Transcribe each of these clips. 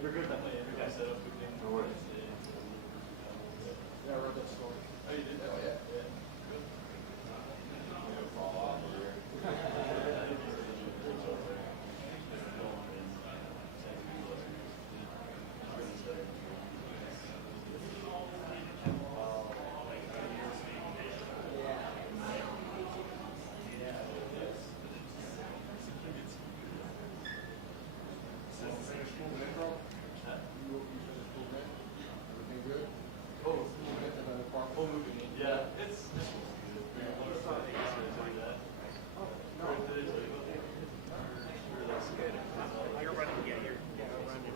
No worries. Yeah, I read that story. Oh, you did? Oh, yeah. Fall off over here. Everything good? Oh, Moving into the apartment? full moving. Yeah, it's this one's good. You're running, yeah, you're running.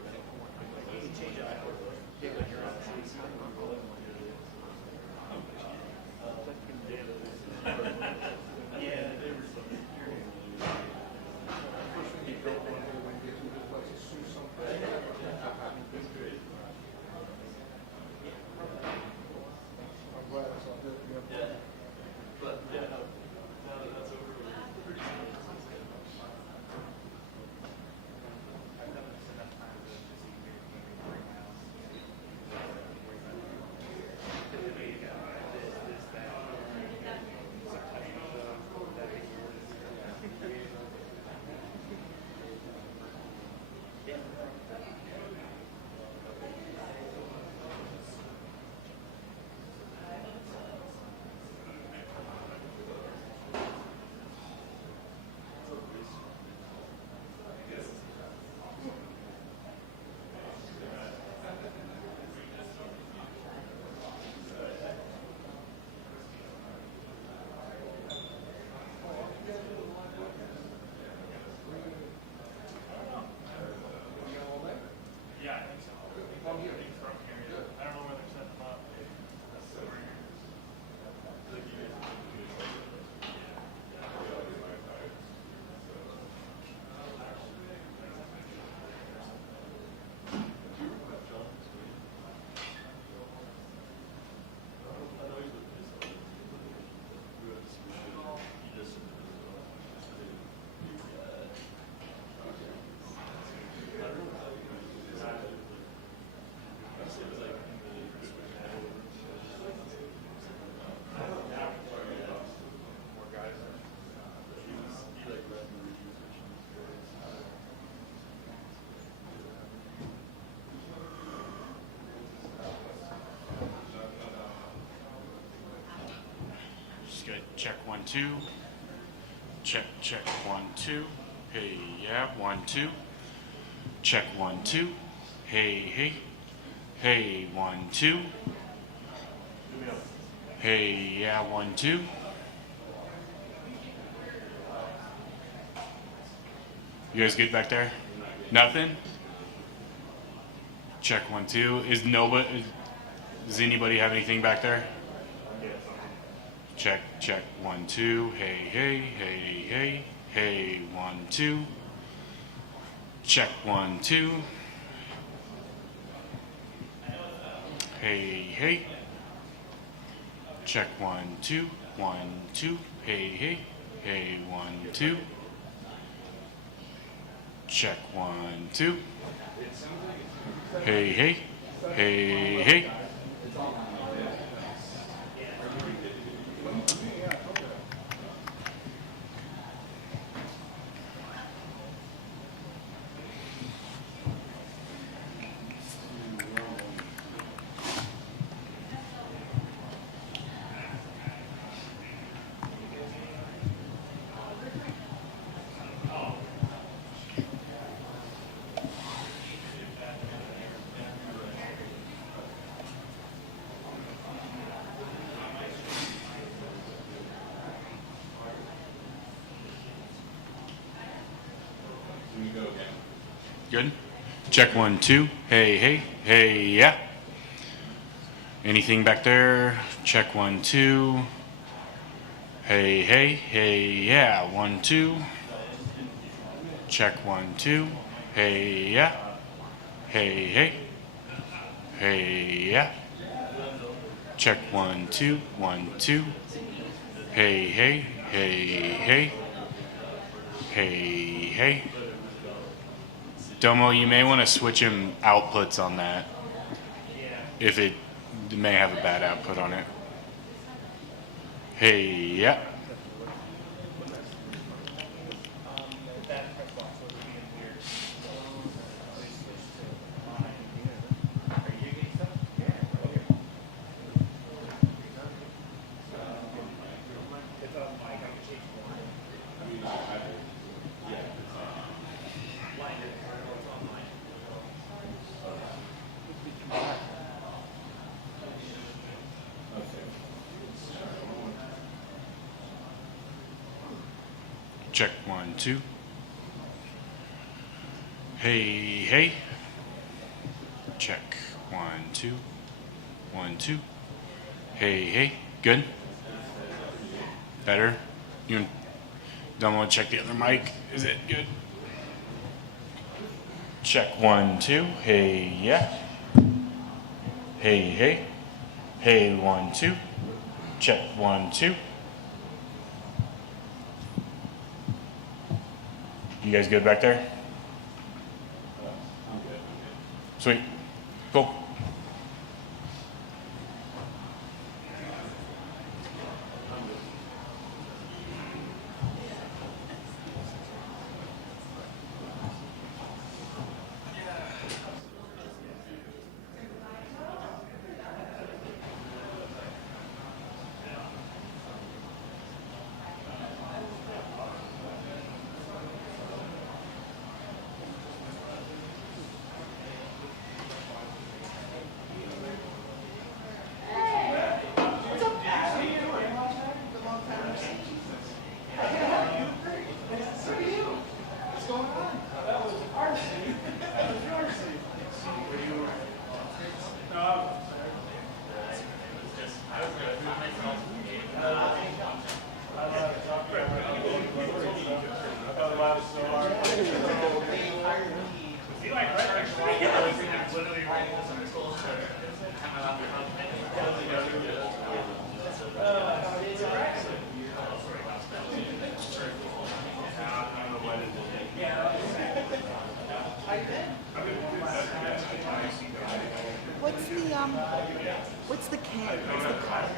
You can change it. Yeah, but you're on Yeah. First thing you go when you get to this place is sue something. I'm glad it's all good. Yeah. But, yeah, no, now that that's over, we're pretty soon. Yeah, I think so. I'm here. I don't know where they're setting them up. Just good. Check 1 2. Check 1 2. Hey yeah 1 2. Check 1 2. Hey. Hey 1 2. Hey yeah 1 2. You guys good back there? Nothing? Check 1 2. Does anybody have anything back there? Check 1 2. Hey 1 2. Check 1 2. Hey. Check 1 2. 1 2. Hey 1 2. Check 1 2. Hey. Good. Check 1 2. Hey yeah. Anything back there? Check 1 2. Hey yeah 1 2. Check 1 2. Hey yeah. Hey yeah. Check 1 2. 1 2. Hey Hey Domo, you may want to switch him outputs on that. If it may have a bad output on it. Hey, yeah. Check 1, 2. Hey, hey. Check 1, 2. 1, 2. Hey, hey. Good. Better. You don't want to check the other mic. Is it good? Check 1, 2. Hey, yeah. Hey, hey. Hey, 1, 2. Check 1, 2. You guys good back there? Sweet. Cool. What's the K? What's the color?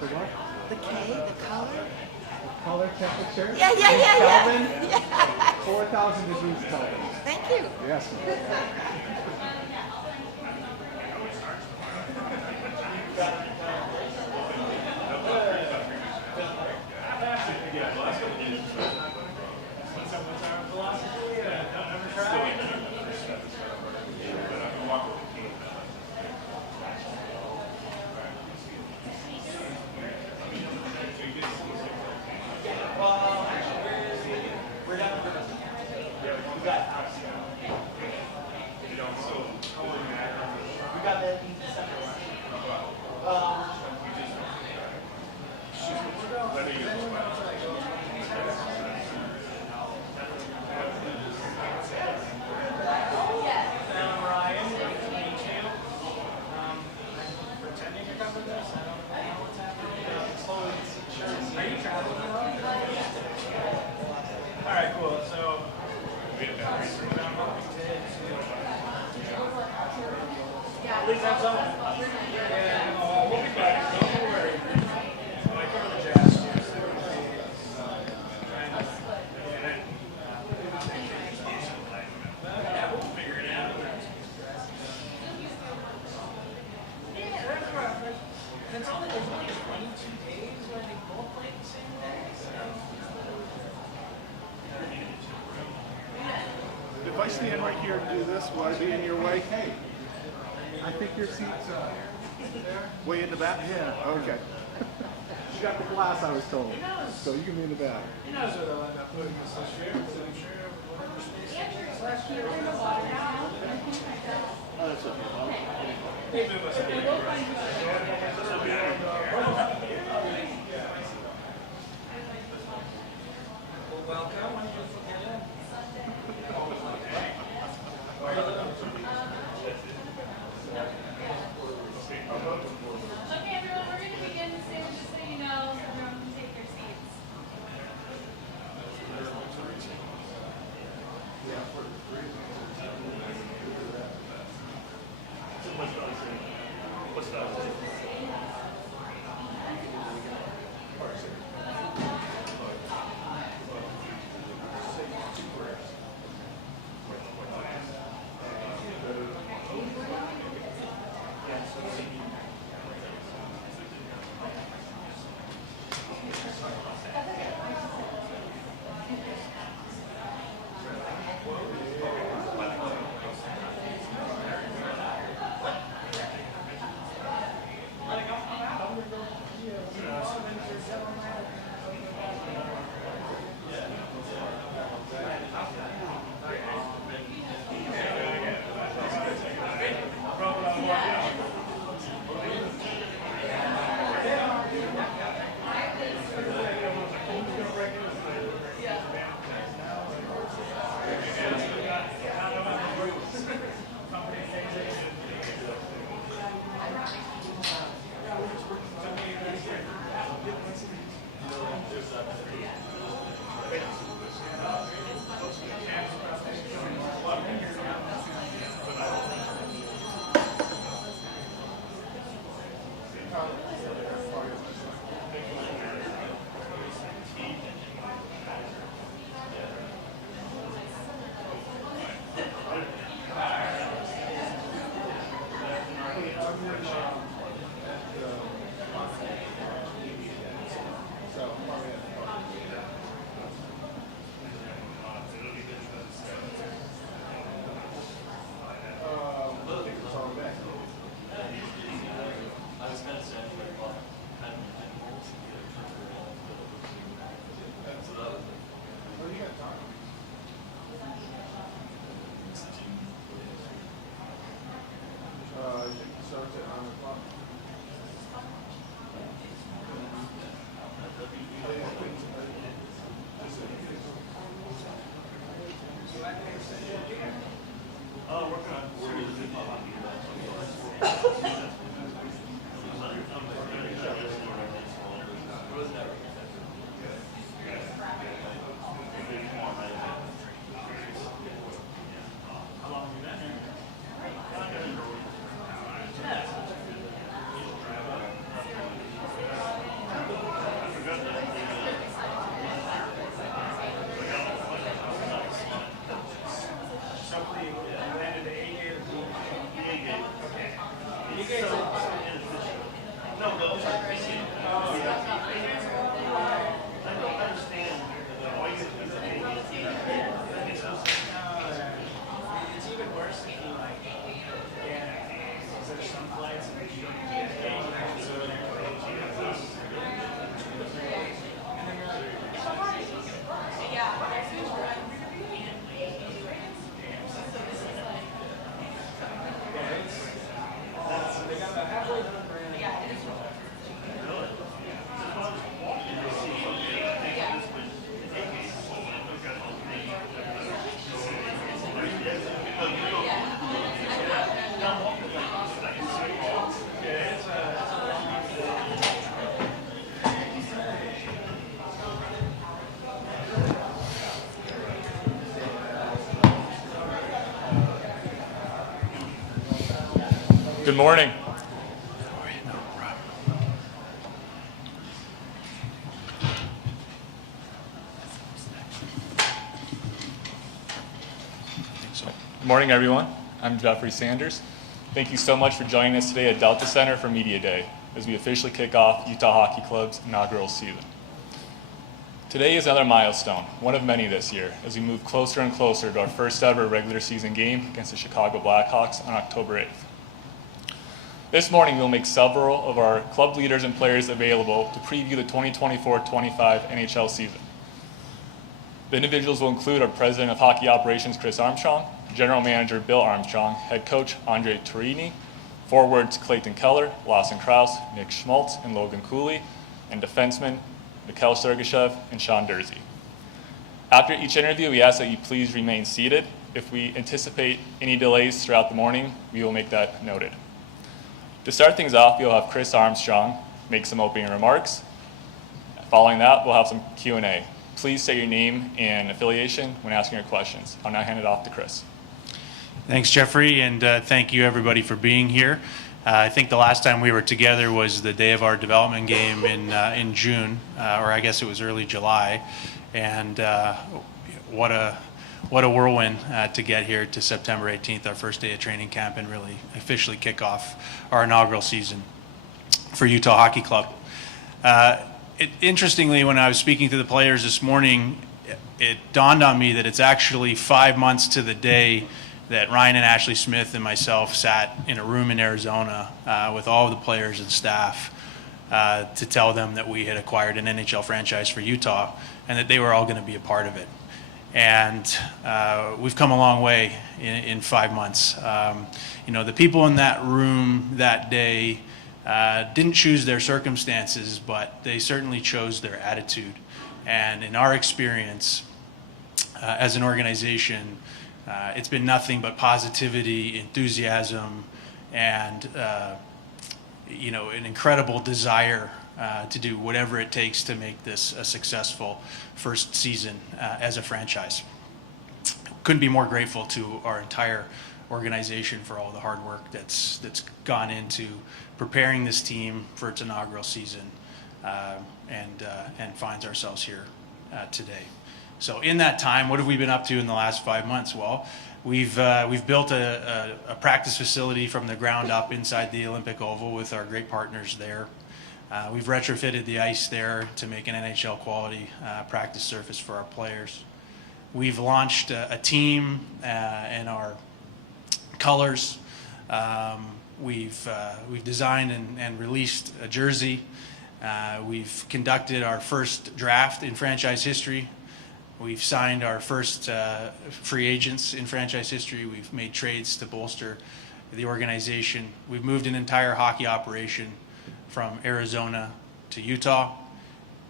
The what? The K, the color? Color temperature? Yeah. Kelvin? Yeah. 4,000 degrees Kelvin. Thank you. Yes. If I stand right here and do this, will I be in your way? I think your seat's Way in the back? yeah. Okay. You got the glass, I was told. So you can be in the back. He knows where they'll end up putting this this year, so I'm sure whatever space. Oh, that's okay. They move us up. Well, welcome. When did you get in? Where are you living? Okay, everyone, we're going to begin soon, just so you know, so everyone can take their seats. Yeah, for the 3. I was kind of sad, like, well, kind of animals. So that was it. What do you got time? I think it starts at 9 o'clock. Oh, working on It's even worse if you like, there's some flights that you don't get Good morning. Good morning, everyone. I'm Jeffrey Sanders. Thank you so much for joining us today at Delta Center for Media Day as we officially kick off Utah Hockey Club's inaugural season. Today is another milestone, one of many this year, as we move closer and closer to our first ever regular season game against the Chicago Blackhawks on October 8th. This morning, we'll make several of our club leaders and players available to preview the 2024-25 NHL season. The individuals will include our President of Hockey Operations, Chris Armstrong, General Manager Bill Armstrong, Head Coach Andre Torini, forwards Clayton Keller, Lawson Krause, Nick Schmaltz, and Logan Cooley, and defensemen Mikhail Sergachev and Sean Dursey. After each interview, we ask that you please remain seated. If we anticipate any delays throughout the morning, we will make that noted. To start things off, we'll have Chris Armstrong make some opening remarks. Following that, we'll have some Q&A. Please say your name and affiliation when asking your questions. I'll now hand it off to Chris. Thanks, Jeffrey, and thank you, everybody, for being here. I think the last time we were together was the day of our development game in June, or I guess it was early July, and what a whirlwind to get here to September 18th, our first day of training camp, and really officially kick off our inaugural season for Utah Hockey Club. Interestingly, when I was speaking to the players this morning, it dawned on me that it's actually 5 months to the day that Ryan and Ashley Smith and myself sat in a room in Arizona with all of the players and staff to tell them that we had acquired an NHL franchise for Utah and that they were all going to be a part of it. And we've come a long way in 5 months. The people in that room that day didn't choose their circumstances, but they certainly chose their attitude. And in our experience as an organization, it's been nothing but positivity, enthusiasm, and an incredible desire to do whatever it takes to make this a successful first season as a franchise. Couldn't be more grateful to our entire organization for all the hard work that's gone into preparing this team for its inaugural season, and finds ourselves here today. So in that time, what have we been up to in the last 5 months? Well, We've built a practice facility from the ground up inside the Olympic Oval with our great partners there. We've retrofitted the ice there to make an NHL quality practice surface for our players. We've launched a team and our colors. We've designed and released a jersey. We've conducted our first draft in franchise history. We've signed our first free agents in franchise history. We've made trades to bolster the organization. We've moved an entire hockey operation from Arizona to Utah.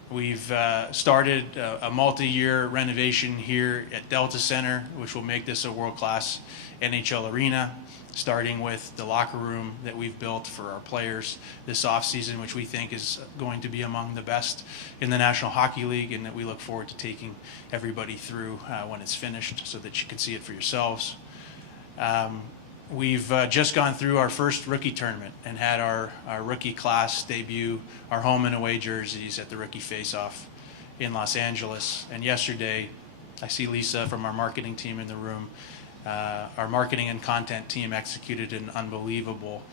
We've started a multi-year renovation here at Delta Center, which will make this a world-class NHL arena, starting with the locker room that we've built for our players this offseason, which we think is going to be among the best in the National Hockey League, and that we look forward to taking everybody through when it's finished so that you can see it for yourselves. We've just gone through our first rookie tournament and had our rookie class debut our home and away jerseys at the Rookie Face-Off in Los Angeles. And yesterday, I see Lisa from our marketing team in the room. Our marketing and content team executed an unbelievable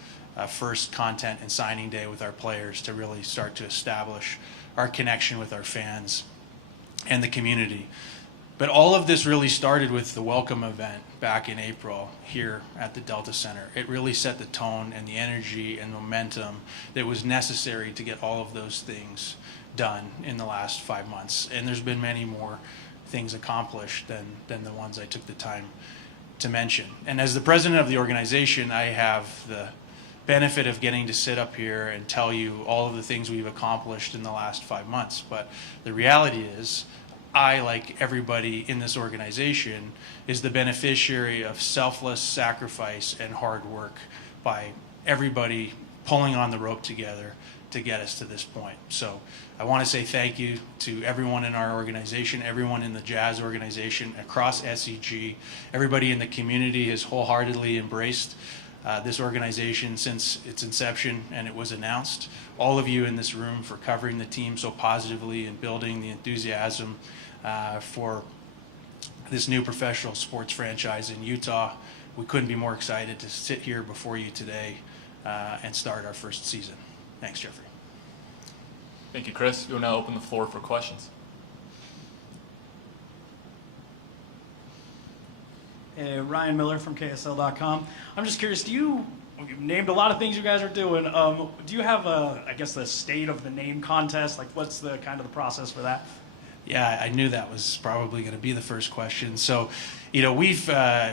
first content and signing day with our players to really start to establish our connection with our fans and the community. But all of this really started with the welcome event back in April here at the Delta Center. It really set the tone and the energy and momentum that was necessary to get all of those things done in the last 5 months. And there's been many more things accomplished than the ones I took the time to mention. And as the president of the organization, I have the benefit of getting to sit up here and tell you all of the things we've accomplished in the last 5 months. But the reality is, I, like everybody in this organization, is the beneficiary of selfless sacrifice and hard work by everybody pulling on the rope together to get us to this point. So I want to say thank you to everyone in our organization, everyone in the Jazz organization, across SEG. Everybody in the community has wholeheartedly embraced this organization since its inception and it was announced. All of you in this room for covering the team so positively and building the enthusiasm for this new professional sports franchise in Utah. We couldn't be more excited to sit here before you today and start our first season. Thanks, Jeffrey. Thank you, Chris. We will now open the floor for questions. Hey, Ryan Miller from KSL.com. I'm just curious, you've named a lot of things you guys are doing. Do you have the state of the name contest? Like, what's the kind of the process for that? Yeah, I knew that was probably going to be the first question. So, we've,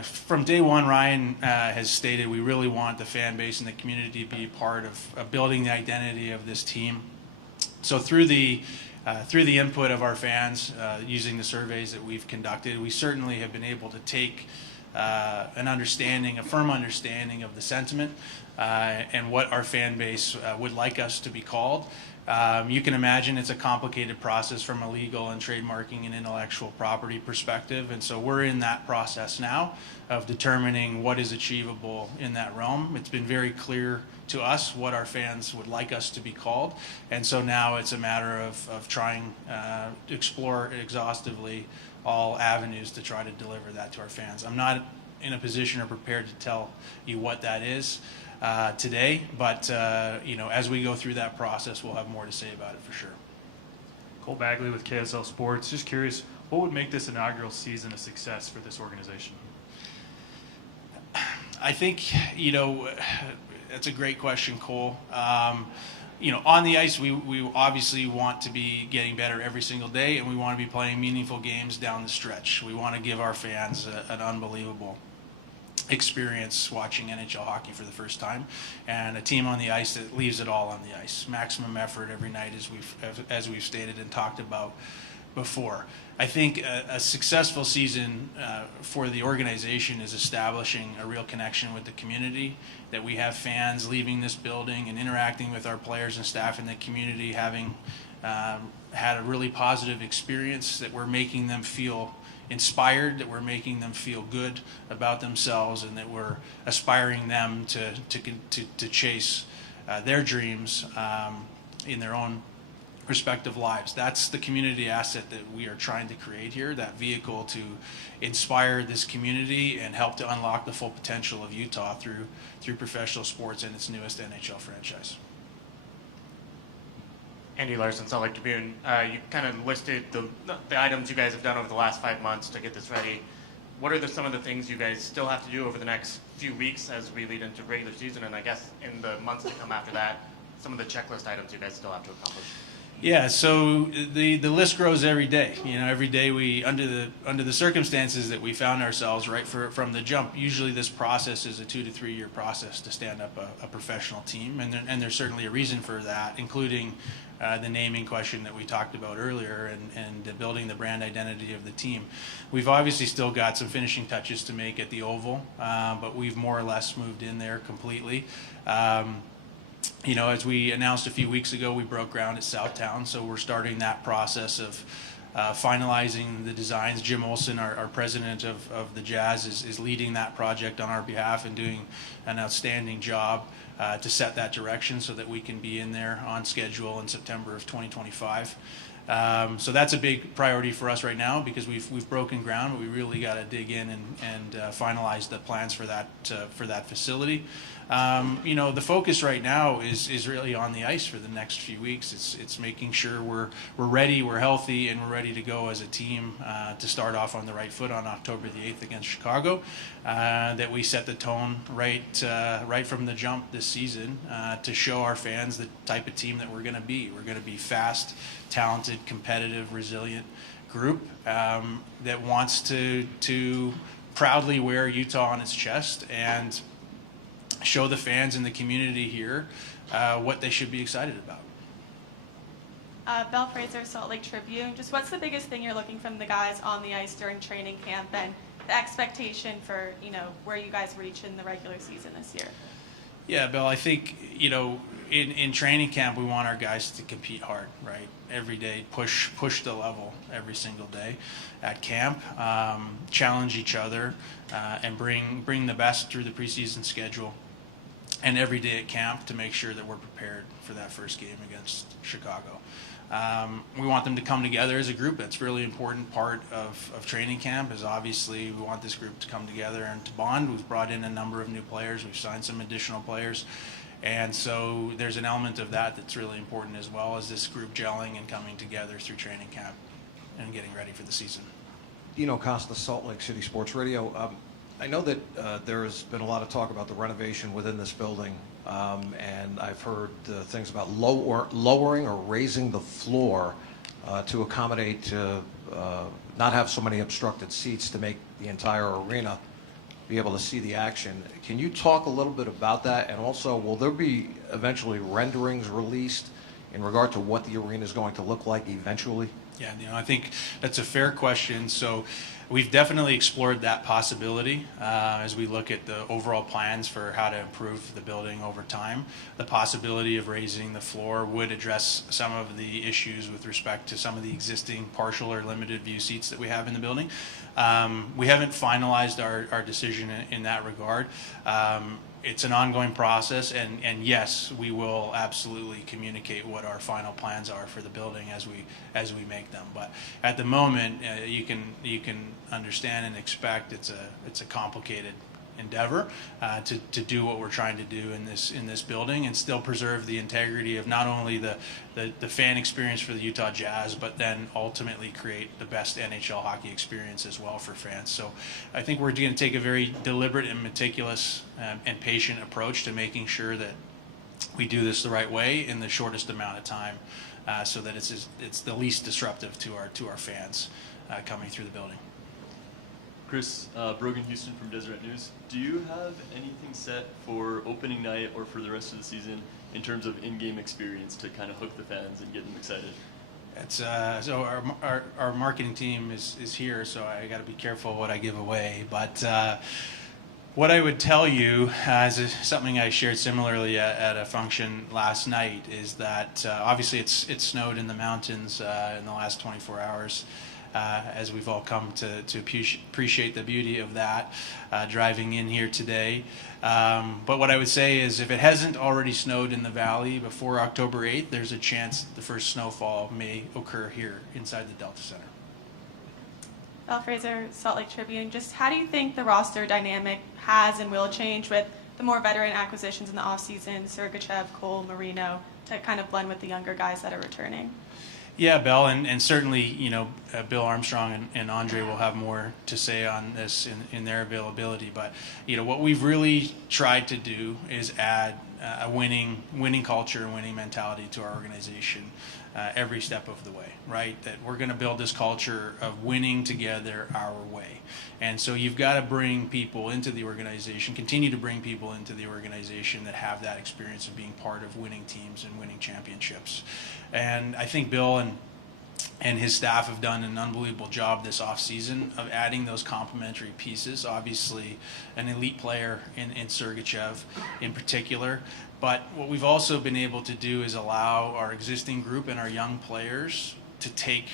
from day one, Ryan has stated we really want the fan base and the community to be part of building the identity of this team. So through the input of our fans, using the surveys that we've conducted, we certainly have been able to take a firm understanding of the sentiment and what our fan base would like us to be called. You can imagine it's a complicated process from a legal and trademarking and intellectual property perspective, and so we're in that process now of determining what is achievable in that realm. It's been very clear to us what our fans would like us to be called, and so now it's a matter of trying to explore exhaustively all avenues to try to deliver that to our fans. I'm not in a position or prepared to tell you what that is today, but as we go through that process, we'll have more to say about it for sure. Cole Bagley with KSL Sports. Just curious, what would make this inaugural season a success for this organization? I think, that's a great question, Cole. On the ice, we obviously want to be getting better every single day, and we want to be playing meaningful games down the stretch. We want to give our fans an unbelievable experience watching NHL hockey for the first time, and a team on the ice that leaves it all on the ice. Maximum effort every night, as we've stated and talked about before. I think a successful season for the organization is establishing a real connection with the community, that we have fans leaving this building and interacting with our players and staff in the community, having had a really positive experience, that we're making them feel inspired, that we're making them feel good about themselves, and that we're aspiring them to chase their dreams in their own respective lives. That's the community asset that we are trying to create here, that vehicle to inspire this community and help to unlock the full potential of Utah through professional sports and its newest NHL franchise. Andy Larson, Salt Lake Tribune. You kind of listed the items you guys have done over the last 5 months to get this ready. What are some of the things you guys still have to do over the next few weeks as we lead into regular season, and I guess in the months to come after that, some of the checklist items you guys still have to accomplish? Yeah, so the list grows every day. Every day we under the circumstances that we found ourselves from the jump. Usually, this process is a 2 to 3 year process to stand up a professional team, and there's certainly a reason for that, including the naming question that we talked about earlier, and building the brand identity of the team. We've obviously still got some finishing touches to make at the Oval, but we've more or less moved in there completely. As we announced a few weeks ago, we broke ground at Southtown, so we're starting that process of finalizing the designs. Jim Olson, our president of the Jazz, is leading that project on our behalf and doing an outstanding job to set that direction so that we can be in there on schedule in September of 2025. So that's a big priority for us right now because we've broken ground, but we really got to dig in and finalize the plans for that facility. The focus right now is really on the ice for the next few weeks. It's making sure we're ready, we're healthy, and we're ready to go as a team to start off on the right foot on October the 8th against Chicago. That we set the tone right from the jump this season to show our fans the type of team that we're going to be. We're going to be fast, talented, competitive, resilient group that wants to proudly wear Utah on its chest and show the fans in the community here what they should be excited about. Belle Fraser, Salt Lake Tribune. Just what's the biggest thing you're looking from the guys on the ice during training camp, and the expectation for where you guys reach in the regular season this year? Yeah, Bill, I think in training camp we want our guys to compete hard, right? Every day, push the level every single day at camp, challenge each other, and bring the best through the preseason schedule, and every day at camp to make sure that we're prepared for that first game against Chicago. We want them to come together as a group. That's a really important part of training camp, is obviously we want this group to come together and to bond. We've brought in a number of new players. We've signed some additional players. And so there's an element of that that's really important, as well as this group gelling and coming together through training camp and getting ready for the season. Dino Costa, Salt Lake City Sports Radio. I know that there's been a lot of talk about the renovation within this building, and I've heard things about lowering or raising the floor to accommodate not have so many obstructed seats to make the entire arena be able to see the action. Can you talk a little bit about that? And also, will there be eventually renderings released in regard to what the arena is going to look like eventually? Yeah, I think that's a fair question. So we've definitely explored that possibility as we look at the overall plans for how to improve the building over time. The possibility of raising the floor would address some of the issues with respect to some of the existing partial or limited view seats that we have in the building. We haven't finalized our decision in that regard. It's an ongoing process, and yes, we will absolutely communicate what our final plans are for the building as we make them. But at the moment, you can understand and expect it's a complicated endeavor to do what we're trying to do in this building and still preserve the integrity of not only the fan experience for the Utah Jazz, but then ultimately create the best NHL hockey experience as well for fans. So I think we're going to take a very deliberate and meticulous and patient approach to making sure that we do this the right way in the shortest amount of time, so that it's the least disruptive to our fans coming through the building. Chris, Brogan Houston from Deseret News. Do you have anything set for opening night or for the rest of the season in terms of in-game experience to kind of hook the fans and get them excited? It's so our marketing team is here, so I got to be careful what I give away. But what I would tell you, is something I shared similarly at a function last night, is that obviously it's snowed in the mountains in the last 24 hours. as we've all come to appreciate the beauty of that driving in here today. But what I would say is if it hasn't already snowed in the valley before October 8th, there's a chance the first snowfall may occur here inside the Delta Center. Belle Fraser, Salt Lake Tribune. Just how do you think the roster dynamic has and will change with the more veteran acquisitions in the offseason, Sergachev, Cole, Marino, to kind of blend with the younger guys that are returning? Yeah, Belle, and certainly, Bill Armstrong and Andre will have more to say on this in their availability. But, what we've really tried to do is add a winning culture and winning mentality to our organization every step of the way, right? That we're going to build this culture of winning together our way. And so you've got to bring people into the organization, continue to bring people into the organization that have that experience of being part of winning teams and winning championships. And I think Bill and his staff have done an unbelievable job this offseason of adding those complementary pieces. Obviously, an elite player in Sergachev in particular. But what we've also been able to do is allow our existing group and our young players to take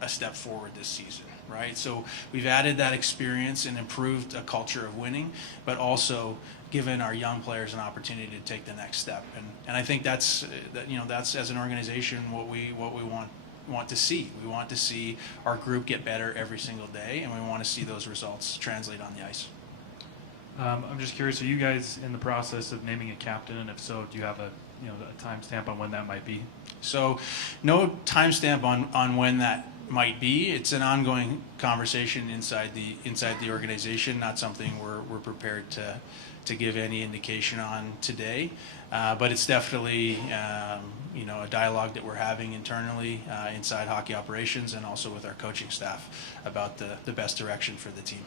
a step forward this season, right? So we've added that experience and improved a culture of winning, but also given our young players an opportunity to take the next step. And I think that's as an organization what we want to see. We want to see our group get better every single day, and we want to see those results translate on the ice. I'm just curious, are you guys in the process of naming a captain, and if so, do you have a timestamp on when that might be? So no timestamp on when that might be. It's an ongoing conversation inside the organization, not something we're prepared to give any indication on today. But it's definitely a dialogue that we're having internally inside hockey operations and also with our coaching staff about the best direction for the team.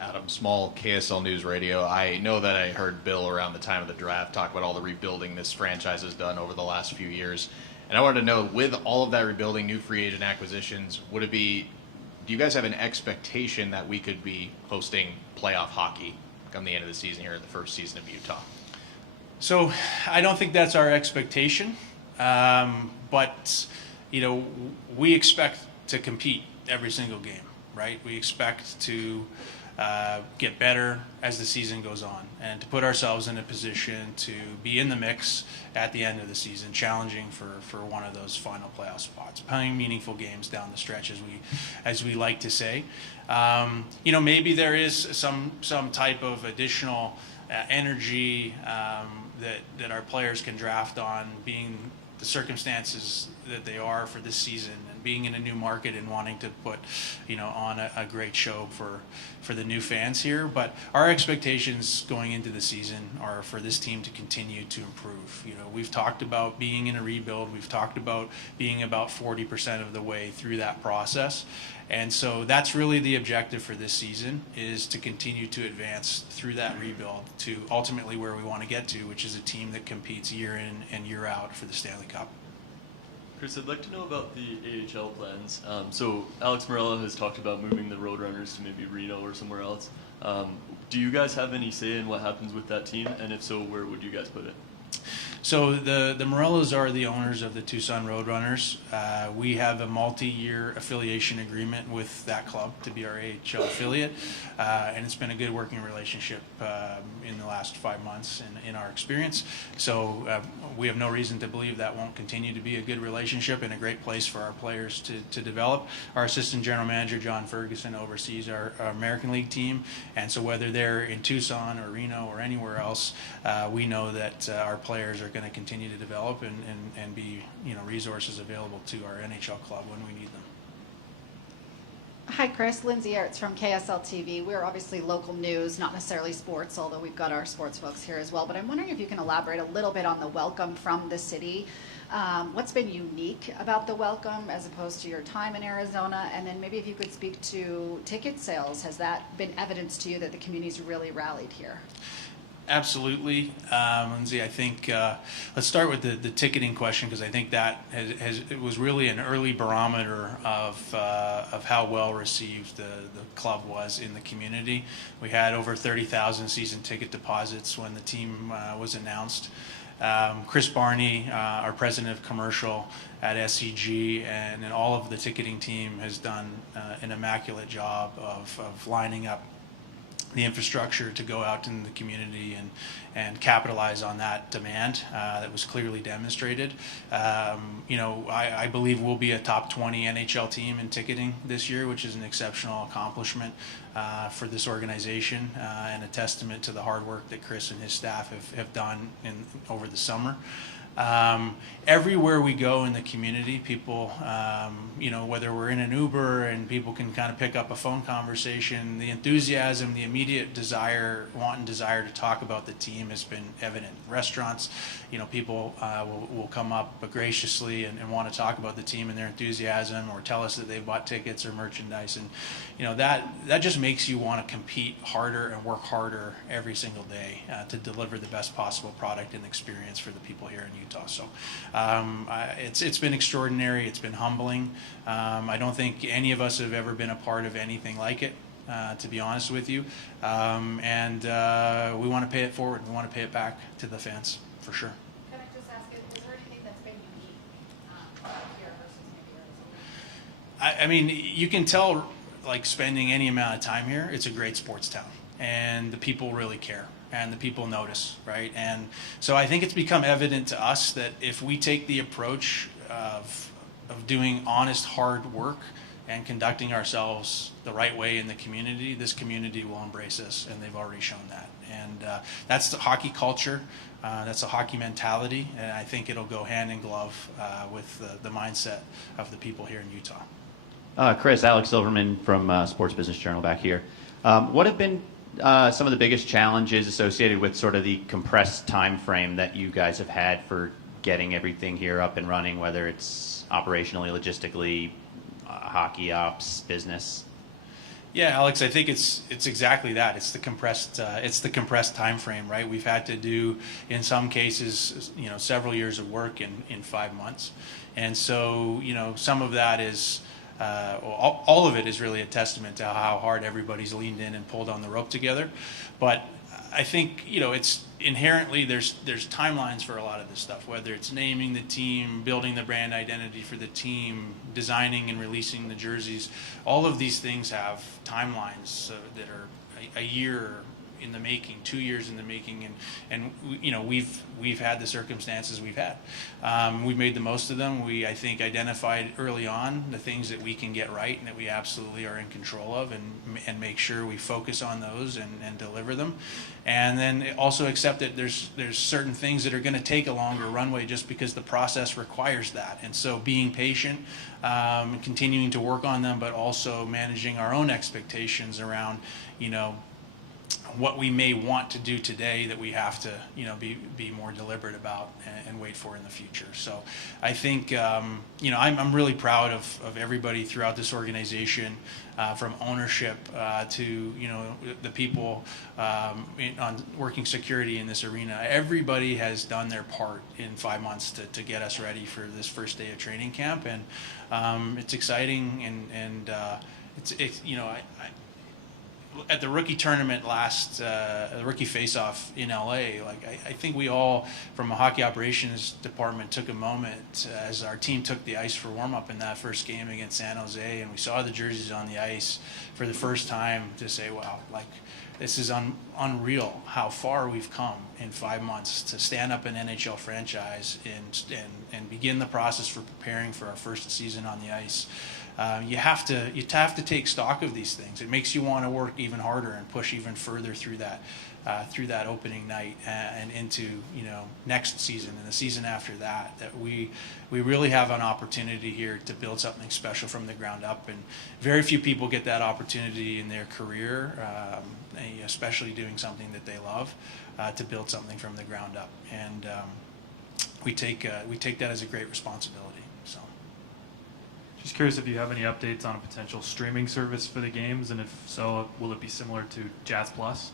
Adam Small, KSL News Radio. I know that I heard Bill around the time of the draft talk about all the rebuilding this franchise has done over the last few years. And I wanted to know, with all of that rebuilding, new free agent acquisitions, do you guys have an expectation that we could be hosting playoff hockey come the end of the season here in the first season of Utah? So I don't think that's our expectation. But, we expect to compete every single game, right? We expect to get better as the season goes on and to put ourselves in a position to be in the mix at the end of the season, challenging for one of those final playoff spots, playing meaningful games down the stretch, as we like to say. Maybe there is some type of additional energy that our players can draft on, being the circumstances that they are for this season and being in a new market and wanting to put on a great show for the new fans here. But our expectations going into the season are for this team to continue to improve. We've talked about being in a rebuild. We've talked about being about 40% of the way through that process. And so that's really the objective for this season, is to continue to advance through that rebuild to ultimately where we want to get to, which is a team that competes year in and year out for the Stanley Cup. Chris, I'd like to know about the AHL plans. So Alex Morello has talked about moving the Roadrunners to maybe Reno or somewhere else. Do you guys have any say in what happens with that team? And if so, where would you guys put it? So the Morellos are the owners of the Tucson Roadrunners. We have a multi-year affiliation agreement with that club to be our AHL affiliate, and it's been a good working relationship in the last 5 months in our experience. So we have no reason to believe that won't continue to be a good relationship and a great place for our players to develop. Our assistant general manager, John Ferguson, oversees our American League team, and so whether they're in Tucson or Reno or anywhere else, we know that our players are going to continue to develop and be resources available to our NHL club when we need them. Hi, Chris. Lindsay Ertz from KSL TV. We're obviously local news, not necessarily sports, although we've got our sports folks here as well. But I'm wondering if you can elaborate a little bit on the welcome from the city. What's been unique about the welcome as opposed to your time in Arizona? And then maybe if you could speak to ticket sales. Has that been evidence to you that the community's really rallied here? Absolutely, Lindsay. I think let's start with the ticketing question, because I think that it was really an early barometer of how well received the club was in the community. We had over 30,000 season ticket deposits when the team was announced. Chris Barney, our president of commercial at SCG, and all of the ticketing team has done an immaculate job of lining up the infrastructure to go out in the community and capitalize on that demand that was clearly demonstrated. I believe we'll be a top 20 NHL team in ticketing this year, which is an exceptional accomplishment for this organization and a testament to the hard work that Chris and his staff have done over the summer. Everywhere we go in the community, people, whether we're in an Uber and people can kind of pick up a phone conversation, the enthusiasm, the immediate want and desire to talk about the team has been evident. Restaurants, people will come up graciously and want to talk about the team and their enthusiasm, or tell us that they bought tickets or merchandise, and that just makes you want to compete harder and work harder every single day to deliver the best possible product and experience for the people here in Utah. So it's been extraordinary. It's been humbling. I don't think any of us have ever been a part of anything like it, to be honest with you. And we want to pay it forward. We want to pay it back to the fans, for sure. Can I just ask, is there anything that's been unique here versus maybe Arizona? I mean, you can tell, like, spending any amount of time here, it's a great sports town, and the people really care, and the people notice, right? And so I think it's become evident to us that if we take the approach of doing honest, hard work and conducting ourselves the right way in the community, this community will embrace us, and they've already shown that. And that's the hockey culture. That's a hockey mentality, and I think it'll go hand in glove with the mindset of the people here in Utah. Chris, Alex Silverman from Sports Business Journal back here. What have been some of the biggest challenges associated with sort of the compressed time frame that you guys have had for getting everything here up and running, whether it's operationally, logistically, hockey ops, business? Yeah, Alex, I think it's exactly that. It's the compressed time frame, right? We've had to do, in some cases, several years of work in 5 months, and so some of that is. All of it is really a testament to how hard everybody's leaned in and pulled on the rope together. But I think it's inherently there's timelines for a lot of this stuff, whether it's naming the team, building the brand identity for the team, designing and releasing the jerseys. All of these things have timelines that are a year in the making, 2 years in the making, and we've had the circumstances we've had. We've made the most of them. We, I think, identified early on the things that we can get right and that we absolutely are in control of, and make sure we focus on those and deliver them. And then also accept that there's certain things that are going to take a longer runway just because the process requires that. And so being patient, continuing to work on them, but also managing our own expectations around, what we may want to do today that we have to, be more deliberate about and wait for in the future. So I think, I'm really proud of everybody throughout this organization, from ownership to, the people on working security in this arena. Everybody has done their part in 5 months to get us ready for this first day of training camp. And it's exciting, and it's at the rookie tournament the rookie face-off in LA, I think we all, from a hockey operations department, took a moment as our team took the ice for warm-up in that first game against San Jose, and we saw the jerseys on the ice for the first time to say, wow, this is unreal how far we've come in 5 months to stand up an NHL franchise and begin the process for preparing for our first season on the ice. You have to take stock of these things. It makes you want to work even harder and push even further through that opening night and into next season and the season after that. That we really have an opportunity here to build something special from the ground up, and very few people get that opportunity in their career, especially doing something that they love, to build something from the ground up. And we take that as a great responsibility. Just curious if you have any updates on a potential streaming service for the games, and if so, will it be similar to Jazz Plus?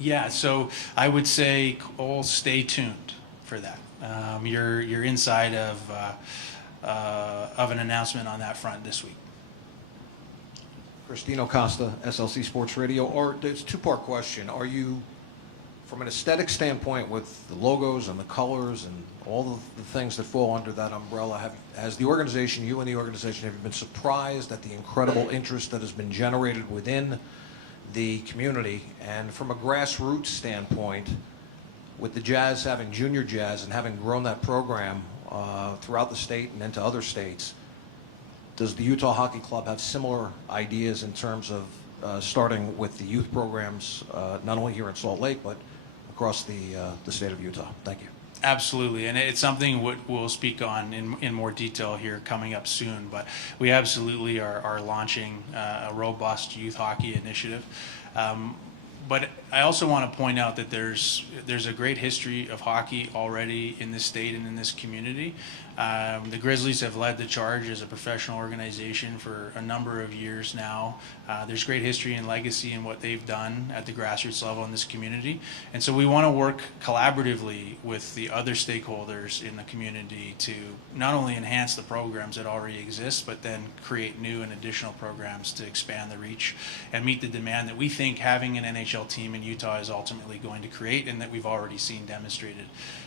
Yeah, so I would say, Cole, stay tuned for that. You're inside of an announcement on that front this week. Christino Costa, SLC Sports Radio. It's a two-part question. Are you from an aesthetic standpoint, with the logos and the colors and all the things that fall under that umbrella, has the organization, you and the organization, have you been surprised at the incredible interest that has been generated within the community? And from a grassroots standpoint, with the Jazz having Junior Jazz and having grown that program throughout the state and into other states, does the Utah Hockey Club have similar ideas in terms of starting with the youth programs, not only here in Salt Lake, but across the state of Utah? Thank you. Absolutely, and it's something we'll speak on in more detail here coming up soon, but we absolutely are launching a robust youth hockey initiative. But I also want to point out that there's a great history of hockey already in this state and in this community. The Grizzlies have led the charge as a professional organization for a number of years now. There's great history and legacy in what they've done at the grassroots level in this community. And so we want to work collaboratively with the other stakeholders in the community to not only enhance the programs that already exist, but then create new and additional programs to expand the reach and meet the demand that we think having an NHL team in Utah is ultimately going to create, and that we've already seen demonstrated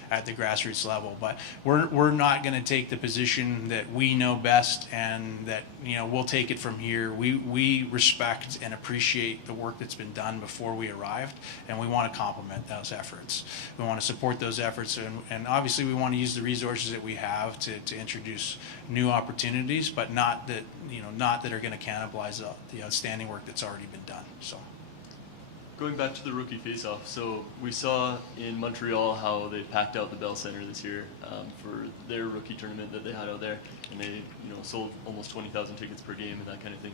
at the grassroots level. But we're not going to take the position that we know best and that, you know, we'll take it from here. We respect and appreciate the work that's been done before we arrived, and we want to complement those efforts. We want to support those efforts, and obviously we want to use the resources that we have to introduce new opportunities, but not that are going to cannibalize the outstanding work that's already been done. So. Going back to the rookie face-off, so we saw in Montreal how they packed out the Bell Center this year for their rookie tournament that they had out there, and they sold almost 20,000 tickets per game and that kind of thing.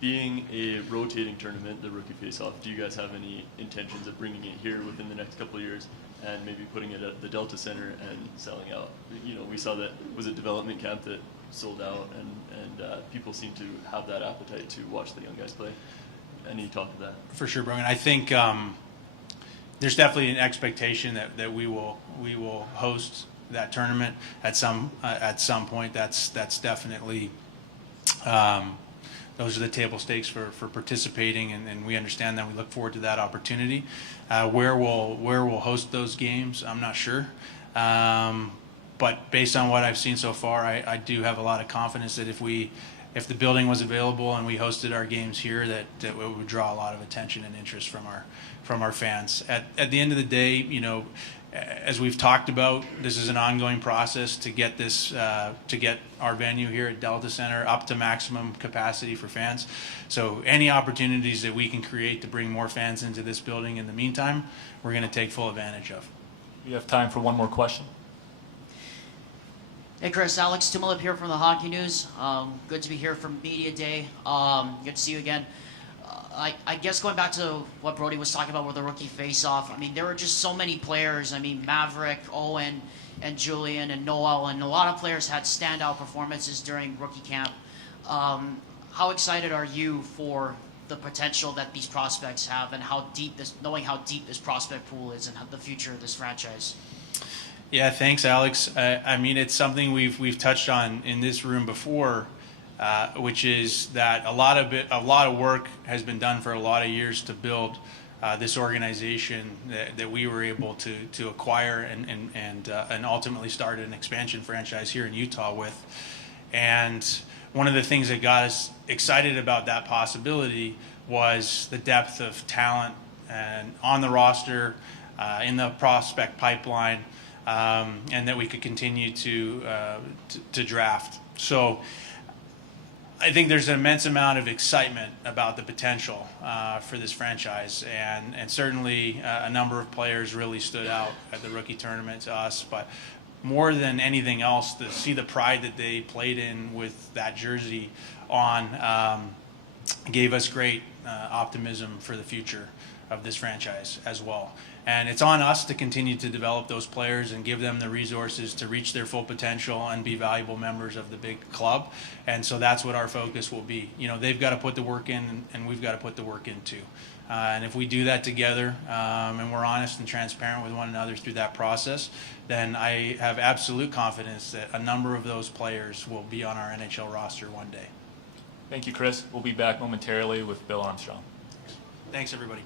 Being a rotating tournament, the rookie face-off, do you guys have any intentions of bringing it here within the next couple of years and maybe putting it at the Delta Center and selling out? We saw that was a development camp that sold out, and people seem to have that appetite to watch the young guys play. Any talk of that? For sure, Brogan. I think there's definitely an expectation that we will host that tournament at some point. That's definitely those are the table stakes for participating, and we understand that. We look forward to that opportunity. Where we'll host those games, I'm not sure. But based on what I've seen so far, I do have a lot of confidence that if the building was available and we hosted our games here, that it would draw a lot of attention and interest from our fans. At the end of the day, as we've talked about, this is an ongoing process to get our venue here at Delta Center up to maximum capacity for fans. So any opportunities that we can create to bring more fans into this building in the meantime, we're going to take full advantage of. We have time for one more question. Hey Chris, Alex Tumulip here from the Hockey News. Good to be here from Media Day. Good to see you again. I guess going back to what Brody was talking about with the rookie face-off, I mean, there were just so many players. I mean, Maverick, Owen, and Julian, and Noel, and a lot of players had standout performances during rookie camp. How excited are you for the potential that these prospects have, and knowing how deep this prospect pool is, and the future of this franchise? Yeah, thanks, Alex. I mean, it's something we've touched on in this room before, which is that a lot of work has been done for a lot of years to build this organization that we were able to acquire and ultimately start an expansion franchise here in Utah with. And one of the things that got us excited about that possibility was the depth of talent and on the roster, in the prospect pipeline. And that we could continue to draft. So I think there's an immense amount of excitement about the potential for this franchise, and certainly a number of players really stood out at the rookie tournament to us. But more than anything else, to see the pride that they played in with that jersey on gave us great optimism for the future of this franchise as well. And it's on us to continue to develop those players and give them the resources to reach their full potential and be valuable members of the big club. And so that's what our focus will be. They've got to put the work in, and we've got to put the work in too. And if we do that together, and we're honest and transparent with one another through that process, then I have absolute confidence that a number of those players will be on our NHL roster one day. Thank you, Chris. We'll be back momentarily with Bill Armstrong. Thanks, everybody.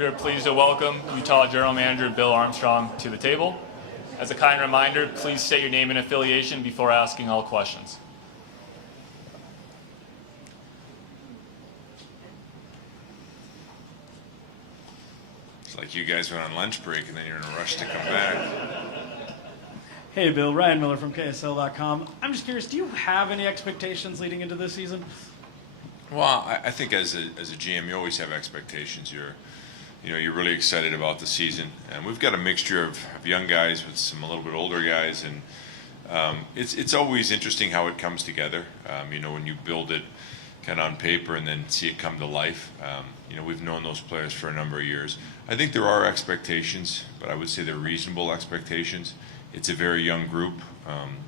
We are pleased to welcome Utah General Manager Bill Armstrong to the table. As a kind reminder, please state your name and affiliation before asking all questions. It's like you guys went on lunch break and then you're in a rush to come back. Hey, Bill. Ryan Miller from KSL.com. I'm just curious, do you have any expectations leading into this season? Well, I think as a GM, you always have expectations. You're really excited about the season, and we've got a mixture of young guys with some a little bit older guys, and it's always interesting how it comes together. When you build it kind of on paper and then see it come to life. We've known those players for a number of years. I think there are expectations, but I would say they're reasonable expectations. It's a very young group.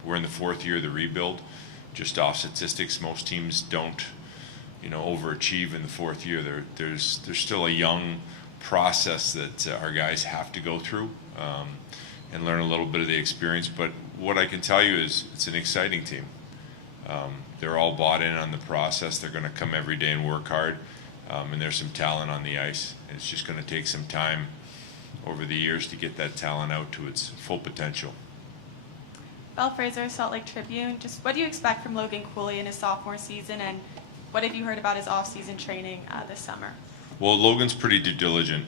We're in the fourth year of the rebuild. Just off statistics, most teams don't, overachieve in the fourth year. There's still a young process that our guys have to go through and learn a little bit of the experience. But what I can tell you is it's an exciting team. They're all bought in on the process. They're going to come every day and work hard. And there's some talent on the ice. And it's just going to take some time over the years to get that talent out to its full potential. Belle Fraser, Salt Lake Tribune. Just what do you expect from Logan Cooley in his sophomore season, and what have you heard about his off-season training this summer? Well, Logan's pretty diligent.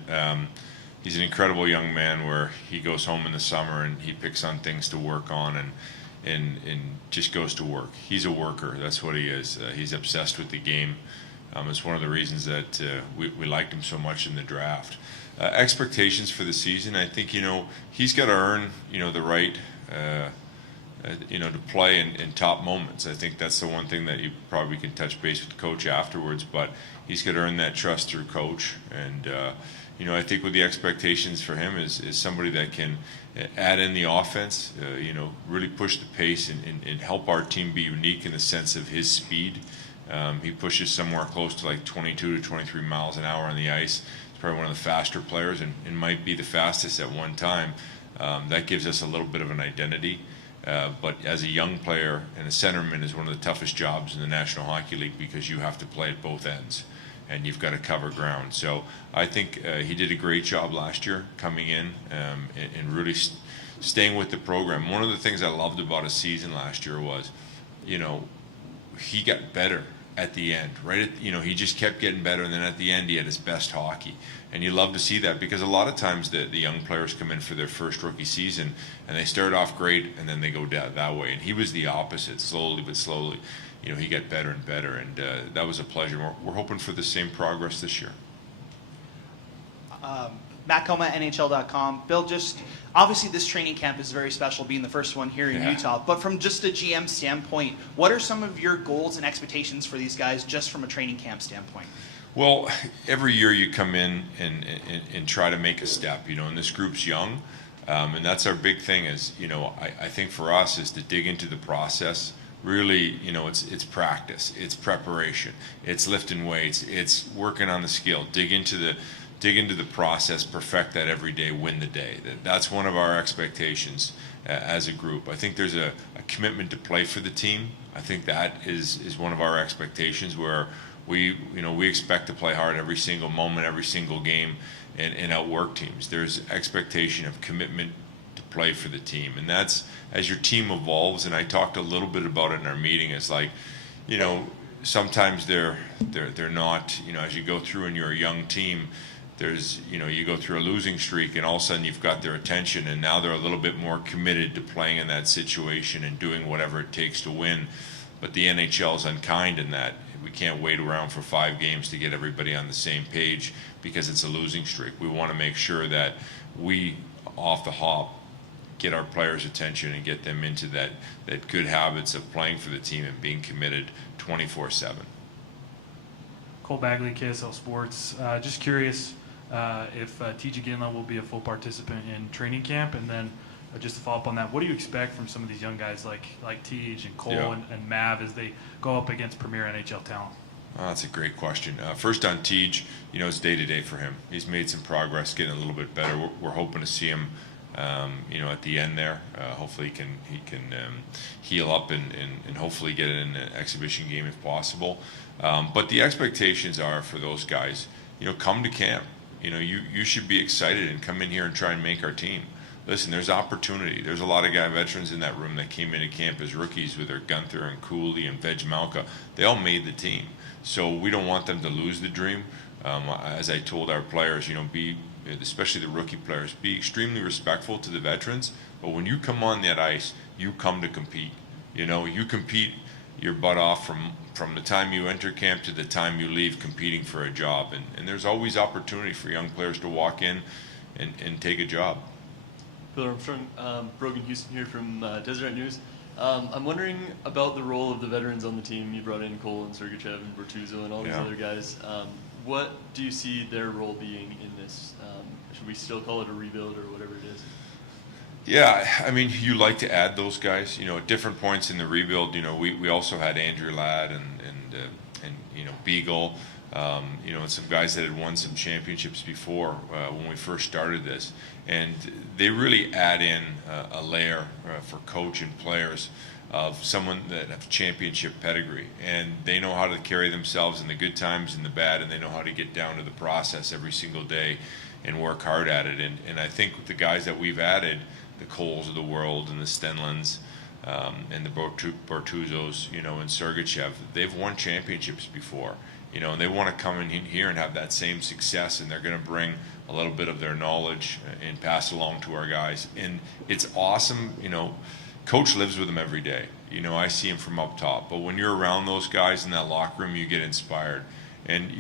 He's an incredible young man where he goes home in the summer and he picks on things to work on and just goes to work. He's a worker. That's what he is. He's obsessed with the game. It's one of the reasons that we liked him so much in the draft. Expectations for the season, I think, he's got to earn, the right, to play in top moments. I think that's the one thing that you probably can touch base with the coach afterwards, but he's got to earn that trust through coach. And, I think with the expectations for him is somebody that can add in the offense, really push the pace and help our team be unique in the sense of his speed. He pushes somewhere close to like 22 to 23 miles an hour on the ice. He's probably one of the faster players and might be the fastest at one time. That gives us a little bit of an identity. But as a young player, and a centerman is one of the toughest jobs in the National Hockey League because you have to play at both ends and you've got to cover ground. So I think he did a great job last year coming in and really staying with the program. One of the things I loved about his season last year was, he got better at the end, right? He just kept getting better, and then at the end he had his best hockey. And you love to see that because a lot of times the young players come in for their first rookie season and they start off great and then they go that way. And he was the opposite, slowly but slowly. He got better and better, and that was a pleasure. We're hoping for the same progress this year. Matt Coma, NHL.com. Bill, just obviously this training camp is very special, being the first one here in Utah. But from just a GM standpoint, what are some of your goals and expectations for these guys just from a training camp standpoint? Well, every year you come in and try to make a step, and this group's young. And that's our big thing is, I think for us is to dig into the process. Really, it's practice, it's preparation, it's lifting weights, it's working on the skill, dig into the process, perfect that every day, win the day. That's one of our expectations as a group. I think there's a commitment to play for the team. I think that is one of our expectations where we expect to play hard every single moment, every single game, and outwork teams. There's expectation of commitment to play for the team, and that's as your team evolves. And I talked a little bit about it in our meeting. It's like, sometimes they're not. As you go through and you're a young team, there's you go through a losing streak, and all of a sudden you've got their attention, and now they're a little bit more committed to playing in that situation and doing whatever it takes to win. But the NHL is unkind in that we can't wait around for 5 games to get everybody on the same page because it's a losing streak. We want to make sure that we, off the hop, get our players' attention and get them into that good habits of playing for the team and being committed 24/7. Cole Bagley, KSL Sports. Just curious if TJ Ginla will be a full participant in training camp, and then just to follow up on that, what do you expect from some of these young guys like TJ and Cole and Mav as they go up against premier NHL talent? That's a great question. First on Tej, it's day to day for him. He's made some progress, getting a little bit better. We're hoping to see him, at the end there. Hopefully he can heal up and hopefully get in an exhibition game if possible. But the expectations are for those guys, come to camp. You should be excited and come in here and try and make our team. Listen, there's opportunity. There's a lot of veterans in that room that came into camp as rookies with their Gunther and Cooley and Veg Malka. They all made the team. So we don't want them to lose the dream. As I told our players, be, especially the rookie players, be extremely respectful to the veterans. But when you come on that ice, you come to compete. You compete your butt off from the time you enter camp to the time you leave competing for a job. And there's always opportunity for young players to walk in and take a job. Bill Armstrong, Brogan Houston here from Deseret News. I'm wondering about the role of the veterans on the team. You brought in Cole and Sergachev and Bortuzzo and all these other guys. What do you see their role being in this? Should we still call it a rebuild or whatever it is? Yeah, I mean, you like to add those guys. At different points in the rebuild, we also had Andrew Ladd and Beagle. And some guys that had won some championships before when we first started this. And they really add in a layer for coach and players of someone that have championship pedigree. And they know how to carry themselves in the good times and the bad, and they know how to get down to the process every single day and work hard at it. And I think with the guys that we've added, the Coles of the world and the Stenlunds, and the Bortuzzos, and Sergachev, they've won championships before. And they want to come in here and have that same success, and they're going to bring a little bit of their knowledge and pass along to our guys. And it's awesome, Coach lives with them every day. I see him from up top. But when you're around those guys in that locker room, you get inspired. And,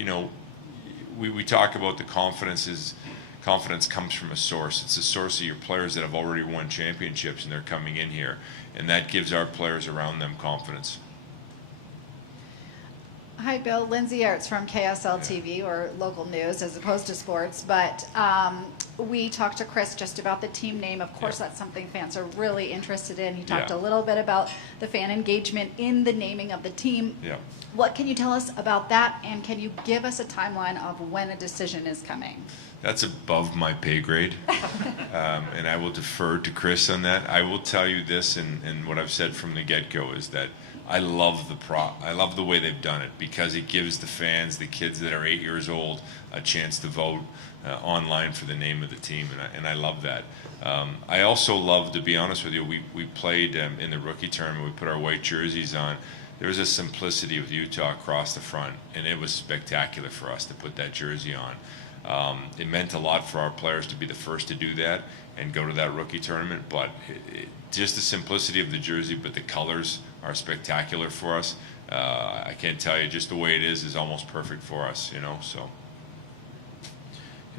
we talk about the confidence comes from a source. It's a source of your players that have already won championships, and they're coming in here. And that gives our players around them confidence. Hi, Bill. Lindsay Ertz from KSL TV, or local news as opposed to sports. But we talked to Chris just about the team name. Of course, that's something fans are really interested in. He talked a little bit about the fan engagement in the naming of the team. Yeah. What can you tell us about that, and can you give us a timeline of when a decision is coming? That's above my pay grade, and I will defer to Chris on that. I will tell you this, and what I've said from the get-go is that I love the way they've done it, because it gives the fans, the kids that are 8 years old, a chance to vote online for the name of the team, and I love that. I also love, to be honest with you, we played in the rookie tournament. We put our white jerseys on. There was a simplicity of Utah across the front, and it was spectacular for us to put that jersey on. It meant a lot for our players to be the first to do that and go to that rookie tournament, but just the simplicity of the jersey, but the colors are spectacular for us. I can't tell you, just the way it is almost perfect for us, so.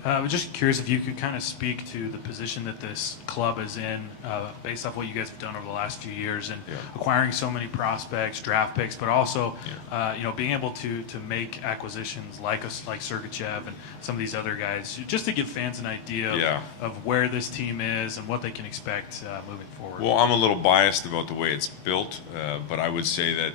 I was just curious if you could kind of speak to the position that this club is in, based off what you guys have done over the last few years, and acquiring so many prospects, draft picks, but also, being able to make acquisitions like Sergachev and some of these other guys, just to give fans an idea of where this team is and what they can expect moving forward. Well, I'm a little biased about the way it's built, but I would say that,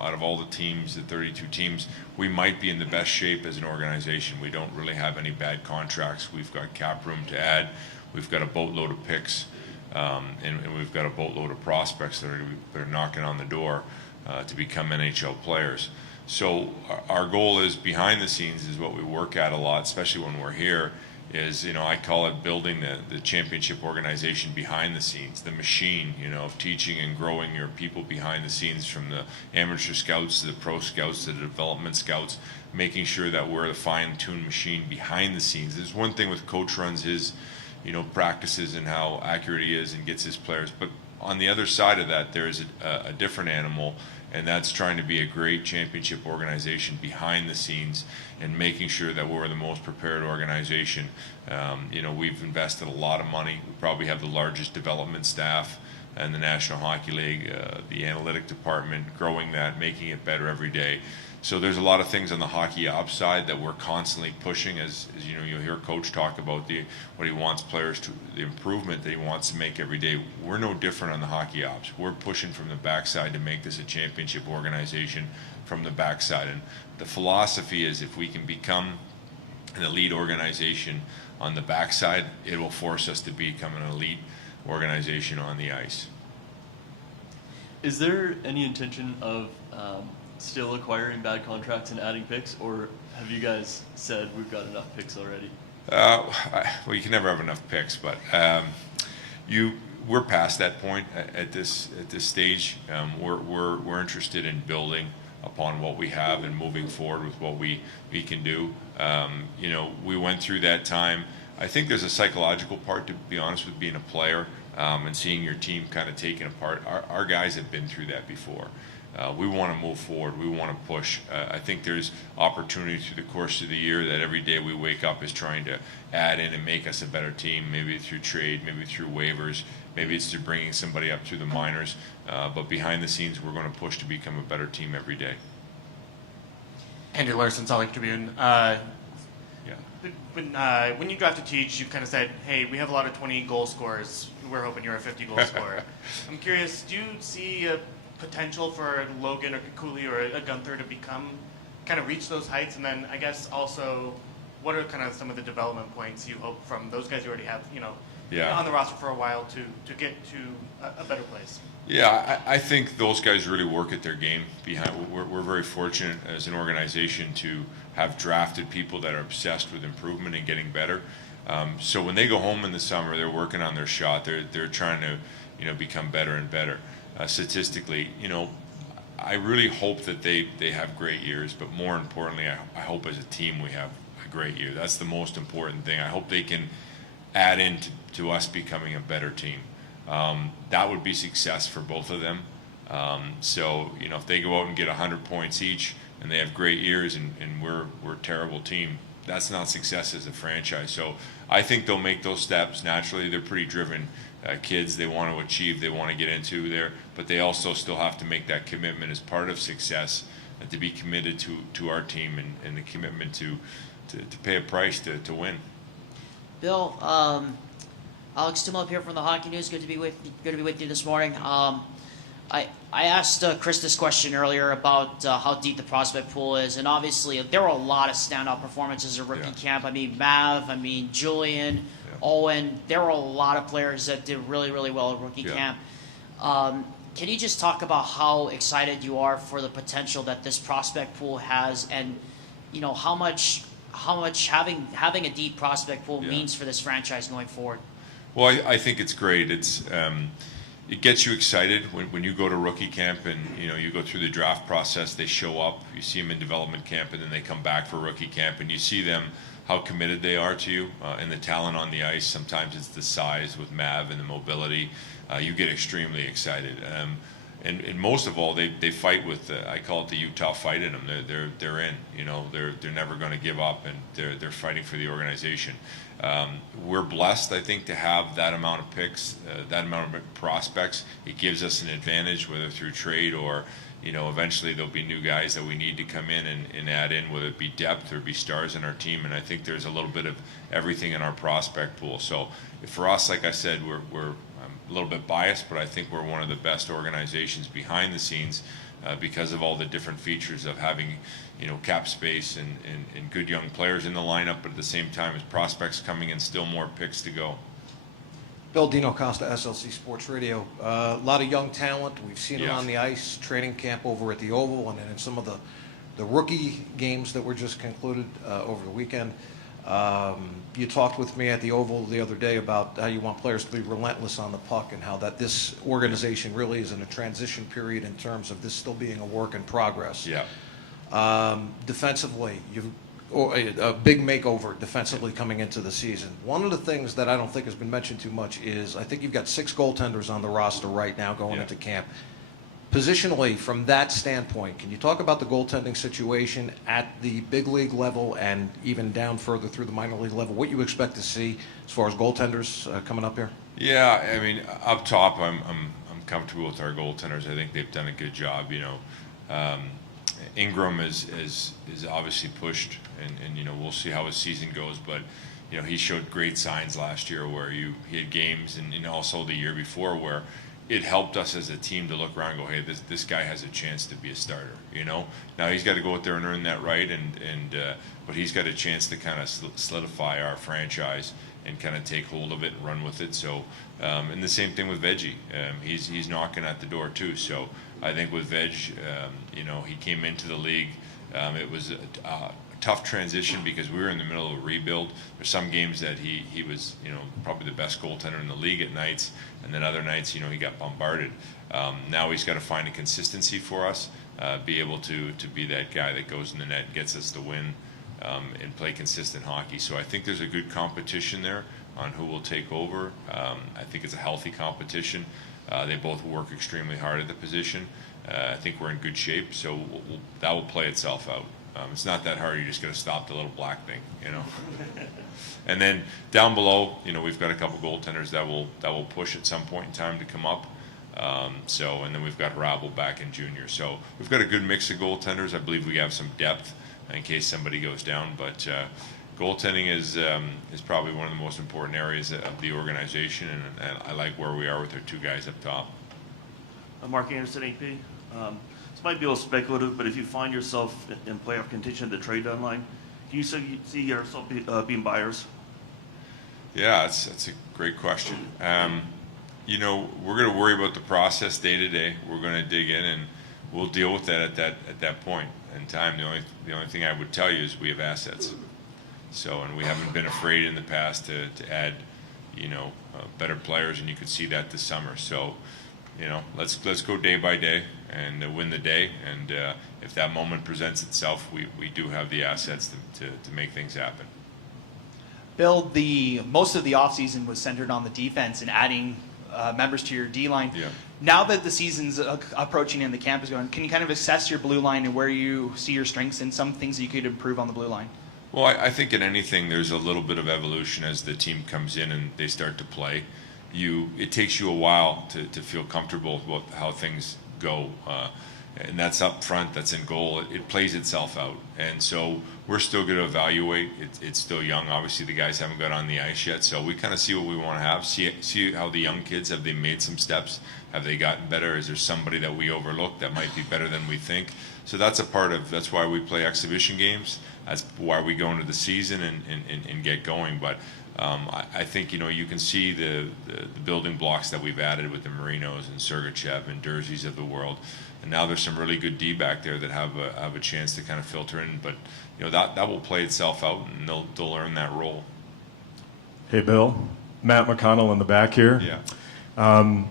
out of all the teams, the 32 teams, we might be in the best shape as an organization. We don't really have any bad contracts. We've got cap room to add. We've got a boatload of picks, and we've got a boatload of prospects that are knocking on the door to become NHL players. So our goal is, behind the scenes, is what we work at a lot, especially when we're here, is, I call it building the championship organization behind the scenes, the machine, of teaching and growing your people behind the scenes, from the amateur scouts to the pro scouts to the development scouts, making sure that we're the fine-tuned machine behind the scenes. There's one thing with coach runs his, practices and how accurate he is and gets his players, but on the other side of that, there is a different animal, and that's trying to be a great championship organization behind the scenes and making sure that we're the most prepared organization. We've invested a lot of money. We probably have the largest development staff in the National Hockey League, the analytic department, growing that, making it better every day. So there's a lot of things on the hockey ops side that we're constantly pushing. As you'll hear Coach talk about what he wants players to, the improvement that he wants to make every day. We're no different on the hockey ops. We're pushing from the backside to make this a championship organization from the backside. And the philosophy is, if we can become an elite organization on the backside, it will force us to become an elite organization on the ice. Is there any intention of still acquiring bad contracts and adding picks, or have you guys said we've got enough picks already? Well, you can never have enough picks, but we're past that point at this stage. We're interested in building upon what we have and moving forward with what we can do. We went through that time. I think there's a psychological part, to be honest, with being a player and seeing your team kind of taken apart. Our guys have been through that before. We want to move forward. We want to push. I think there's opportunity through the course of the year that every day we wake up is trying to add in and make us a better team, maybe through trade, maybe through waivers, maybe it's through bringing somebody up through the minors. But behind the scenes, we're going to push to become a better team every day. Andrew Larson, Salt Lake Tribune. When you drafted Teach, you kind of said, hey, we have a lot of 20 goal scorers. We're hoping you're a 50 goal scorer. I'm curious, do you see a potential for Logan or Cooley or a Gunther to kind of reach those heights? And then I guess also, what are kind of some of the development points you hope from those guys you already have, on the roster for a while to get to a better place? Yeah, I think those guys really work at their game. We're very fortunate as an organization to have drafted people that are obsessed with improvement and getting better. So when they go home in the summer, they're working on their shot. They're trying to become better and better. Statistically, I really hope that they have great years, but more importantly, I hope as a team we have a great year. That's the most important thing. I hope they can add in to us becoming a better team. That would be success for both of them. So, if they go out and get 100 points each and they have great years and we're a terrible team, that's not success as a franchise. So I think they'll make those steps naturally. They're pretty driven kids. They want to achieve, they want to get into there, but they also still have to make that commitment as part of success, to be committed to our team and the commitment to pay a price to win. Bill, Alex Tumulp here from the Hockey News. Good to be with you this morning. I asked Chris this question earlier about how deep the prospect pool is, and obviously there were a lot of standout performances at rookie camp. I mean, Mav, Julian, Owen. There were a lot of players that did really, really well at rookie camp. Can you just talk about how excited you are for the potential that this prospect pool has, and how much having a deep prospect pool means for this franchise going forward? Well, I think it's great. It gets you excited when you go to rookie camp and you go through the draft process. They show up, you see them in development camp, and then they come back for rookie camp, and you see them, how committed they are to you and the talent on the ice. Sometimes it's the size with Mav and the mobility. You get extremely excited. and most of all, they fight with I call it the Utah fight in them. They're in. They're never going to give up, and they're fighting for the organization. We're blessed, I think, to have that amount of picks, that amount of prospects. It gives us an advantage, whether through trade or, eventually there'll be new guys that we need to come in and add in, whether it be depth or be stars in our team. And I think there's a little bit of everything in our prospect pool. So for us, like I said, we're a little bit biased, but I think we're one of the best organizations behind the scenes because of all the different features of having, cap space and good young players in the lineup, but at the same time as prospects coming in, still more picks to go. Bill, Dino Costa, SLC Sports Radio. A lot of young talent. We've seen them on the ice, training camp over at the Oval, and then in some of the rookie games that were just concluded over the weekend. You talked with me at the Oval the other day about how you want players to be relentless on the puck and how that this organization really is in a transition period in terms of this still being a work in progress. Yeah. Defensively, a big makeover defensively coming into the season. One of the things that I don't think has been mentioned too much is I think you've got 6 goaltenders on the roster right now going into camp. Positionally, from that standpoint, can you talk about the goaltending situation at the big league level and even down further through the minor league level? What you expect to see as far as goaltenders coming up here? Yeah, I mean, up top, I'm comfortable with our goaltenders. I think they've done a good job. Ingram is obviously pushed, and we'll see how his season goes. But he showed great signs last year where he had games, and also the year before where it helped us as a team to look around and go, hey, this guy has a chance to be a starter. Now he's got to go out there and earn that right, but he's got a chance to kind of solidify our franchise and kind of take hold of it and run with it. So, and the same thing with Veggie. He's knocking at the door too. So I think with Veg, he came into the league. It was a tough transition because we were in the middle of a rebuild. There's some games that he was, probably the best goaltender in the league at nights, and then other nights, he got bombarded. Now he's got to find a consistency for us, be able to be that guy that goes in the net, gets us to win, and play consistent hockey. So I think there's a good competition there on who will take over. I think it's a healthy competition. They both work extremely hard at the position. I think we're in good shape, so that will play itself out. It's not that hard. You just got to stop the little black thing, And then down below, we've got a couple goaltenders that will push at some point in time to come up. And then we've got Rabel back in junior. So we've got a good mix of goaltenders. I believe we have some depth in case somebody goes down. But goaltending is probably one of the most important areas of the organization, and I like where we are with our 2 guys up top. Mark Anderson, AP. This might be a little speculative, but if you find yourself in playoff contention at the trade deadline, do you see yourself being buyers? Yeah, that's a great question. We're going to worry about the process day to day. We're going to dig in, and we'll deal with that at that point in time. The only thing I would tell you is we have assets. So, and we haven't been afraid in the past to add, better players, and you could see that this summer. So, let's go day by day and win the day. And if that moment presents itself, we do have the assets to make things happen. Bill, most of the offseason was centered on the defense and adding members to your D-line. Yeah. Now that the season's approaching and the camp is going, can you kind of assess your blue line and where you see your strengths and some things that you could improve on the blue line? Well, I think in anything there's a little bit of evolution as the team comes in and they start to play. It takes you a while to feel comfortable with how things go, and that's up front, that's in goal. It plays itself out, and so we're still going to evaluate. It's still young. Obviously, the guys haven't got on the ice yet, so we kind of see what we want to have. See how the young kids, have they made some steps? Have they gotten better? Is there somebody that we overlooked that might be better than we think? So that's that's why we play exhibition games. That's why we go into the season and get going. But I think you can see the building blocks that we've added with the Marinos and Sergachev and Durzees of the world, and now there's some really good D back there that have a chance to kind of filter in. But that will play itself out, and they'll earn that role. Hey, Bill, Matt McConnell in the back here. Yeah.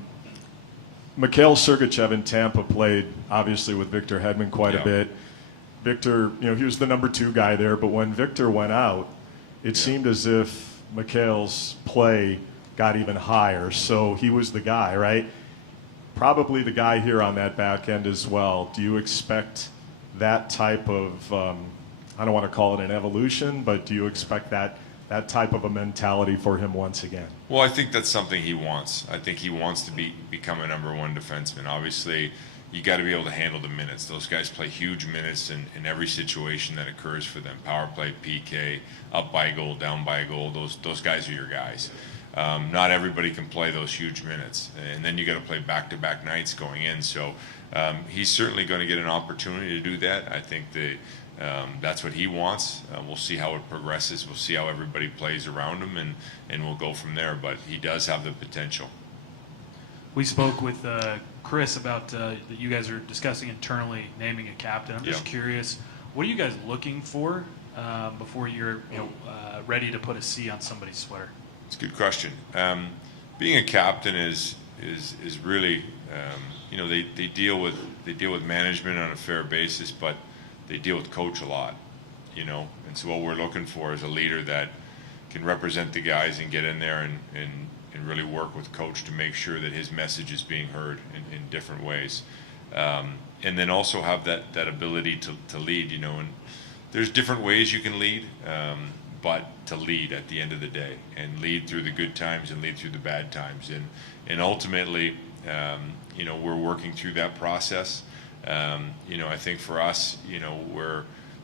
Mikhail Sergachev in Tampa played obviously with Victor Hedman quite a bit. Victor, he was the number 2 guy there, but when Victor went out, it seemed as if Mikhail's play got even higher. So he was the guy, right? probably the guy here on that back end as well. Do you expect that type of, I don't want to call it an evolution, but do you expect that type of a mentality for him once again? Well, I think that's something he wants. I think he wants to become a number one defenseman. Obviously, you got to be able to handle the minutes. Those guys play huge minutes in every situation that occurs for them. Power play, PK, up by a goal, down by a goal. Those guys are your guys. Not everybody can play those huge minutes, and then you got to play back-to-back nights going in. So he's certainly going to get an opportunity to do that. I think that's what he wants. We'll see how it progresses. We'll see how everybody plays around him, and we'll go from there. But he does have the potential. We spoke with Chris about that you guys are discussing internally naming a captain. I'm just curious, what are you guys looking for before you're ready to put a C on somebody's sweater? It's a good question. Being a captain is really, they deal with management on a fair basis, but they deal with coach a lot, and so what we're looking for is a leader that can represent the guys and get in there and really work with coach to make sure that his message is being heard in different ways, and then also have that ability to lead, and there's different ways you can lead, but to lead at the end of the day, and lead through the good times and lead through the bad times, and ultimately, we're working through that process. I think for us,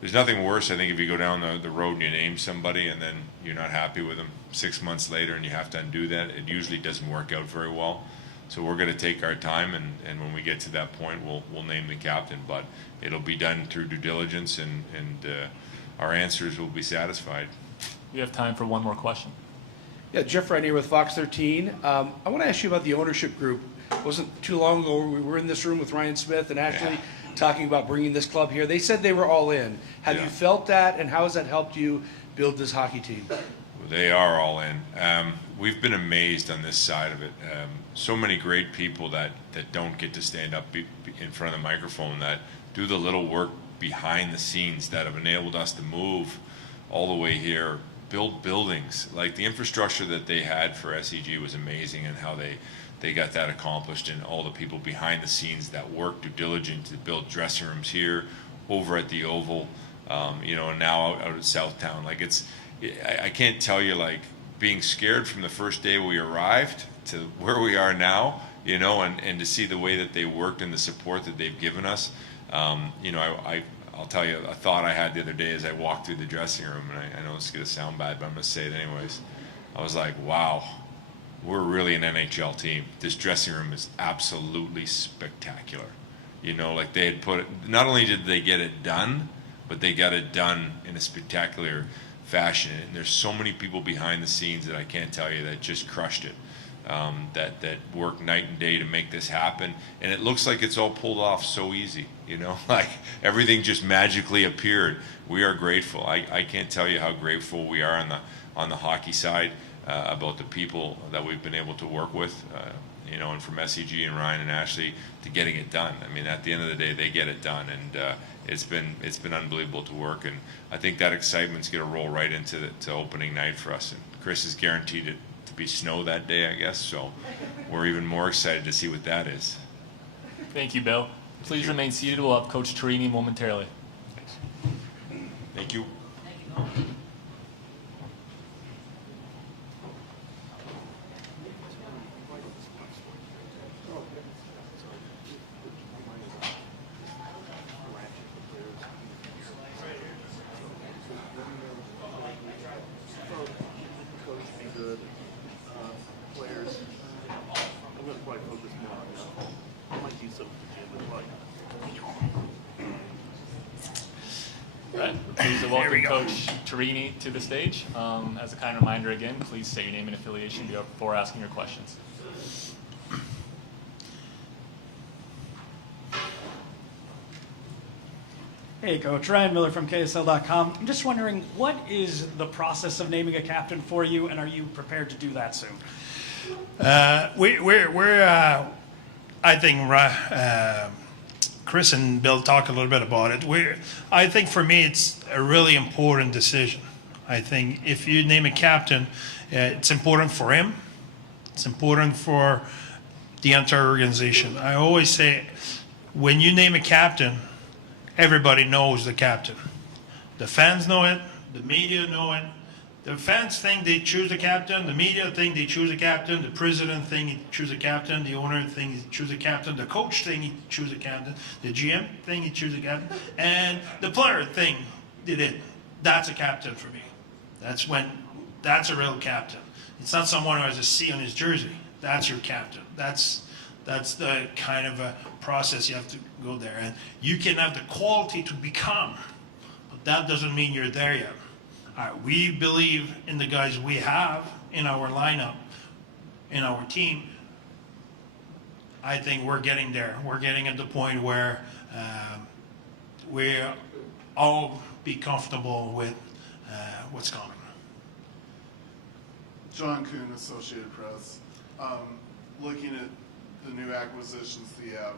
there's nothing worse, I think, if you go down the road and you name somebody and then you're not happy with them 6 months later and you have to undo that. It usually doesn't work out very well. So we're going to take our time, and when we get to that point, we'll name the captain. But it'll be done through due diligence, and our answers will be satisfied. We have time for one more question. Yeah, Jeff Wright here with Fox 13. I want to ask you about the ownership group. It wasn't too long ago we were in this room with Ryan Smith and Ashley talking about bringing this club here. They said they were all in. Have you felt that, and how has that helped you build this hockey team? They are all in. We've been amazed on this side of it. So many great people that don't get to stand up in front of the microphone, that do the little work behind the scenes, that have enabled us to move all the way here, build buildings. Like the infrastructure that they had for SEG was amazing, and how they got that accomplished, and all the people behind the scenes that worked due diligence to build dressing rooms here, over at the Oval, and now out at Southtown. Like I can't tell you, like, being scared from the first day we arrived to where we are now, and to see the way that they worked and the support that they've given us. I'll tell you a thought I had the other day as I walked through the dressing room, and I know this is going to sound bad, but I'm going to say it anyways. I was like, wow, we're really an NHL team. This dressing room is absolutely spectacular. Like they had put it, not only did they get it done, but they got it done in a spectacular fashion. And there's so many people behind the scenes that I can't tell you that just crushed it. That work night and day to make this happen, and it looks like it's all pulled off so easy, like everything just magically appeared. We are grateful. I can't tell you how grateful we are on the hockey side about the people that we've been able to work with, and from SEG and Ryan and Ashley to getting it done. I mean, at the end of the day, they get it done, and it's been unbelievable to work. And I think that excitement's going to roll right into to opening night for us. And Chris is guaranteed it to be snow that day, I guess. So we're even more excited to see what that is. Thank you, Bill. Please remain seated. We'll have Coach Torini momentarily. Thank you. Please welcome Coach Torini to the stage. As a kind reminder again, please state your name and affiliation before asking your questions. Hey, Coach. Ryan Miller from KSL.com. I'm just wondering, what is the process of naming a captain for you, and are you prepared to do that soon? I think Chris and Bill talk a little bit about it. I think for me, it's a really important decision. I think if you name a captain, it's important for him. It's important for the entire organization. I always say, when you name a captain, everybody knows the captain. The fans know it, the media know it. The fans think they choose a captain, the media think they choose a captain, the president think he choose a captain, the owner think he choose a captain, the coach think he choose a captain, the GM think he choose a captain, and the player think they did. That's a captain for me. That's a real captain. It's not someone who has a C on his jersey. That's your captain. That's the kind of a process you have to go there. And you can have the quality to become, but that doesn't mean you're there yet. We believe in the guys we have in our lineup, in our team. I think we're getting there. We're getting at the point where we all be comfortable with what's coming. John Kuhn, Associated Press. Looking at the new acquisitions that you have,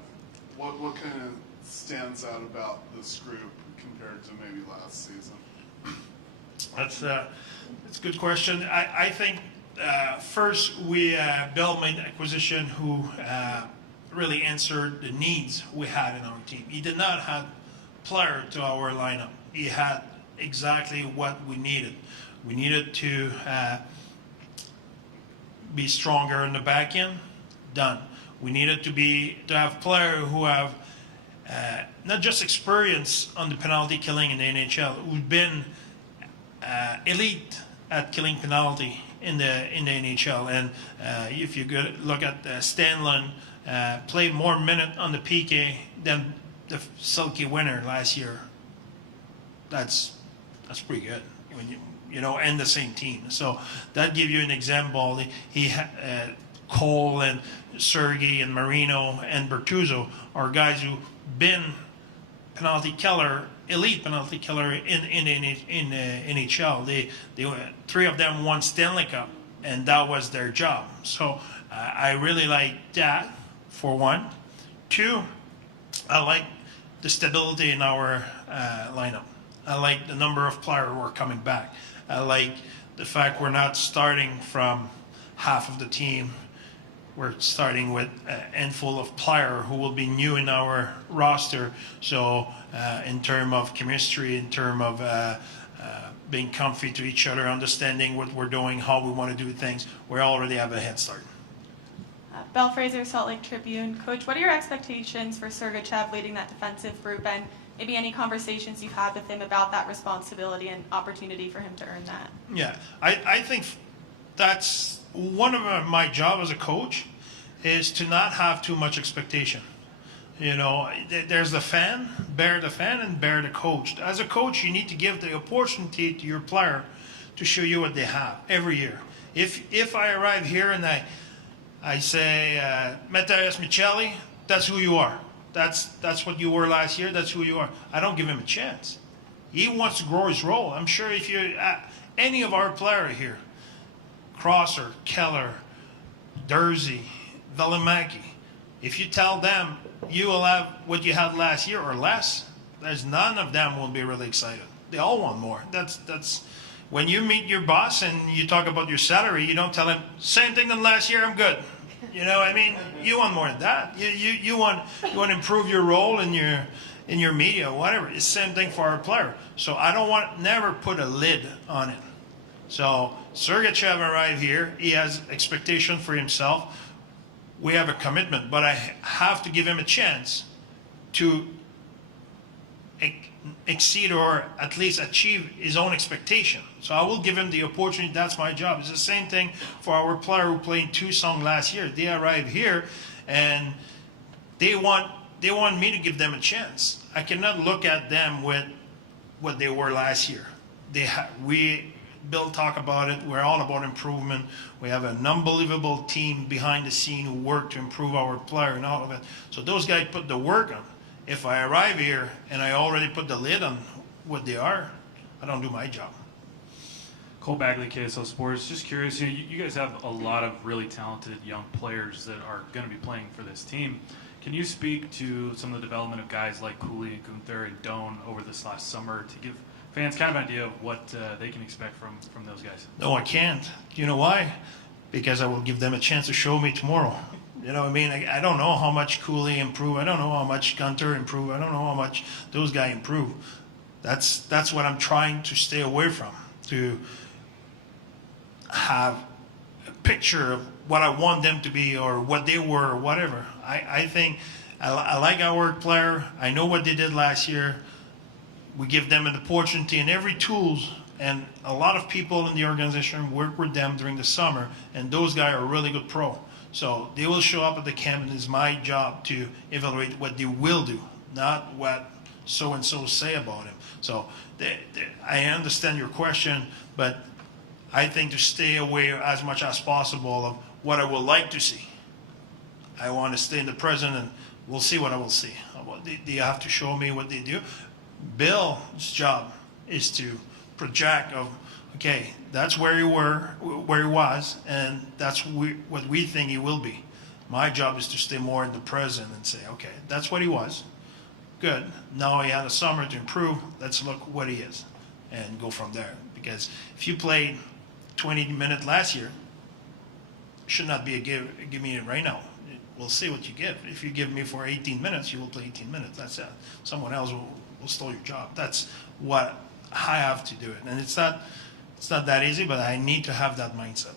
what kind of stands out about this group compared to maybe last season? That's a good question. I think first Bill made an acquisition who really answered the needs we had in our team. He did not have player to our lineup. He had exactly what we needed. We needed to be stronger in the back end. Done. We needed to have players who have not just experience on the penalty killing in the NHL, who've been elite at killing penalty in the NHL. And if you look at Stanlon, played more minutes on the PK than the Selke winner last year. That's pretty good when you know, and the same team. So that gives you an example. He Cole and Sergei and Marino and Bertuzzo are guys who've been penalty killer, elite penalty killer in NHL. They three of them won Stanley Cup, and that was their job. So I really like that, for one. Two, I like the stability in our lineup. I like the number of players who are coming back. I like the fact we're not starting from half of the team. We're starting with a handful of players who will be new in our roster. So in terms of chemistry, in terms of being comfy to each other, understanding what we're doing, how we want to do things, we already have a head start. Belle Fraser, Salt Lake Tribune. Coach, what are your expectations for Sergachev leading that defensive group, and maybe any conversations you've had with him about that responsibility and opportunity for him to earn that? Yeah, I think that's one of my job as a coach, is to not have too much expectation. You know, there's the fan, bear the fan, and bear the coach. As a coach, you need to give the opportunity to your player to show you what they have every year. If I arrive here and I say, Matthias Micheli, that's who you are. That's what you were last year. That's who you are. I don't give him a chance. He wants to grow his role. I'm sure if you any of our players here, Crosser, Keller, Dursey, Valimaki, if you tell them you will have what you had last year or less, there's none of them will be really excited. They all want more. That's when you meet your boss and you talk about your salary, you don't tell him same thing than last year. I'm good. You know, I mean, you want more than that. You want to improve your role in your media, whatever. It's the same thing for our player. So I don't want never put a lid on it. So Sergachev arrived here. He has expectation for himself. We have a commitment, but I have to give him a chance to exceed or at least achieve his own expectation. So I will give him the opportunity. That's my job. It's the same thing for our player who played in Tucson last year. They arrived here, and they want me to give them a chance. I cannot look at them with what they were last year. Bill talk about it. We're all about improvement. We have an unbelievable team behind the scene who work to improve our player and all of it. So those guys put the work on. If I arrive here and I already put the lid on what they are, I don't do my job. Cole Bagley, KSL Sports. Just curious, you guys have a lot of really talented young players that are going to be playing for this team. Can you speak to some of the development of guys like Cooley, Gunther, and Doan over this last summer to give fans kind of an idea of what they can expect from those guys? No, I can't. You know why? Because I will give them a chance to show me tomorrow. You know what I mean? I don't know how much Cooley improved. I don't know how much Gunter improved. I don't know how much those guys improved. That's what I'm trying to stay away from, to have a picture of what I want them to be or what they were or whatever. I think I like our player. I know what they did last year. We give them an opportunity and every tools, and a lot of people in the organization work with them during the summer, and those guys are really good pro. So they will show up at the camp, and it's my job to evaluate what they will do, not what so-and-so say about him. So I understand your question, but I think to stay away as much as possible of what I would like to see. I want to stay in the present, and we'll see what I will see. They have to show me what they do. Bill's job is to project of, okay, that's where he was, and that's what we think he will be. My job is to stay more in the present and say, okay, that's what he was. Good. Now he had a summer to improve. Let's look what he is and go from there. Because if you played 20 minutes last year, it should not be a give me it right now. We'll see what you give. If you give me for 18 minutes, you will play 18 minutes. That's it. Someone else will steal your job. That's what I have to do it. And it's not that easy, but I need to have that mindset.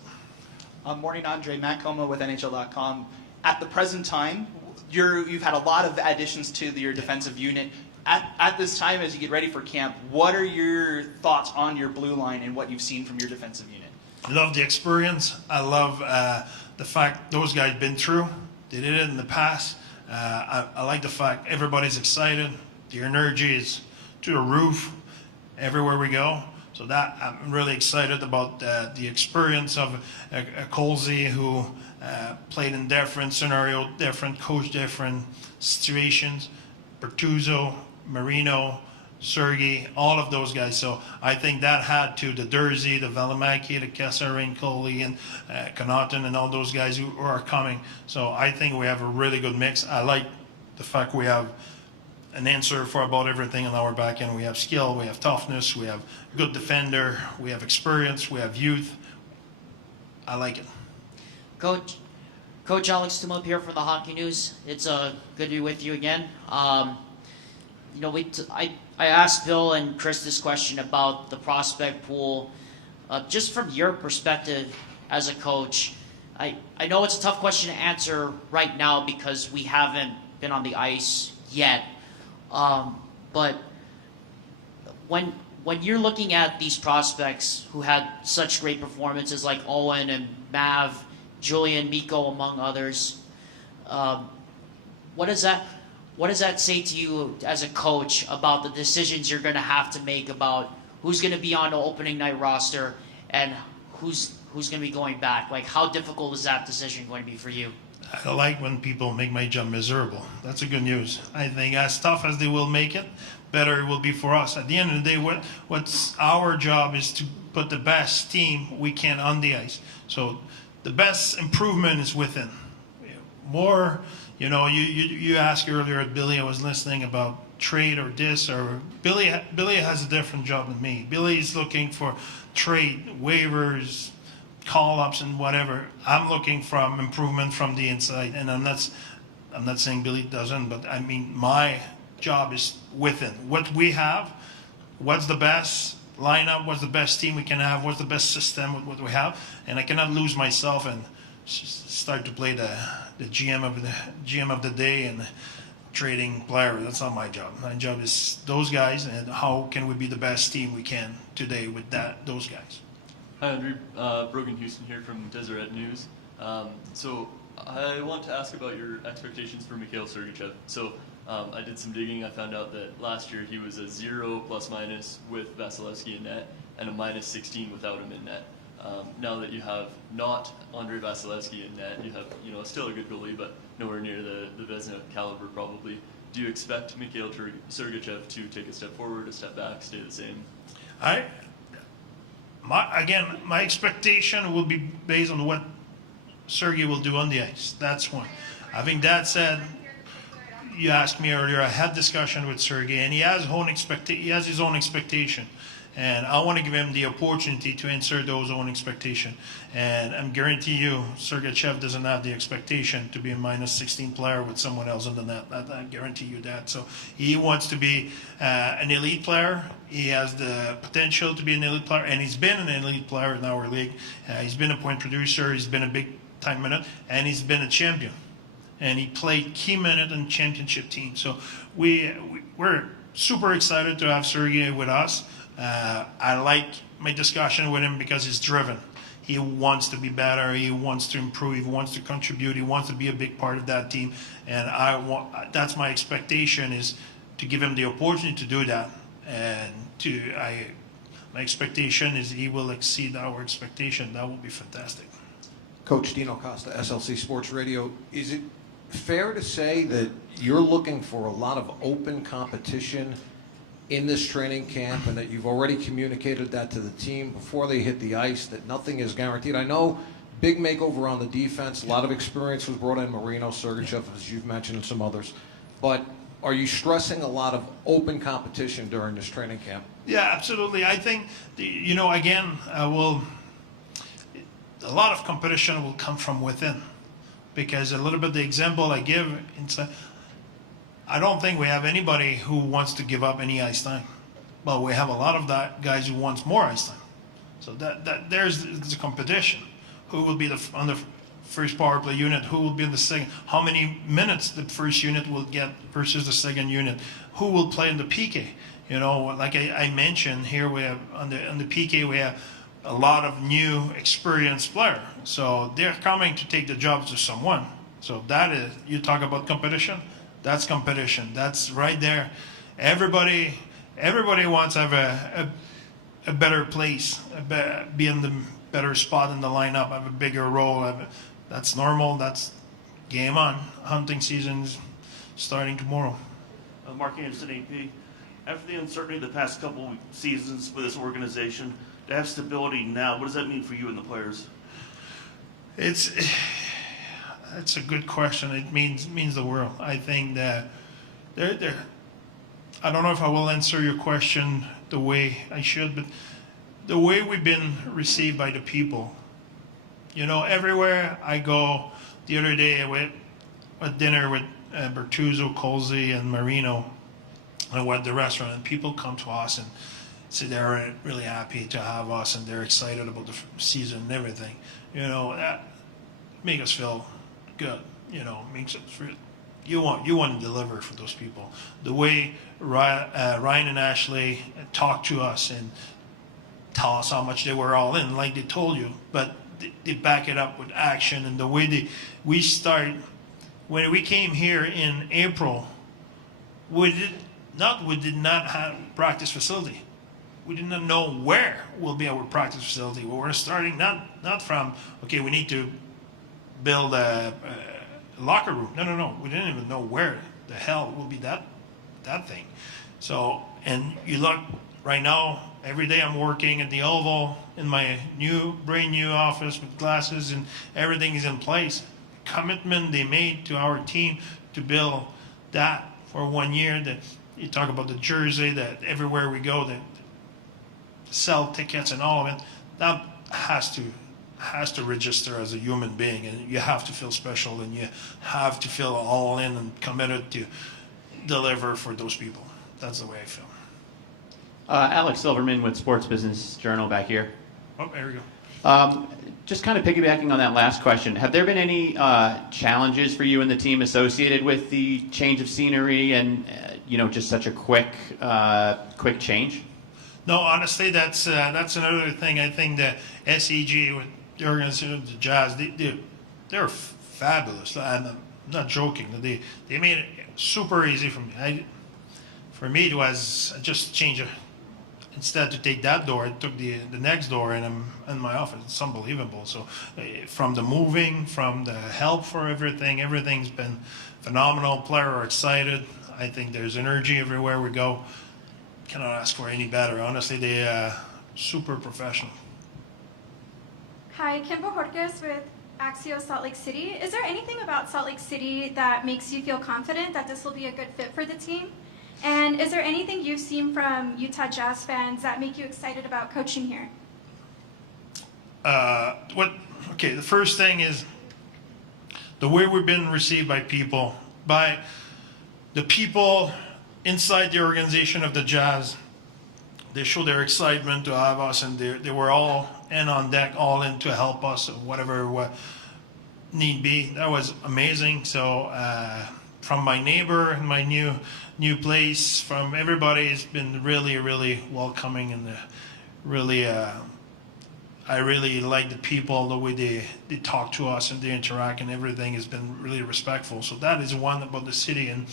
Morning, Andre. Matt Coma with NHL.com. At the present time, you've had a lot of additions to your defensive unit. At this time, as you get ready for camp, what are your thoughts on your blue line and what you've seen from your defensive unit? I love the experience. I love the fact those guys been through. They did it in the past. I like the fact everybody's excited. The energy is to the roof everywhere we go. So that I'm really excited about the experience of Colsey, who played in different scenario, different coach, different situations. Bertuzzo, Marino, Sergei, all of those guys. So I think that had to the Dursey, the Valimaki, the Kesselring, Coley, and Connaughton, and all those guys who are coming. So I think we have a really good mix. I like the fact we have an answer for about everything on our back end. We have skill, we have toughness, we have good defender, we have experience, we have youth. I like it. Coach Alex Tumop here for the Hockey News. It's good to be with you again. You know, I asked Bill and Chris this question about the prospect pool. Just from your perspective as a coach, I know it's a tough question to answer right now because we haven't been on the ice yet. But when you're looking at these prospects who had such great performances like Owen and Mav, Julian, Mikko, among others, what does that say to you as a coach about the decisions you're going to have to make about who's going to be on the opening night roster and who's going to be going back? Like, how difficult is that decision going to be for you? I like when people make my job miserable. That's a good news. I think as tough as they will make it, better it will be for us. At the end of the day, what's our job is to put the best team we can on the ice. So the best improvement is within. More, you know, you asked earlier at Billy, I was listening about trade or this, or Billy has a different job than me. Billy is looking for trade, waivers, call-ups and whatever. I'm looking from improvement from the inside, and I'm not saying Billy doesn't, but I mean my job is within what we have. What's the best lineup? What's the best team we can have? What's the best system with what we have? And I cannot lose myself and start to play the GM of the day and trading player. That's not my job. My job is those guys, and how can we be the best team we can today with those guys. Hi, Andre. Brogan Houston here from Deseret News. So I want to ask about your expectations for Mikhail Sergachev. So I did some digging. I found out that last year he was a 0 ± with Vasilevsky in net and a -16 without him in net. Now that you have not Andre Vasilevsky in net, you have still a good goalie, but nowhere near the Vezina caliber probably. Do you expect Mikhail Sergachev to take a step forward, a step back, stay the same? My expectation will be based on what Sergei will do on the ice. That's one. Having that said, you asked me earlier, I had discussion with Sergei, and he has his own expectation. And I want to give him the opportunity to answer those own expectations. And I guarantee you, Sergachev doesn't have the expectation to be a minus 16 player with someone else in the net. I guarantee you that. So he wants to be an elite player. He has the potential to be an elite player, and he's been an elite player in our league. He's been a point producer. He's been a big-time minute, and he's been a champion. And he played key minute in championship team. So we're super excited to have Sergei with us. I like my discussion with him because he's driven. He wants to be better. He wants to improve. He wants to contribute. He wants to be a big part of that team. And that's my expectation, is to give him the opportunity to do that. And my expectation is he will exceed our expectation. That will be fantastic. Coach Dino Costa, SLC Sports Radio. Is it fair to say that you're looking for a lot of open competition in this training camp, and that you've already communicated that to the team before they hit the ice, that nothing is guaranteed? I know big makeover on the defense, a lot of experience was brought in, Marino, Sergachev, as you've mentioned, and some others. But are you stressing a lot of open competition during this training camp? Yeah, absolutely. I think, again, a lot of competition will come from within, because a little bit the example I give, I don't think we have anybody who wants to give up any ice time, but we have a lot of guys who wants more ice time. So that there's the competition. Who will be on the first power play unit? Who will be in the second? How many minutes the first unit will get versus the second unit? Who will play in the PK? Like I mentioned here, we have on the PK we have a lot of new experienced players. So they're coming to take the jobs of someone. So that is, you talk about competition. That's competition. That's right there. Everybody wants to have a better place, be in the better spot in the lineup, have a bigger role. That's normal. That's game on. Hunting season's starting tomorrow. Mark Anderson, AP. After the uncertainty of the past couple of seasons for this organization, to have stability now, what does that mean for you and the players? That's a good question. It means the world. I think that I don't know if I will answer your question the way I should, but the way we've been received by the people. Everywhere I go. The other day I went at dinner with Bertuzzo, Colzi, and Marino. I went to the restaurant, and people come to us and say they're really happy to have us, and they're excited about the season and everything. That makes us feel good. Makes it real. You want to deliver for those people. The way Ryan and Ashley talked to us and tell us how much they were all in, like they told you, but they back it up with action. And the way we start, when we came here in April, we did not have practice facility. We did not know where will be our practice facility. We were starting not from, okay, we need to build a locker room. No. We didn't even know where the hell will be that thing. So, and you look right now, every day I'm working at the Oval in my brand new office with glasses, and everything is in place. Commitment they made to our team to build that for 1 year. That you talk about the jersey, that everywhere we go, that sell tickets and all of it, that has to register as a human being, and you have to feel special, and you have to feel all in and committed to deliver for those people. That's the way I feel. Alex Silverman with Sports Business Journal back here. Oh, there we go. Just kind of piggybacking on that last question, have there been any challenges for you and the team associated with the change of scenery and just such a quick change? No, honestly, that's another thing. I think that SEG, with the organization of the Jazz, they're fabulous. I'm not joking. They made it super easy for me. For me, it was just change. Instead to take that door, I took the next door, and I'm in my office. It's unbelievable. So from the moving, from the help for everything's been phenomenal. Players are excited. I think there's energy everywhere we go. Cannot ask for any better. Honestly, they super professional. Hi, Kim Bojorquez with Axios Salt Lake City. Is there anything about Salt Lake City that makes you feel confident that this will be a good fit for the team? And is there anything you've seen from Utah Jazz fans that make you excited about coaching here? Okay, the first thing is the way we've been received by people, by the people inside the organization of the Jazz. They show their excitement to have us, and they were all in on deck, all in to help us, what need be. That was amazing. So from my neighbor and my new place, from everybody, it's been really, really welcoming, and really. I really like the people, the way they talk to us and they interact, and everything has been really respectful. So that is one about the city. And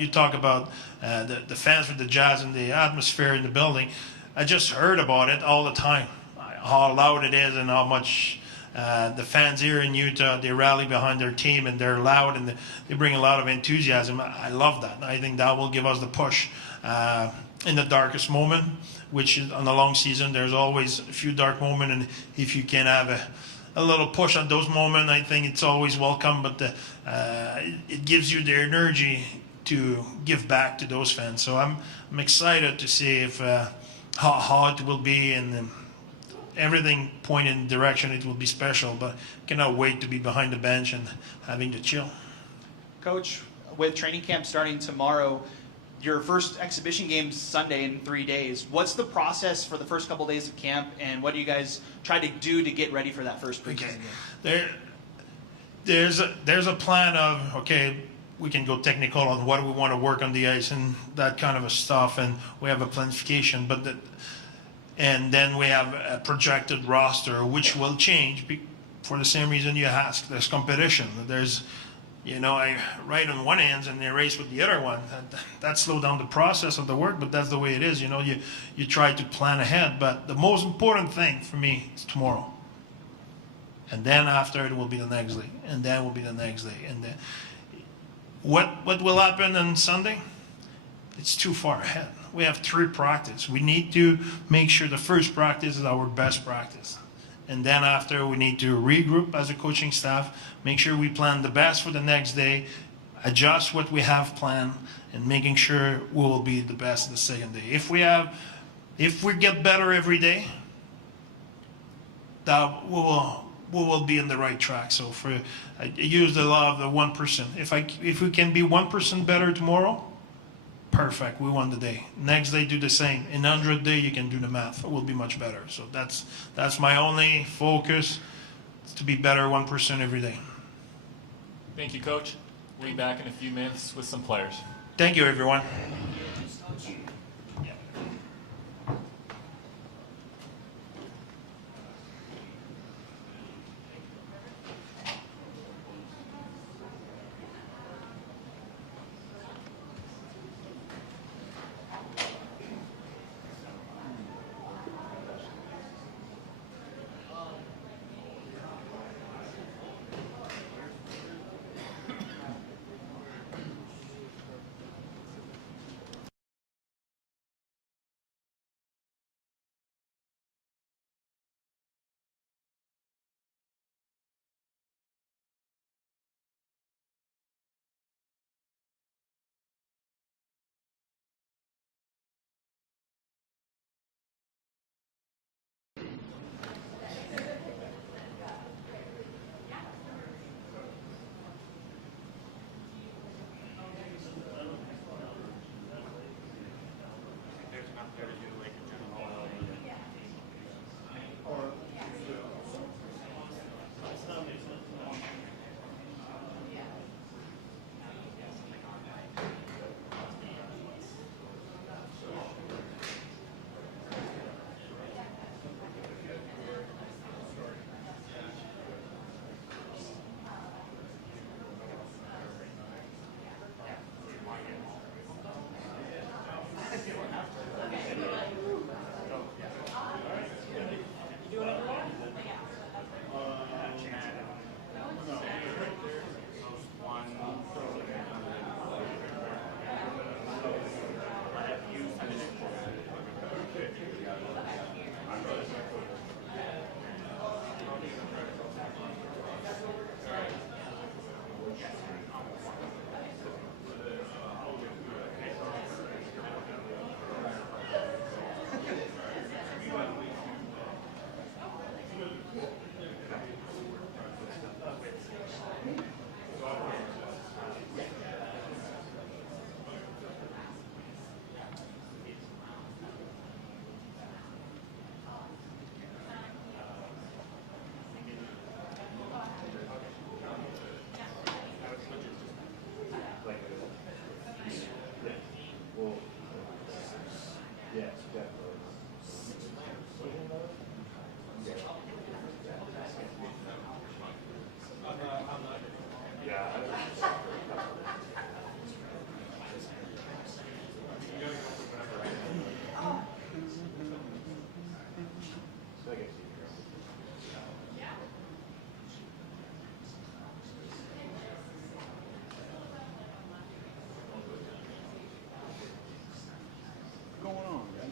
you talk about the fans with the Jazz and the atmosphere in the building. I just heard about it all the time, how loud it is and how much the fans here in Utah, they rally behind their team and they're loud and they bring a lot of enthusiasm. I love that. I think that will give us the push in the darkest moment, which is on the long season, there's always a few dark moments, and if you can have a little push on those moments, I think it's always welcome, but it gives you the energy to give back to those fans. So I'm excited to see if how it will be, and everything pointed in the direction it will be special, but cannot wait to be behind the bench and having to chill. Coach, with training camp starting tomorrow, your first exhibition game's Sunday in 3 days. What's the process for the first couple days of camp, and what do you guys try to do to get ready for that first preseason game? There's a plan of, okay, we can go technical on what we want to work on the ice and that kind of a stuff, and we have a planification, and then we have a projected roster, which will change for the same reason you asked. There's competition. There's, I write on one hand and they race with the other one. That slows down the process of the work, but that's the way it is. You try to plan ahead, but the most important thing for me is tomorrow. And then after it will be the next day, and then will be the next day. And then what will happen on Sunday? It's too far ahead. We have 3 practices. We need to make sure the first practice is our best practice. And then after, we need to regroup as a coaching staff, make sure we plan the best for the next day, adjust what we have planned, and making sure we will be the best the second day. If we get better every day, that we will be in the right track. So I use the law of the 1%. If we can be 1% better tomorrow, perfect, we won the day. Next day, do the same. In 100 day, you can do the math. It will be much better. So that's my only focus, is to be better 1% every day. Thank you, Coach. We'll be back in a few minutes with some players. Thank you, everyone.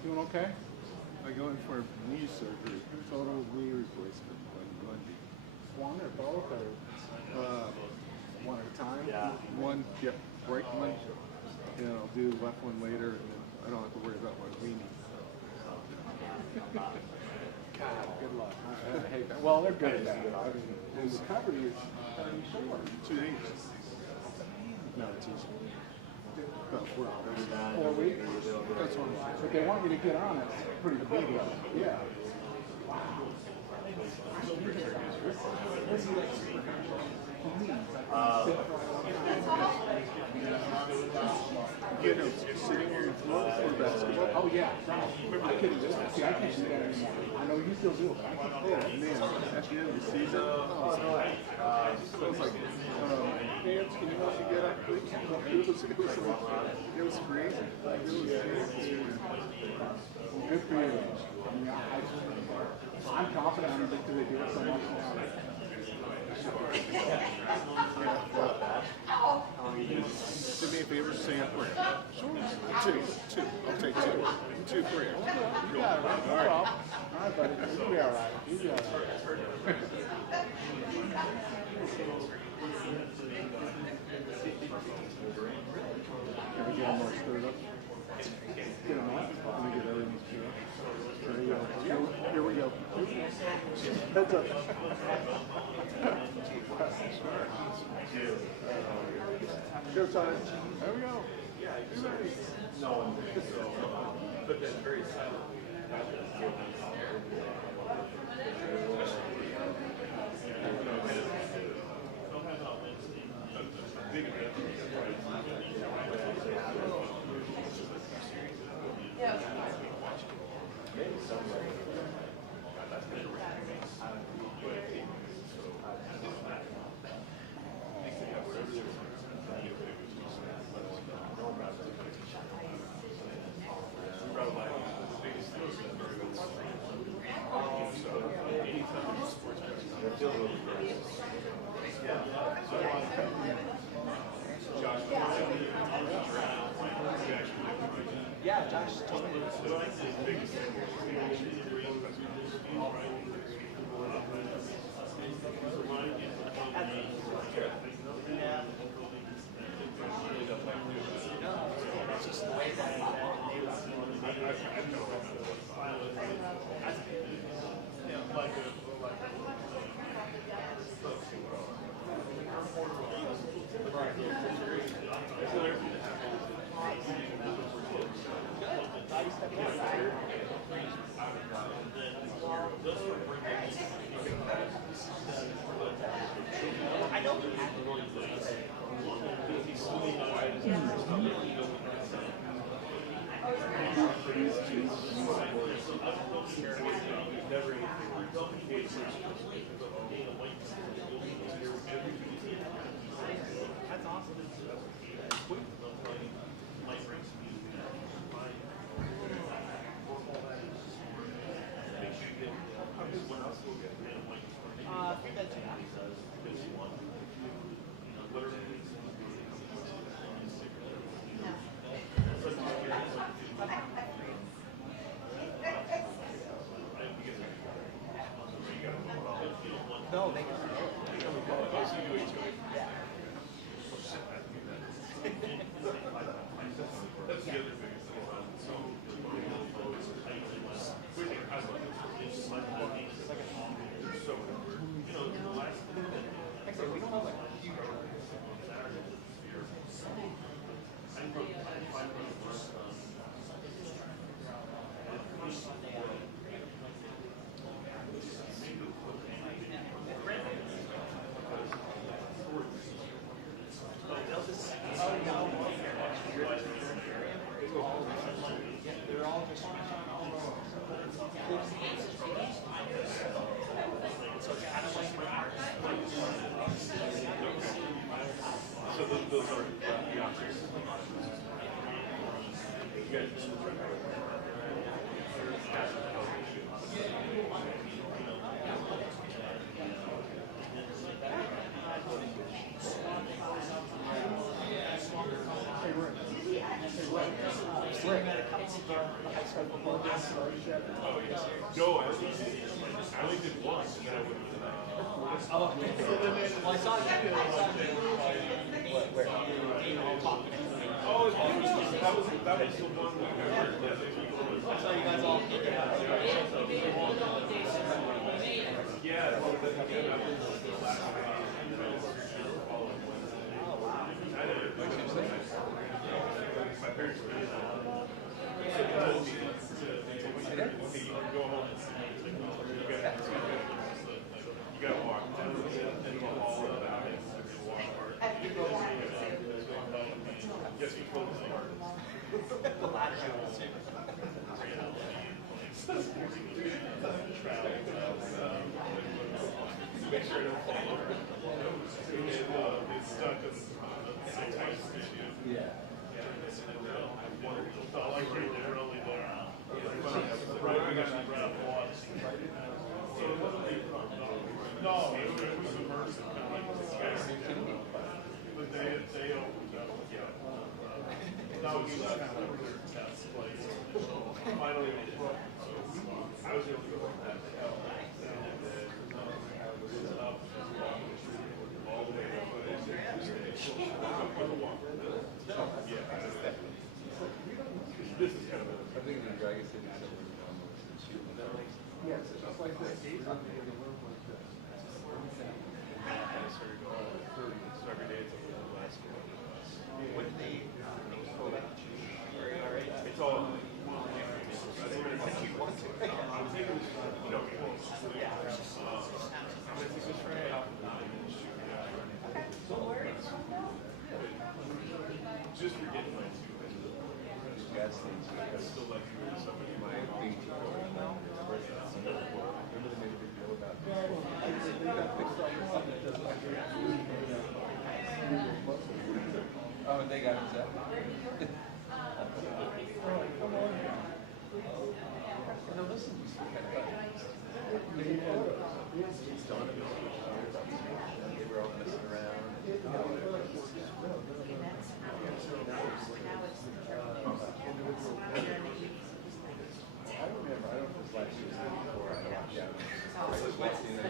Doing okay? I go in for knee surgery, total knee replacement on Monday. One or both, or one at a time? Yeah. One, yep, right one, and I'll do left one later, and then I don't have to worry about my weenie. God, good luck. I hate that. Well, they're good at that. I mean, and the recovery is fairly short. 2 weeks. No, it's easy. About 4 weeks. That's what I'm saying. But they want you to get on it pretty big. Yeah. You know, sitting on the floor for basketball. Oh yeah, I couldn't do that. See, I can't do that anymore. I know you still do it, but I can play it. Man, at the end of the season, it was like, fans, can you help me get up, please? It was crazy. Like, it was crazy. Good for you. I mean, I'm confident on it because they do it so much now. Do me a favor, say a prayer. Sure. Two. I'll take two. 2 prayers. You got it, right? All right. All right, buddy. You'll be all right. You'll be all right. Can we get them more stirred up? Get them up. Let me get everything stirred up. There you go. Here we go. Heads up. Go time. There we go. Be ready. No. But then very silent. Yeah, Josh told me it's just the way that I don't That's awesome. I think that's no, they can. They're all just so it's kind of like so those are the options. You guys Rick, high school football game? Oh, yes. No, I only did once, and then I went to Oh, well, I saw you. Where? Oh, that was the one where I saw you guys all. My parents told me to go home you gotta walk down the hall about it and walk hard. Yes, you close the heart. Make sure it don't fall over. It's stuck in the tight studio. Yeah. I like right there, only there. Right, we got right up the wall. So it wasn't no, it was immersive. But they opened up. That was kind of their test place. Finally, I was able to go from that to hell. And then I was up all the way up. Yeah. This is kind of I think the Dragon City yes, it's just like this. So every day it's a little less. With the it's all just forget my two gas station. I still like you somebody my big remember they made a big deal about this. They got fixed all this stuff that doesn't like oh, and they got upset. Come on. No, listen, you see kind of they were all messing around. I remember, I don't know if it was last year or before I walked out. I was watching it.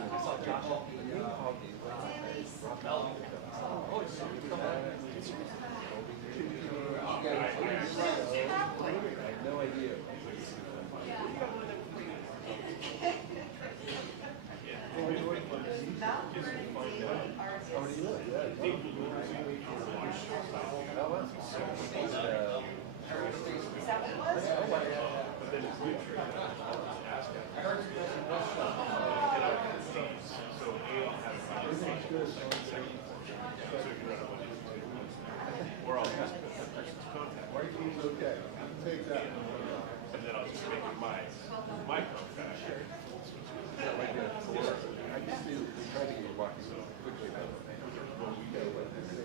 I saw Josh. Oh, it's I had no idea. Or I'll just put the person's contact. Marketing's okay. Take that. And then I'll just make it my contact. Like that. I just feel they try to get you walking so quickly now. Well, we know what this is.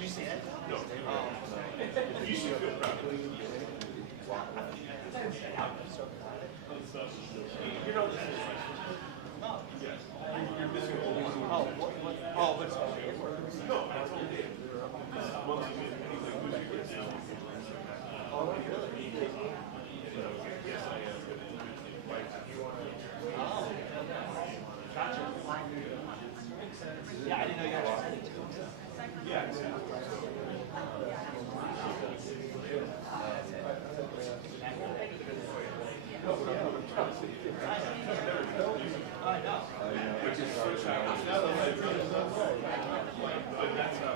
You see it? No. You should feel proud of it. You know this is no. Yes. You're missing a whole what's no, I told you. Oh, really? Yes, I am. Oh. Gotcha. Yeah, I didn't know you were sending to him. Yeah, exactly. I know. Which is so childish. But that's how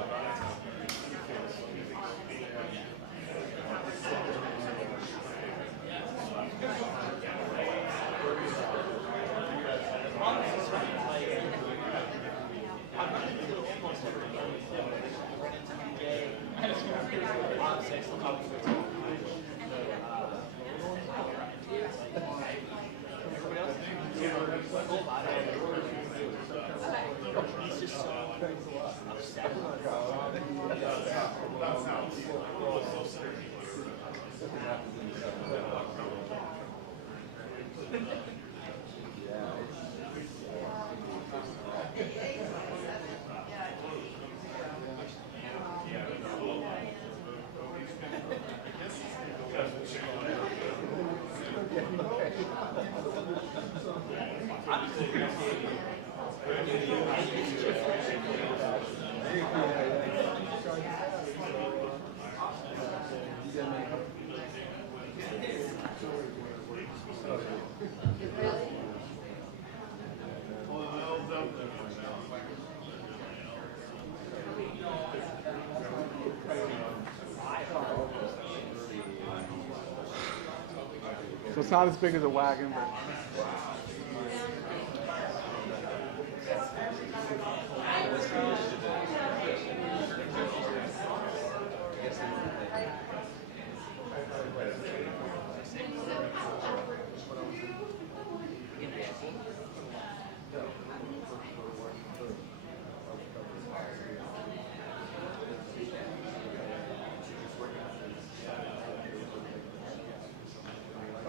So it's not as big as a wagon, but.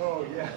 Oh, yeah.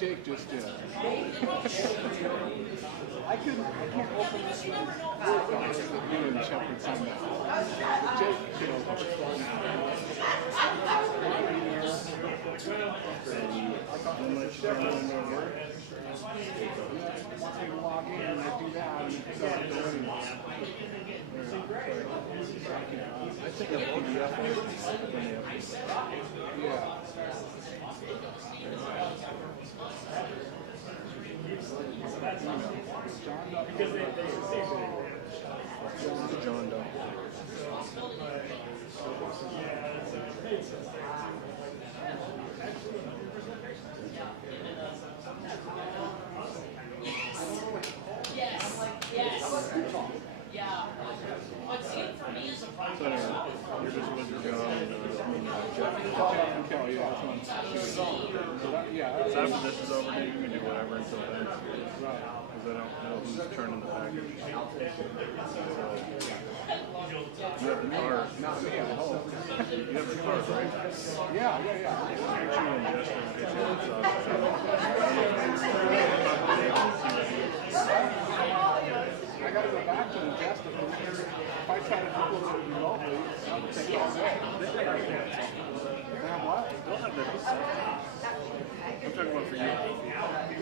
Jake just did. I can't open this thing. You and Shepard signed that. Jake, you know, unless you're doing no work. Once you log in and I do that, and you start doing I think a PDF. Yeah. John Doe. Yeah. What's in for me is a problem. So you're just with John and Kelly, yeah, that's one. Yeah. So after this is over, you can do whatever until then. Right. Because I don't know who's turning the package. So, you have the car. Not me, I hope. You have the car, right? Yeah. Make sure you ingest it in case you have I gotta go back to ingest it. If I try to upload it remotely, I'll take all day. What? They'll have that. I'm talking about for you.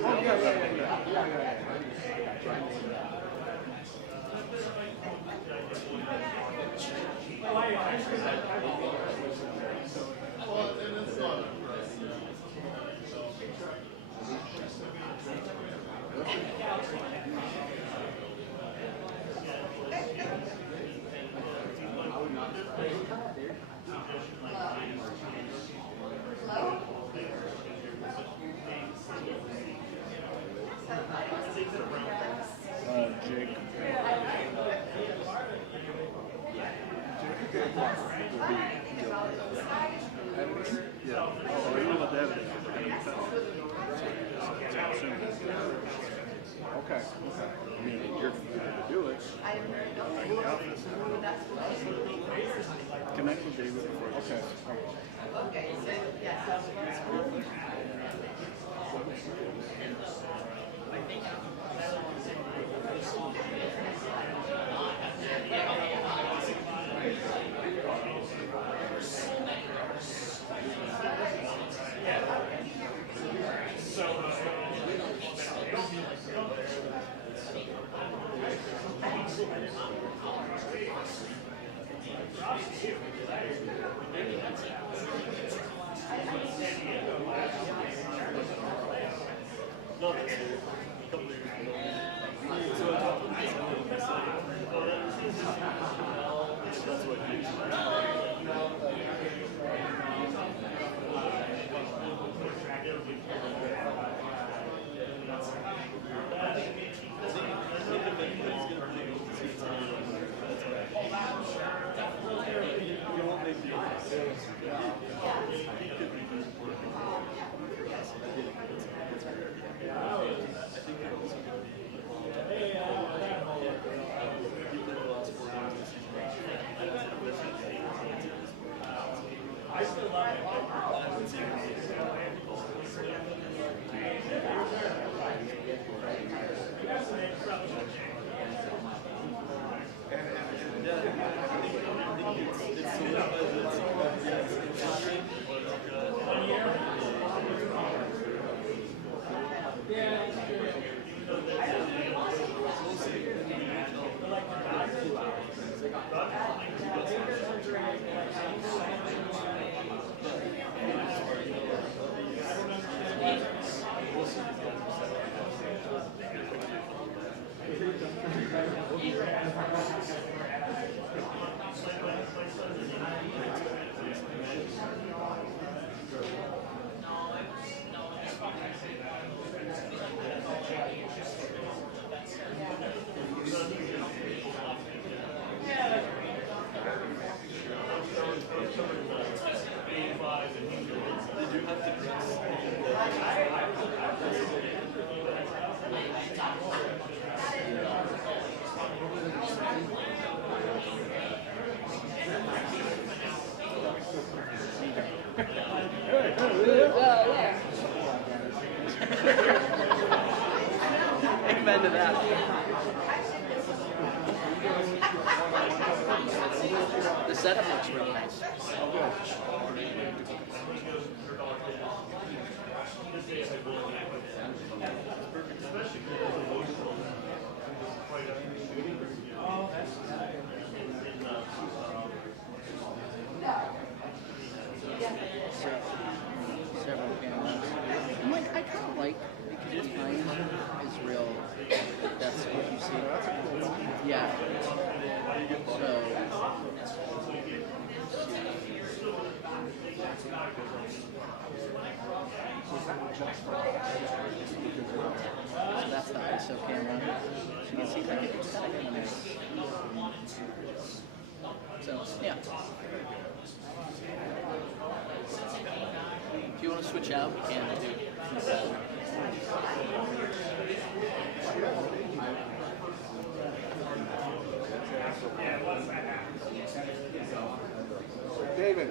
Oh, yeah. Jake. Yeah. Oh, you know what that is? Okay. I mean, you're going to do it. In the office. Connect with David before. Okay. Amen to that. The setup looks real nice. Several cameras. I'm like, I kind of like because the time is real. That's what you see. That's a cool one. Yeah. So that's the ISO camera. So you can see like it's kind of nice. So yeah. If you want to switch out, we can do. David.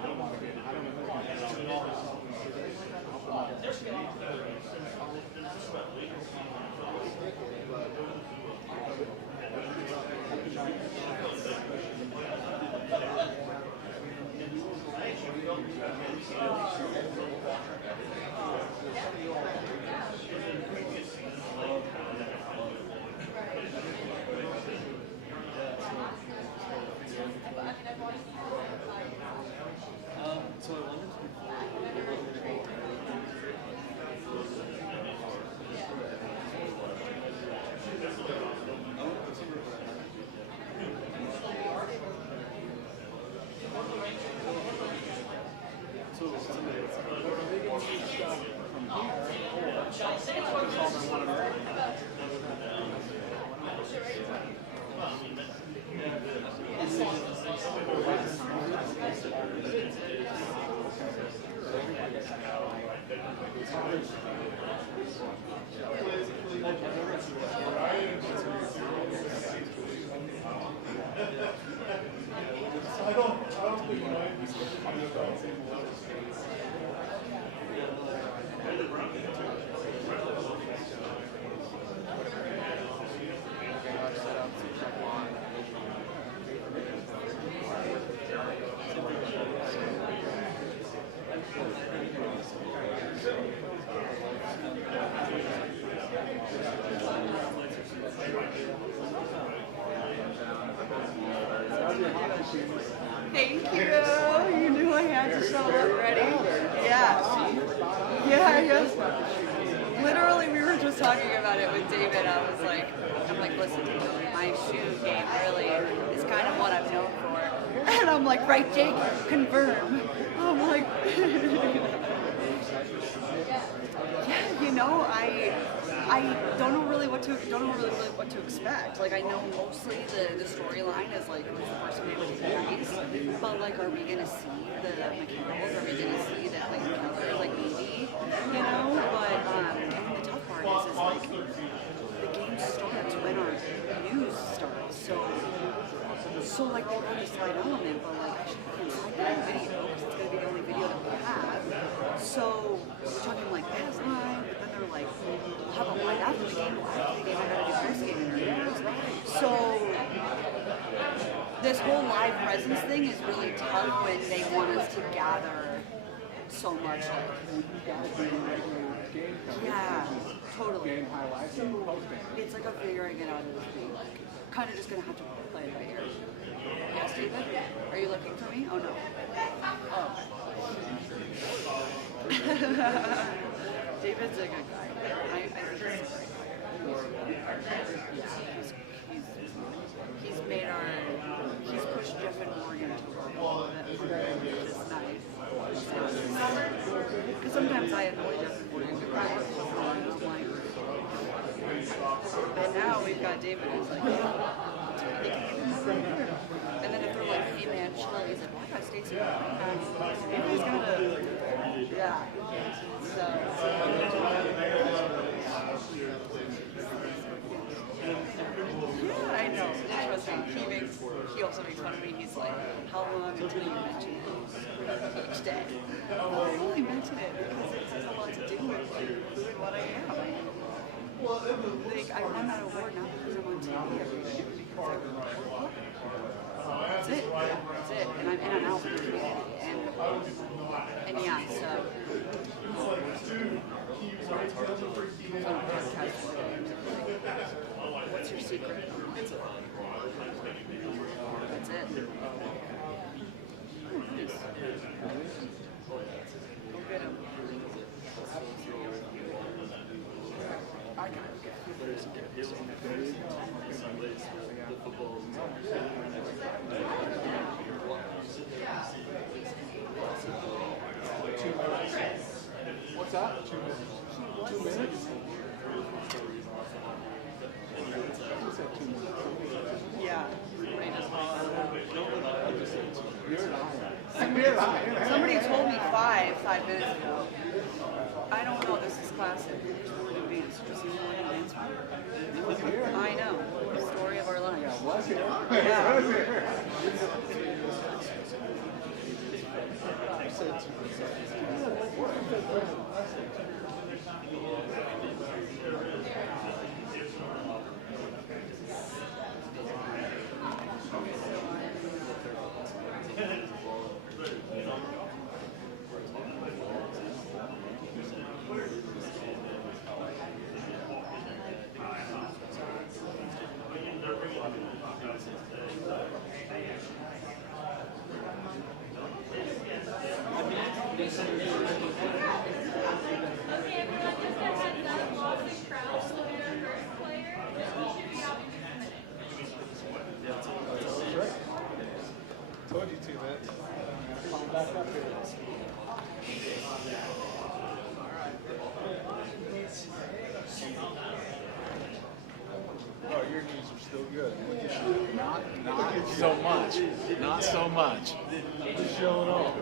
I don't want to get, I don't know. Thank you. You knew I had to show up ready. Yeah. Yeah, yes. Literally, we were just talking about it with David. I'm like, listen, my shoe game really is kind of what I'm known for. And I'm like, right, Jake, confirm. I'm like, yeah, you know, I don't know really what to expect. Like, I know mostly the storyline is like who's the person who would be nice, but like, are we gonna see the McCandles? Are we gonna see the Clayton Keller? Like, maybe, you know. But and the tough part is like the game starts when our news starts. So like they want to slide element, but like I can't slide that video because it's gonna be the only video that we have. So we're talking like that's live, but then they're like, we'll have a live after the game. Well, after the game, I gotta do post game interviews. So this whole live presence thing is really tough when they want us to gather so much. Yeah, totally. It's like a figuring it out of the thing. Kind of just gonna have to play it by ear. Yes, David? Are you looking for me? Oh no. Oh. David's a good guy. I think he's a great guy. He's pushed Jeff and Morgan to work a little bit, which is nice. Because sometimes I annoy Jeff and Morgan. I work so hard, and I'm like, and now we've got David who's like, and then if they're like, hey man, chill, he's like, why got Stacey? Maybe he's gonna, yeah. So. Yeah, I know. Trust me. He also makes fun of me. He's like, how long until you mention it each day? I only mention it because it has a lot to do with who and what I am. Like, I won that award not because I'm on TV every day, but because I report. That's it. That's it. And I'm in and out of the community. And yeah, so. What's your secret? That's it. Go get him. I gotta get What's that? 2 minutes. 2 minutes? Yeah. You're lying. Somebody told me 5 minutes ago. I don't know. This is classic. There's no advance. Just you know advance one. I know. The story of our lives. Yeah, was it? Yeah. Was it? good. Not so much. Not so much. Showing off.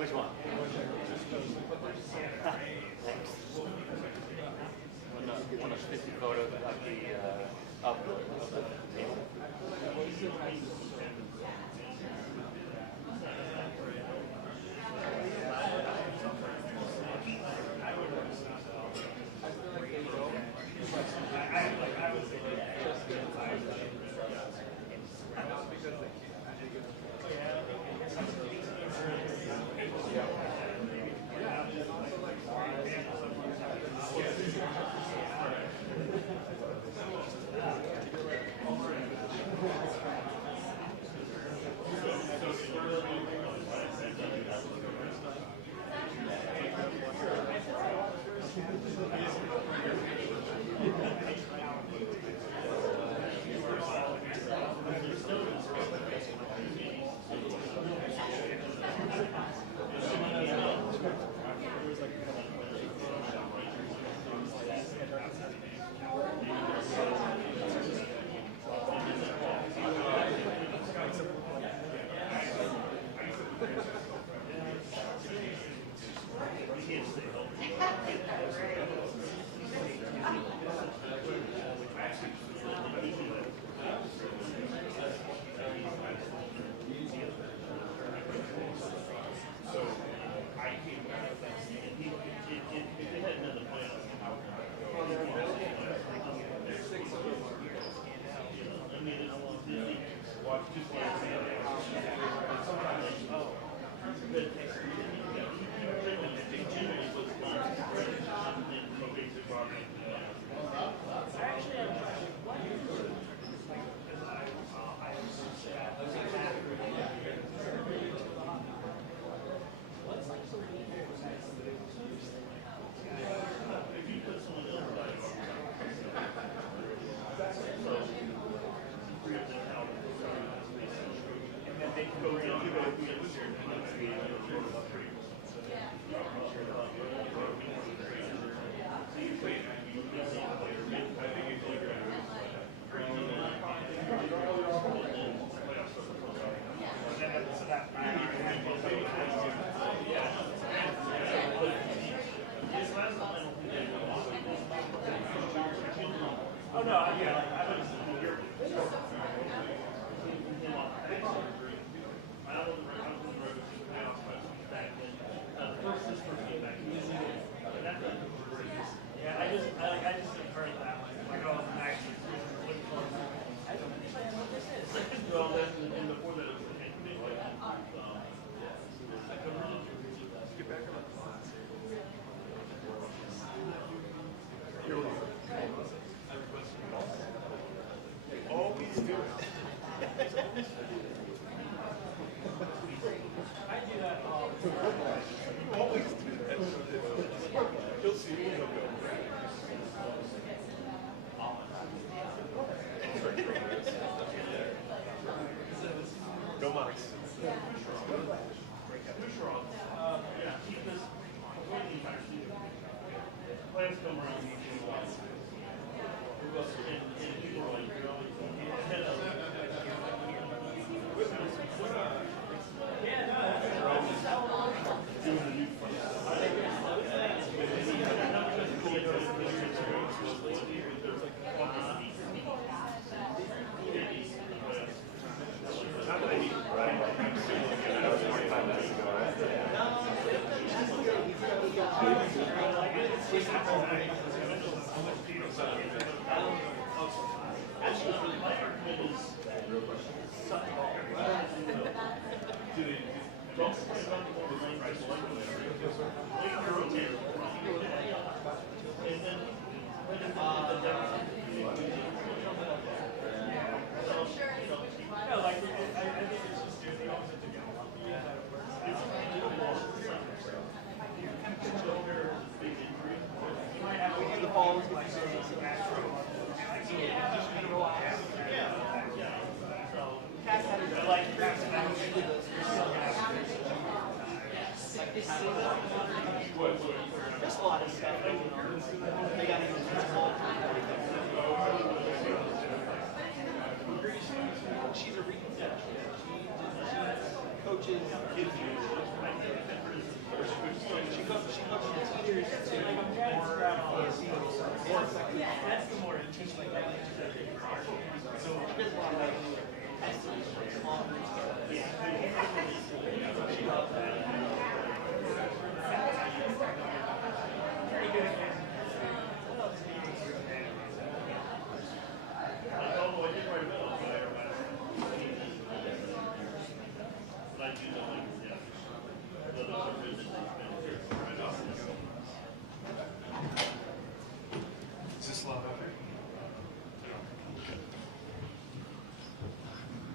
Which one? One of 50 photos of the table.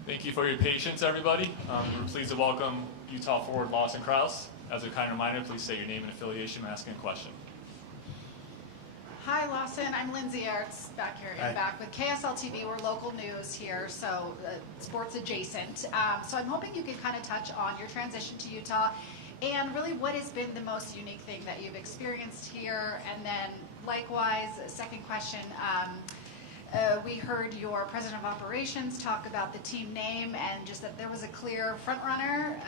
Thank you for your patience, everybody. We're pleased to welcome Utah forward Lawson Krause. As a kind reminder, please state your name and affiliation when asking a question. Hi, Lawson. I'm Lindsay Ertz back here. Hi. I'm back with KSL TV. We're local news here, so sports adjacent. So I'm hoping you can kind of touch on your transition to Utah and really what has been the most unique thing that you've experienced here. And then likewise, second question, we heard your president of operations talk about the team name and just that there was a clear front runner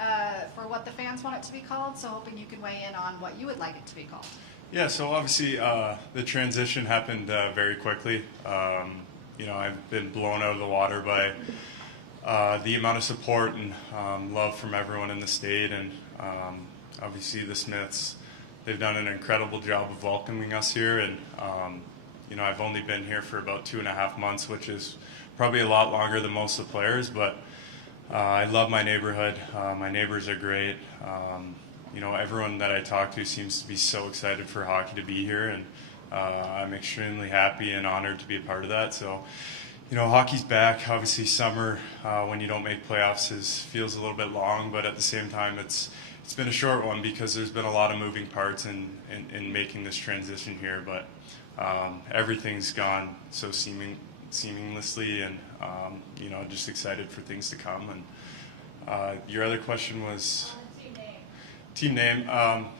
for what the fans want it to be called. So hoping you can weigh in on what you would like it to be called. Yeah, so obviously the transition happened very quickly. You know, I've been blown out of the water by the amount of support and love from everyone in the state, and obviously the Smiths. They've done an incredible job of welcoming us here, and you know, I've only been here for about 2.5 months, which is probably a lot longer than most of the players, but I love my neighborhood. My neighbors are great. You know, everyone that I talk to seems to be so excited for hockey to be here, and I'm extremely happy and honored to be a part of that. So, you know, hockey's back. Obviously, summer when you don't make playoffs feels a little bit long, but at the same time, it's been a short one because there's been a lot of moving parts in making this transition here. But everything's gone so seamlessly, and you know, just excited for things to come. And your other question was. Team name.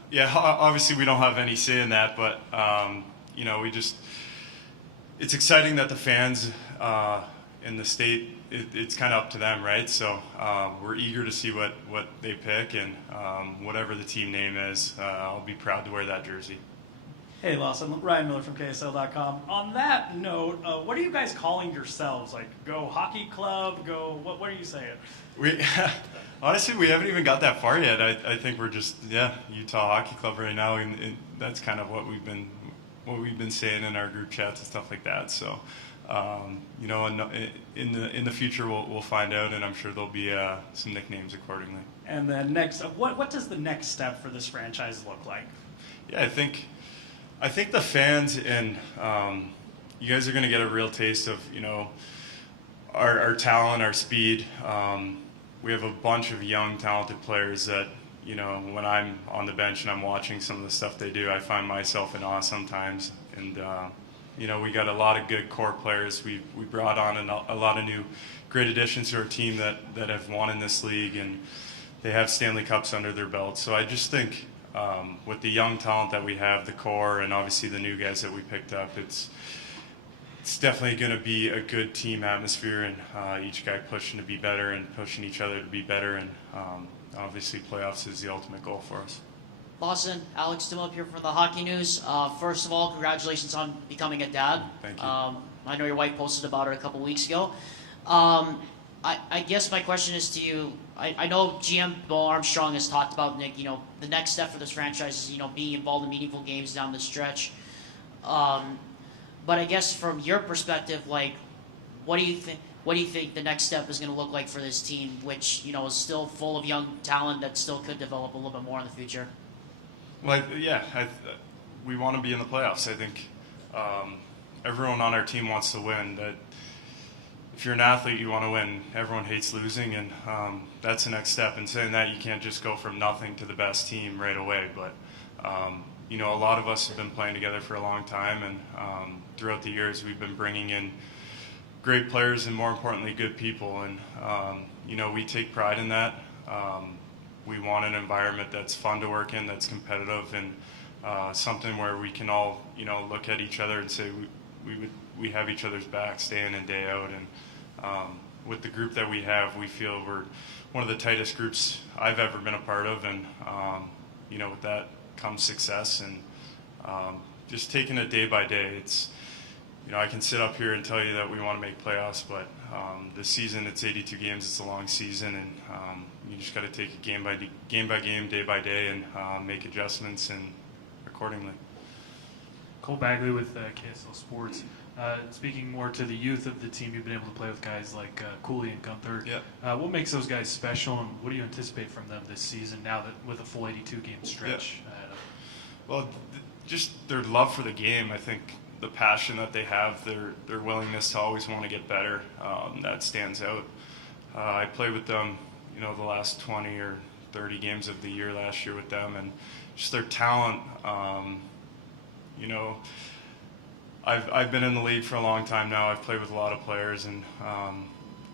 Yeah, obviously we don't have any say in that, but you know, it's exciting that the fans in the state, it's kind of up to them, right? So we're eager to see what they pick, and whatever the team name is, I'll be proud to wear that jersey. Hey, Lawson. Ryan Miller from KSL.com. On that note, what are you guys calling yourselves? Like, Go Hockey Club? Go, what are you saying? We honestly, we haven't even got that far yet. I think we're just Utah Hockey Club right now, and that's kind of what we've been saying in our group chats and stuff like that. So, you know, in the future we'll find out, and I'm sure there'll be some nicknames accordingly. And then next, what does the next step for this franchise look like? Yeah, I think the fans and you guys are going to get a real taste of, you know, our talent, our speed. We have a bunch of young, talented players that, you know, when I'm on the bench and I'm watching some of the stuff they do, I find myself in awe sometimes. And, you know, we got a lot of good core players. We brought on a lot of new great additions to our team that have won in this league, and they have Stanley Cups under their belt. So I just think with the young talent that we have, the core, and obviously the new guys that we picked up, it's definitely going to be a good team atmosphere, and each guy pushing to be better and pushing each other to be better, and obviously playoffs is the ultimate goal for us. Lawson, Alex Dimop here from the Hockey News. First of all, congratulations on becoming a dad. Thank you. I know your wife posted about it a couple weeks ago. I guess my question is to you. I know GM Bo Armstrong has talked about, Nick, you know, the next step for this franchise is, you know, being involved in meaningful games down the stretch. But I guess from your perspective, like, what do you think the next step is going to look like for this team, which, you know, is still full of young talent that still could develop a little bit more in the future? Well, we want to be in the playoffs. I think everyone on our team wants to win. That if you're an athlete, you want to win. Everyone hates losing, and that's the next step. And saying that, you can't just go from nothing to the best team right away. But you know, a lot of us have been playing together for a long time, and throughout the years, we've been bringing in great players and, more importantly, good people. And you know, we take pride in that. We want an environment that's fun to work in, that's competitive, and something where we can all, you know, look at each other and say we have each other's backs day in and day out. And with the group that we have, we feel we're one of the tightest groups I've ever been a part of. And you know, with that comes success, and just taking it day by day. It's, you know, I can sit up here and tell you that we want to make playoffs, but this season, it's 82 games. It's a long season, and you just got to take it game by game, day by day, and make adjustments and accordingly. Cole Bagley with KSL Sports. Speaking more to the youth of the team, you've been able to play with guys like Cooley and Gunther. Yeah. What makes those guys special, and what do you anticipate from them this season now that with a full 82-game stretch ahead of them? Well, just their love for the game. I think the passion that they have, their willingness to always want to get better, that stands out. I played with them, you know, the last 20 or 30 games of the year last year with them, and just their talent. You know, I've been in the league for a long time now. I've played with a lot of players, and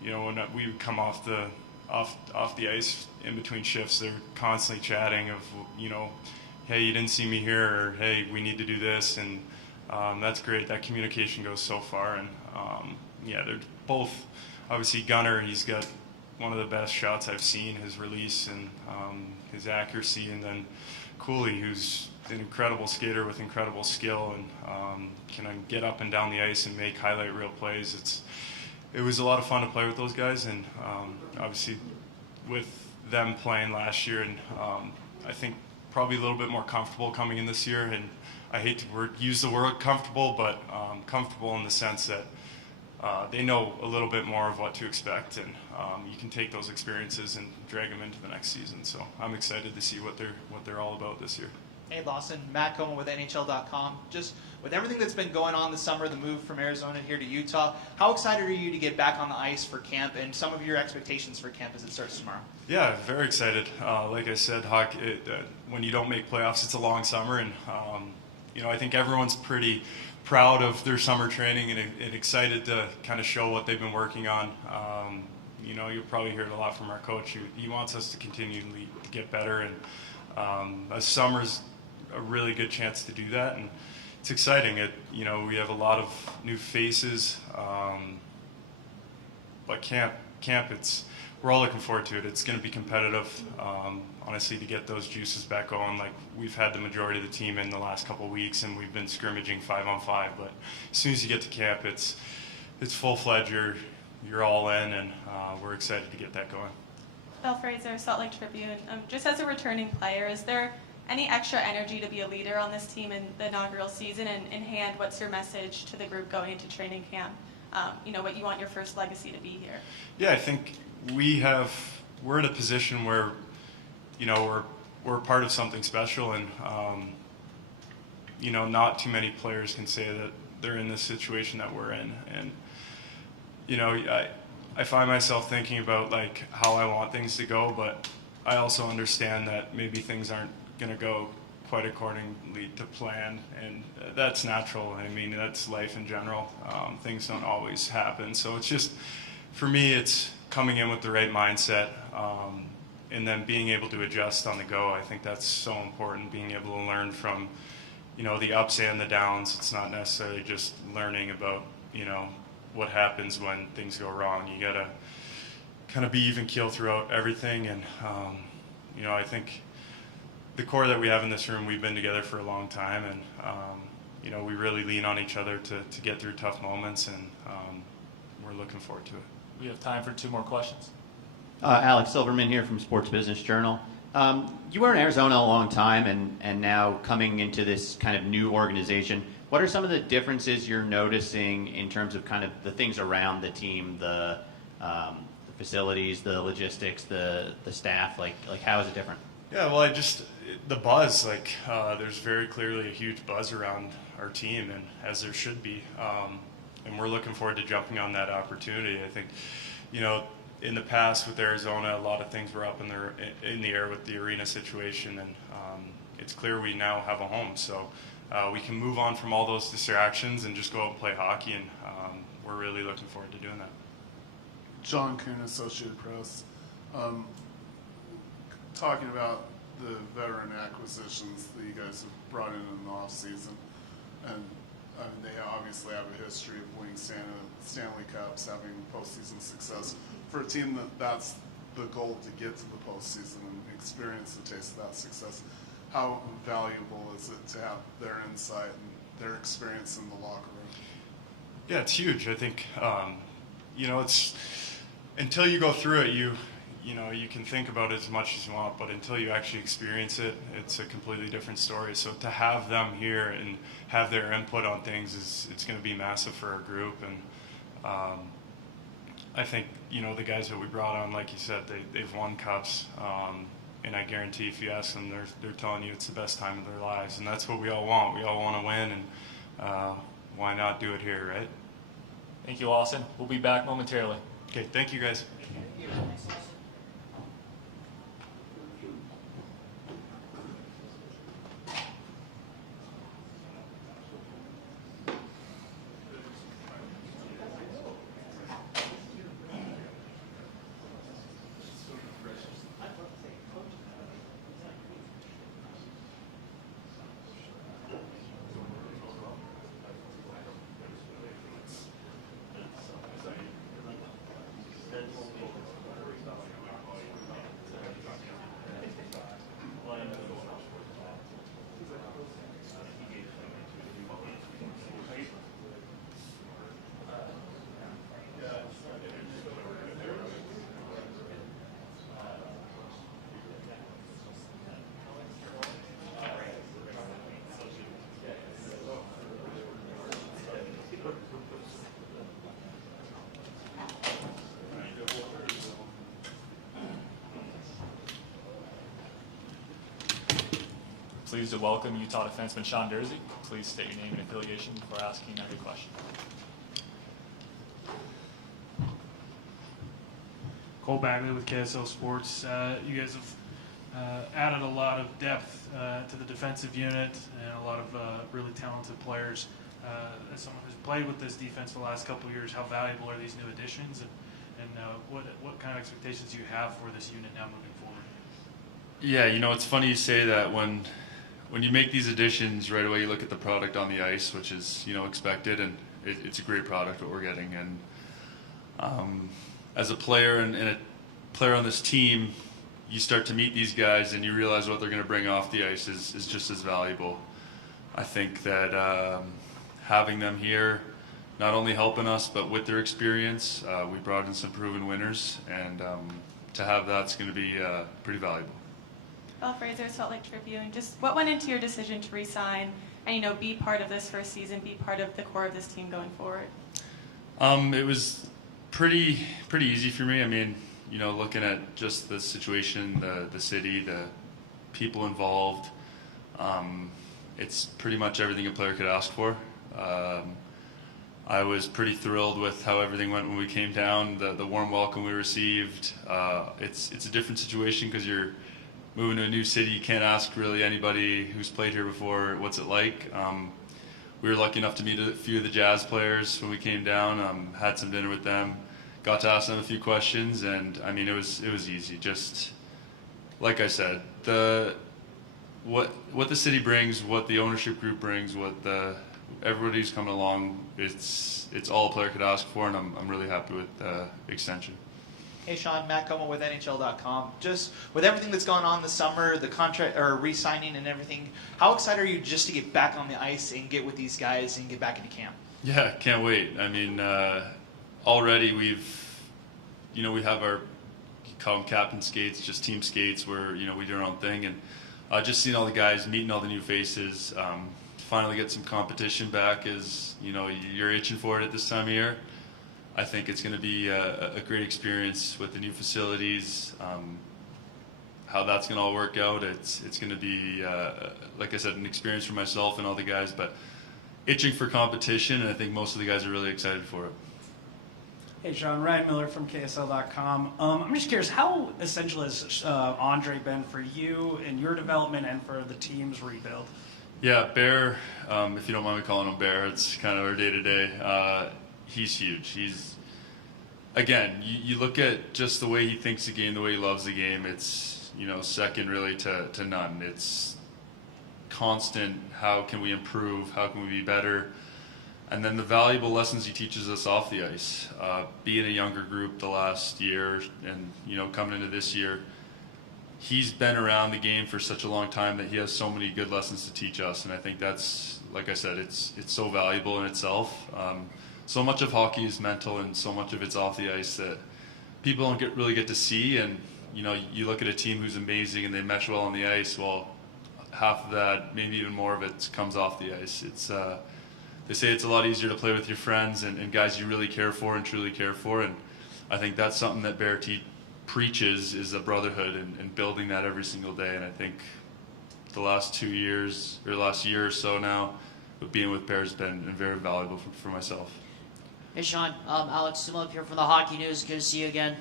you know, when we would come off the ice in between shifts, they're constantly chatting of, you know, hey, you didn't see me here, or hey, we need to do this, and that's great. That communication goes so far, and yeah, they're both, obviously Gunnar, he's got one of the best shots I've seen, his release and his accuracy, and then Cooley, who's an incredible skater with incredible skill, and can get up and down the ice and make highlight reel plays. It was a lot of fun to play with those guys, and obviously with them playing last year, and I think probably a little bit more comfortable coming in this year, and I hate to use the word comfortable, but comfortable in the sense that they know a little bit more of what to expect, and you can take those experiences and drag them into the next season. So I'm excited to see what they're all about this year. Hey Lawson, Matt Como with NHL.com. Just with everything that's been going on this summer, the move from Arizona here to Utah, how excited are you to get back on the ice for camp, and some of your expectations for camp as it starts tomorrow? Yeah, very excited. Like I said, when you don't make playoffs, it's a long summer, and you know, I think everyone's pretty proud of their summer training and excited to kind of show what they've been working on. You know, you'll probably hear it a lot from our coach. He wants us to continually get better, and summer's a really good chance to do that, and it's exciting. You know, we have a lot of new faces, but camp, we're all looking forward to it. It's going to be competitive. Honestly, to get those juices back going, like we've had the majority of the team in the last couple of weeks, and we've been scrimmaging 5-on-5. But as soon as you get to camp, it's full-fledged. You're all in, and we're excited to get that going. Belle Fraser, Salt Lake Tribune. Just as a returning player, is there any extra energy to be a leader on this team in the inaugural season? And in hand, what's your message to the group going into training camp? What you want your first legacy to be here? Yeah, I think we're in a position where, we're part of something special, and not too many players can say that they're in this situation that we're in. And I find myself thinking about like how I want things to go, but I also understand that maybe things aren't going to go quite accordingly to plan, and that's natural. I mean, that's life in general. Things don't always happen. So it's just, for me, it's coming in with the right mindset, and then being able to adjust on the go. I think that's so important, being able to learn from, the ups and the downs. It's not necessarily just learning about, what happens when things go wrong. You gotta kind of be even keel throughout everything, and I think the core that we have in this room, we've been together for a long time, and we really lean on each other to get through tough moments, and we're looking forward to it. We have time for 2 more questions. Alex Silverman here from Sports Business Journal. You were in Arizona a long time, and now coming into this kind of new organization, what are some of the differences you're noticing in terms of kind of the things around the team, the facilities, the logistics, the staff? Like how is it different? Yeah, well, the buzz, there's very clearly a huge buzz around our team, and as there should be. And we're looking forward to jumping on that opportunity. I think, in the past with Arizona, a lot of things were up in the air with the arena situation, and it's clear we now have a home. So we can move on from all those distractions and just go out and play hockey, and we're really looking forward to doing that. John Kuhn, Associated Press. Talking about the veteran acquisitions that you guys have brought in the offseason, and they obviously have a history of winning Stanley Cups, having postseason success. For a team that's the goal to get to the postseason and experience the taste of that success, how valuable is it to have their insight and their experience in the locker room? Yeah, it's huge. I think, it's until you go through it, you can think about it as much as you want, but until you actually experience it, it's a completely different story. So to have them here and have their input on things it's going to be massive for our group. And I think, the guys that we brought on, like you said, they've won cups. And I guarantee if you ask them, they're telling you it's the best time of their lives. And that's what we all want. We all want to win, and why not do it here, right? Thank you, Austin. We'll be back momentarily. Okay, thank you, guys. Pleased to welcome Utah defenseman Sean Durzi. Please state your name and affiliation before asking every question. Cole Bagley with KSL Sports. You guys have added a lot of depth to the defensive unit and a lot of really talented players. As someone who's played with this defense for the last couple of years, how valuable are these new additions, and what kind of expectations do you have for this unit now moving forward? Yeah, it's funny you say that. When you make these additions, right away you look at the product on the ice, which is expected, and it's a great product what we're getting. And as a player and player on this team, you start to meet these guys and you realize what they're going to bring off the ice is just as valuable. I think that having them here, not only helping us, but with their experience, we brought in some proven winners, and to have that's going to be pretty valuable. Belle Fraser, Salt Lake Tribune. Just what went into your decision to resign and be part of this first season, be part of the core of this team going forward? It was pretty easy for me. I mean, looking at just the situation, the city, the people involved, it's pretty much everything a player could ask for. I was pretty thrilled with how everything went when we came down, the warm welcome we received. It's a different situation because you're moving to a new city. You can't ask really anybody who's played here before what's it like. We were lucky enough to meet a few of the Jazz players when we came down, had some dinner with them, got to ask them a few questions, and I mean it was easy. Just like I said, what the city brings, what the ownership group brings, what everybody's coming along, it's all a player could ask for, and I'm really happy with the extension. Hey Sean, Matt Como with NHL.com. Just with everything that's gone on this summer, the contract or re-signing and everything, how excited are you just to get back on the ice and get with these guys and get back into camp? Yeah, can't wait. I mean, already we have our, you call them captain skates, just team skates, where we do our own thing, and just seeing all the guys, meeting all the new faces, finally get some competition back is you're itching for it at this time of year. I think it's going to be a great experience with the new facilities. How that's going to all work out, it's going to be, like I said, an experience for myself and all the guys, but itching for competition, and I think most of the guys are really excited for it. Hey, Sean, Ryan Miller from KSL.com. I'm just curious, how essential has Andre been for you in your development and for the team's rebuild? Yeah, Bear, if you don't mind me calling him Bear, it's kind of our day-to-day. He's huge. He's, again, you look at just the way he thinks the game, the way he loves the game, it's, second really to none. It's constant, how can we improve, how can we be better, and then the valuable lessons he teaches us off the ice. Being a younger group the last year and, coming into this year, he's been around the game for such a long time that he has so many good lessons to teach us, and I think that's, like I said, it's so valuable in itself. So much of hockey is mental, and so much of it's off the ice that people don't really get to see. And you look at a team who's amazing and they mesh well on the ice. Well, half of that, maybe even more of it, comes off the ice. It's they say it's a lot easier to play with your friends and guys you really care for and truly care for. And I think that's something that Bear preaches, is a brotherhood and building that every single day. And I think the last 2 years or last year or so now, being with Bear has been very valuable for myself. Hey Sean, Alex Summa here from the Hockey News. Good to see you again.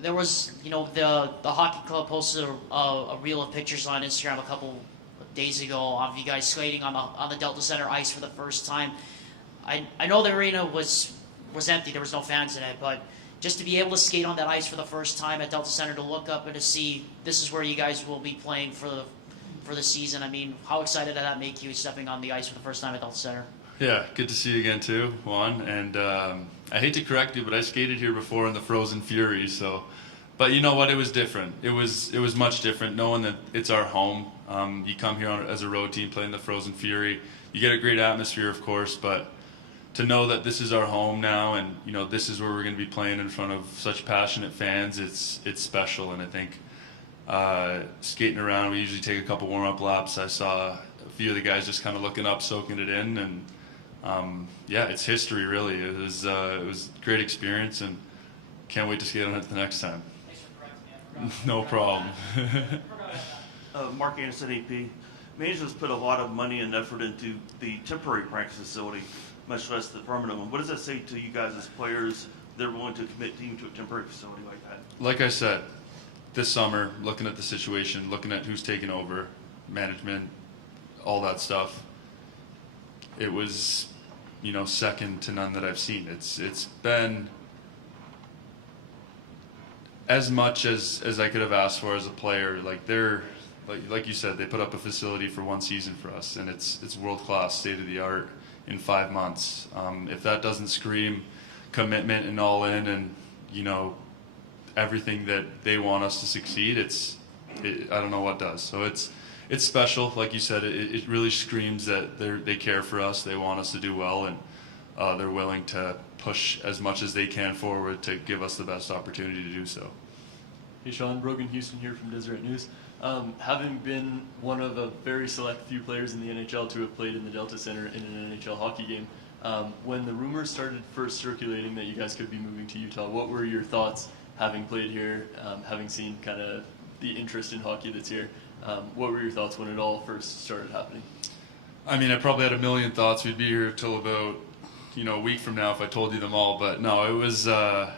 There was, the Hockey Club posted a reel of pictures on Instagram a couple of days ago of you guys skating on the Delta Center ice for the first time. I know the arena was empty, there was no fans in it, but just to be able to skate on that ice for the first time at Delta Center, to look up and to see this is where you guys will be playing for the season. I mean, how excited did that make you, stepping on the ice for the first time at Delta Center? Yeah, good to see you again too, Juan. And I hate to correct you, but I skated here before in the Frozen Fury. So, but you know what? It was different. It was much different, knowing that it's our home. You come here as a road team playing the Frozen Fury. You get a great atmosphere, of course, but to know that this is our home now, and this is where we're going to be playing in front of such passionate fans, it's special. And I think skating around, we usually take a couple warm-up laps. I saw a few of the guys just kind of looking up, soaking it in, and yeah, it's history really. It was a great experience, and can't wait to skate on it the next time. No problem. Mark Anderson, AP. Management's put a lot of money and effort into the temporary practice facility, much less the permanent one. What does that say to you guys as players? They're willing to commit team to a temporary facility like that? Like I said, this summer, looking at the situation, looking at who's taking over, management, all that stuff, it was, second to none that I've seen. It's been as much as I could have asked for as a player. Like you said, they put up a facility for one season for us, and it's world class, state of the art in 5 months. If that doesn't scream commitment and all in, and everything that they want us to succeed, I don't know what does. So it's special. Like you said, it really screams that they care for us. They want us to do well, and they're willing to push as much as they can forward to give us the best opportunity to do so. Hey Sean, Brogan Houston here from Deseret News. Having been one of a very select few players in the NHL to have played in the Delta Center in an NHL hockey game, when the rumors started first circulating that you guys could be moving to Utah, what were your thoughts having played here, having seen kind of the interest in hockey that's here? What were your thoughts when it all first started happening? I mean, I probably had a million thoughts. We'd be here till about, a week from now if I told you them all. But no, it was a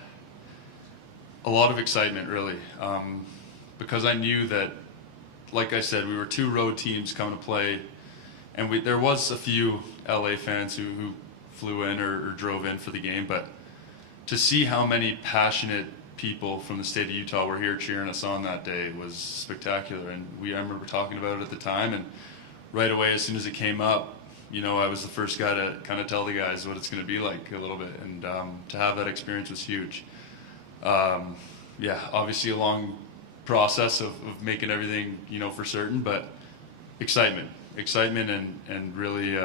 lot of excitement, really, because I knew that, like I said, we were two road teams coming to play, and there was a few LA fans who flew in or drove in for the game, but to see how many passionate people from the state of Utah were here cheering us on that day was spectacular. And I remember talking about it at the time, and right away, as soon as it came up, I was the first guy to kind of tell the guys what it's going to be like a little bit, and to have that experience was huge. Obviously a long process of making everything, for certain, but excitement, and really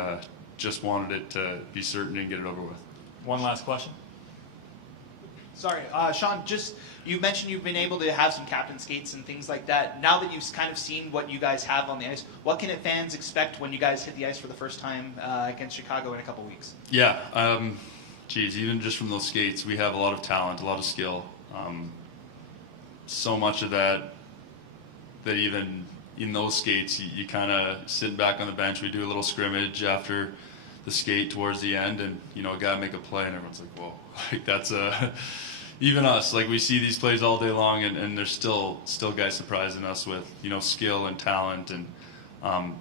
just wanted it to be certain and get it over with. One last question. Sorry, Sean, you mentioned you've been able to have some captain skates and things like that. Now that you've kind of seen what you guys have on the ice, what can fans expect when you guys hit the ice for the first time against Chicago in a couple weeks? Yeah, even just from those skates, we have a lot of talent, a lot of skill. So much of that even in those skates, you kind of sit back on the bench. We do a little scrimmage after the skate towards the end, and a guy make a play, and everyone's like, "Whoa!" Like that's even us. Like we see these plays all day long, and there's still guys surprising us with skill and talent, and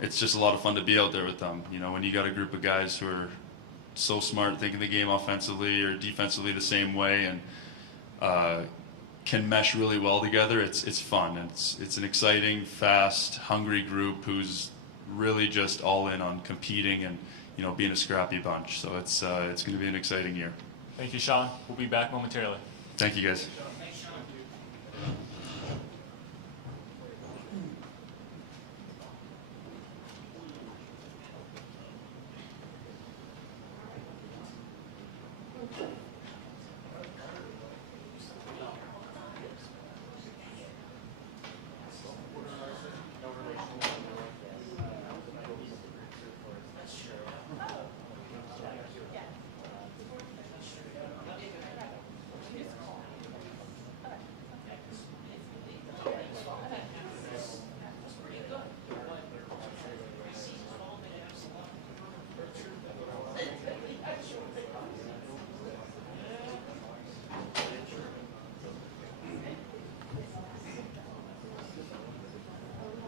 it's just a lot of fun to be out there with them. When you got a group of guys who are so smart, thinking the game offensively or defensively the same way, and can mesh really well together. It's fun. It's an exciting, fast, hungry group who's really just all in on competing and being a scrappy bunch. So it's going to be an exciting year. Thank you, Sean. We'll be back momentarily. Thank you, guys.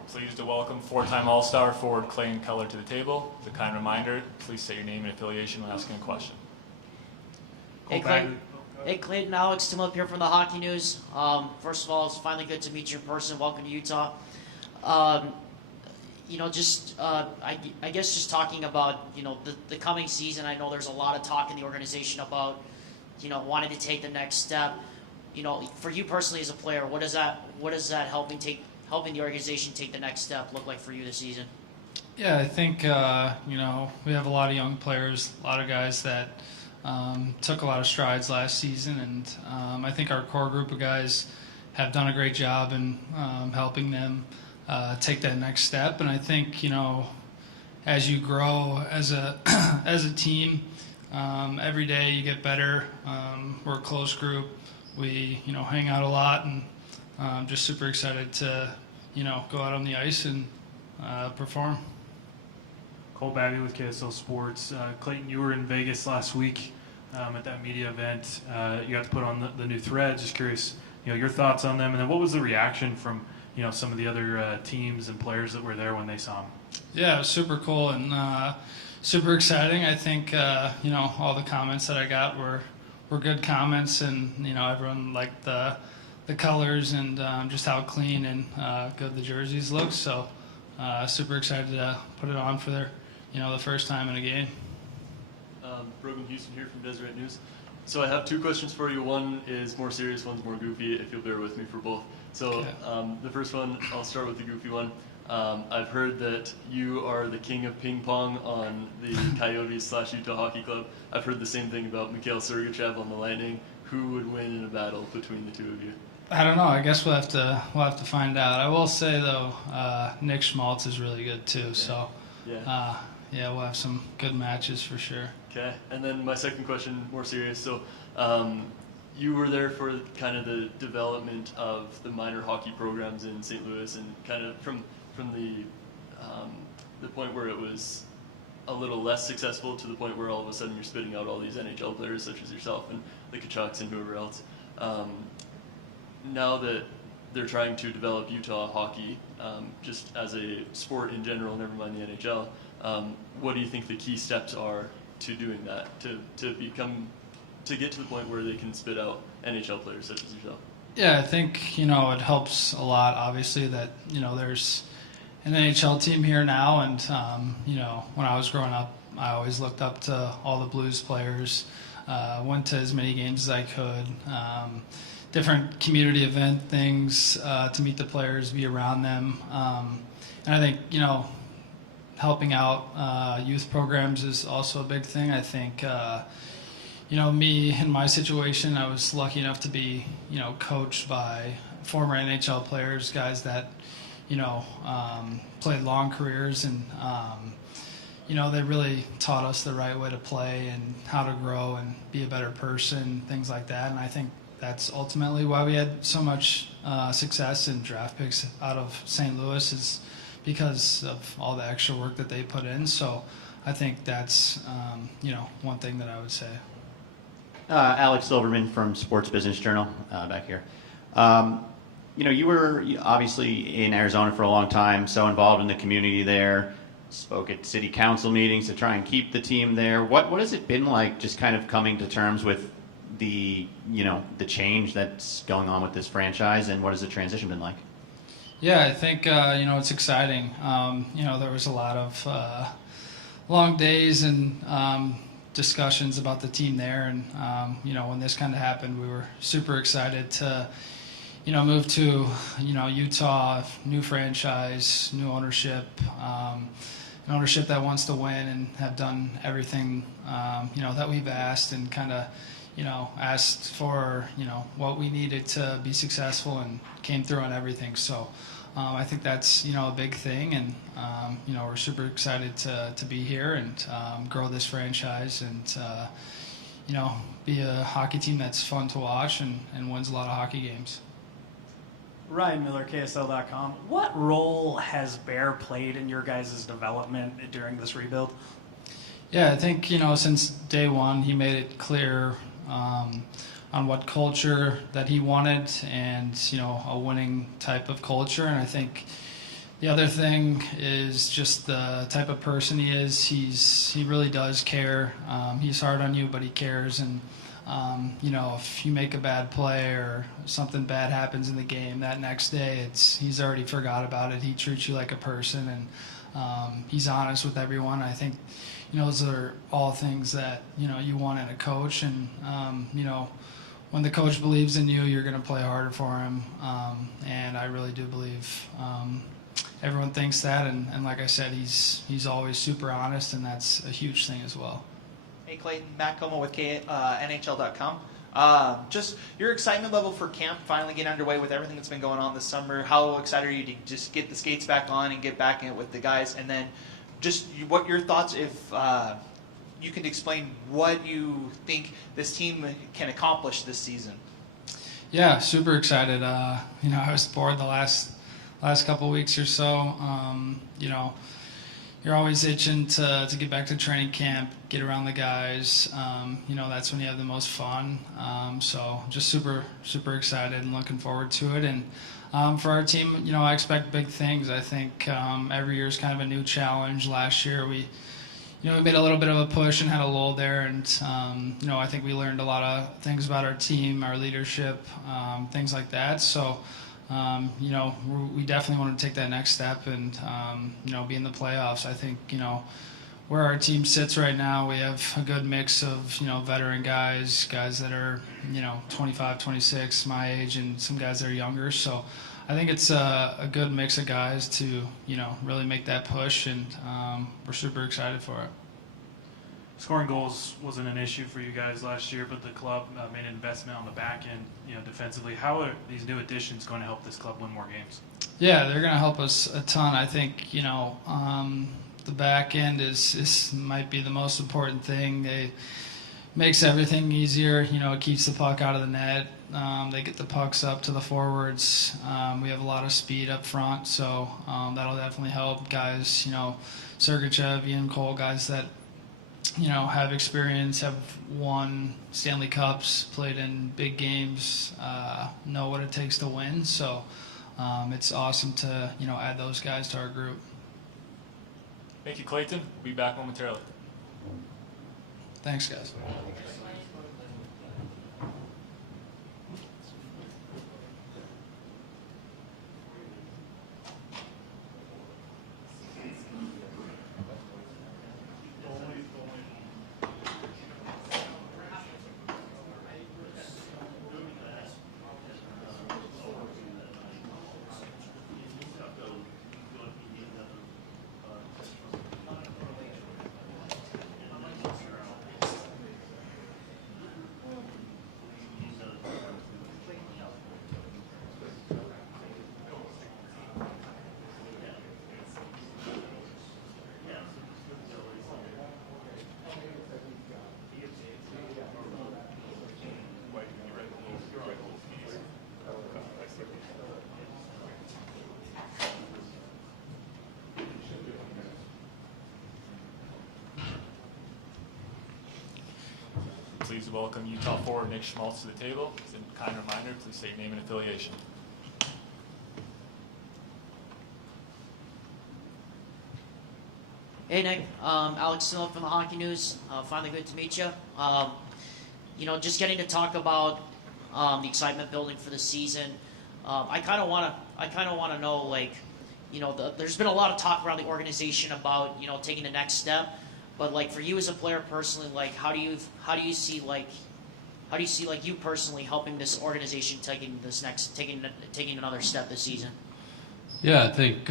Pleased to welcome four-time All-Star forward Clayton Keller to the table. As a kind reminder, please state your name and affiliation when asking a question. Hey, Clayton, Alex, Tim up here from the Hockey News. First of all, it's finally good to meet you in person. Welcome to Utah. I guess just talking about, the coming season, I know there's a lot of talk in the organization about, wanting to take the next step. For you personally as a player, what does that helping the organization take the next step look like for you this season? Yeah, I think, we have a lot of young players, a lot of guys that took a lot of strides last season, and I think our core group of guys have done a great job in helping them take that next step. And I think, as you grow as a as a team, every day you get better. We're a close group. We, hang out a lot, and just super excited to, go out on the ice and perform. Cole Bagley with KSL Sports. Clayton, you were in Vegas last week at that media event. You got to put on the new thread. Just curious, your thoughts on them, and then what was the reaction from some of the other teams and players that were there when they saw them? Yeah, it was super cool and super exciting. I think all the comments that I got were good comments, and everyone liked the colors and just how clean and good the jerseys look. So super excited to put it on for their the first time in a game. Brogan Houston here from Deseret News. So I have two questions for you. One is more serious, one's more goofy, if you'll bear with me for both. So the first one, I'll start with the goofy one. I've heard that you are the king of ping pong on the Coyotes/Utah Hockey Club. I've heard the same thing about Mikhail Sergachev on the Lightning. Who would win in a battle between the two of you? I don't know. I guess we'll have to find out. I will say though, Nick Schmaltz is really good too. So yeah, we'll have some good matches for sure. Okay, and then my second question, more serious. So you were there for kind of the development of the minor hockey programs in St. Louis, and kind of from the point where it was a little less successful to the point where all of a sudden you're spitting out all these NHL players such as yourself and the Kachucks and whoever else. Now that they're trying to develop Utah hockey just as a sport in general, never mind the NHL, what do you think the key steps are to doing that, to get to the point where they can spit out NHL players such as yourself? Yeah, I think, it helps a lot, obviously, that, there's an NHL team here now. And, when I was growing up, I always looked up to all the Blues players, went to as many games as I could, different community event things to meet the players, be around them. And I think, helping out youth programs is also a big thing. I think, me in my situation, I was lucky enough to be, coached by former NHL players, guys that, played long careers, and, they really taught us the right way to play and how to grow and be a better person, things like that. And I think that's ultimately why we had so much success in draft picks out of St. Louis, is because of all the extra work that they put in. So I think that's, one thing that I would say. Alex Silverman from Sports Business Journal, back here. You were obviously in Arizona for a long time, so involved in the community there, spoke at city council meetings to try and keep the team there. What has it been like, just kind of coming to terms with the change that's going on with this franchise, and what has the transition been like? Yeah, I think, it's exciting. There was a lot of long days and discussions about the team there. And, when this kind of happened, we were super excited to, move to, Utah, new franchise, new ownership, an ownership that wants to win and have done everything, that we've asked, and kind of, asked for, what we needed to be successful, and came through on everything. So I think that's, a big thing. And, we're super excited to be here and grow this franchise and, be a hockey team that's fun to watch and wins a lot of hockey games. Ryan Miller, KSL.com. What role has Bear played in your guys' development during this rebuild? Yeah, I think, since day one, he made it clear on what culture that he wanted, and, a winning type of culture. And I think the other thing is just the type of person he is. He really does care. He's hard on you, but he cares. And, if you make a bad play or something bad happens in the game, that next day he's already forgot about it. He treats you like a person, and he's honest with everyone. I think, those are all things that, you want in a coach. And, when the coach believes in you, you're going to play harder for him. And I really do believe everyone thinks that. And like I said, he's always super honest, and that's a huge thing as well. Hey, Clayton, Matt Como with NHL.com. Just your excitement level for camp finally getting underway with everything that's been going on this summer. How excited are you to just get the skates back on and get back in it with the guys? And then just what your thoughts, if you can explain what you think this team can accomplish this season. Yeah, super excited. I was bored the last couple of weeks or so. You're always itching to get back to training camp, get around the guys. That's when you have the most fun. So just super, super excited and looking forward to it. And for our team, I expect big things. I think every year is kind of a new challenge. Last year we made a little bit of a push and had a lull there. And, I think we learned a lot of things about our team, our leadership, things like that. So, we definitely want to take that next step and, be in the playoffs. I think, where our team sits right now, we have a good mix of, veteran guys that are, 25, 26, my age, and some guys that are younger. So I think it's a good mix of guys to, really make that push, and we're super excited for it. Scoring goals wasn't an issue for you guys last year, but the club made an investment on the back end, defensively. How are these new additions going to help this club win more games? Yeah, they're going to help us a ton. I think, the back end might be the most important thing. It makes everything easier. It keeps the puck out of the net. They get the pucks up to the forwards. We have a lot of speed up front, so that'll definitely help guys. Sergachev, Ian Cole, guys that have experience, have won Stanley Cups, played in big games, know what it takes to win. So it's awesome to add those guys to our group. Thank you, Clayton. We'll be back momentarily. Thanks, guys. Please welcome Utah forward Nick Schmaltz to the table. As a kind reminder, please state your name and affiliation. Hey Nick, Alex Snow from the Hockey News. Finally good to meet you. Just getting to talk about the excitement building for the season. I kind of want to know, there's been a lot of talk around the organization about taking the next step. But for you as a player personally, how do you see you personally helping this organization taking another step this season? Yeah, I think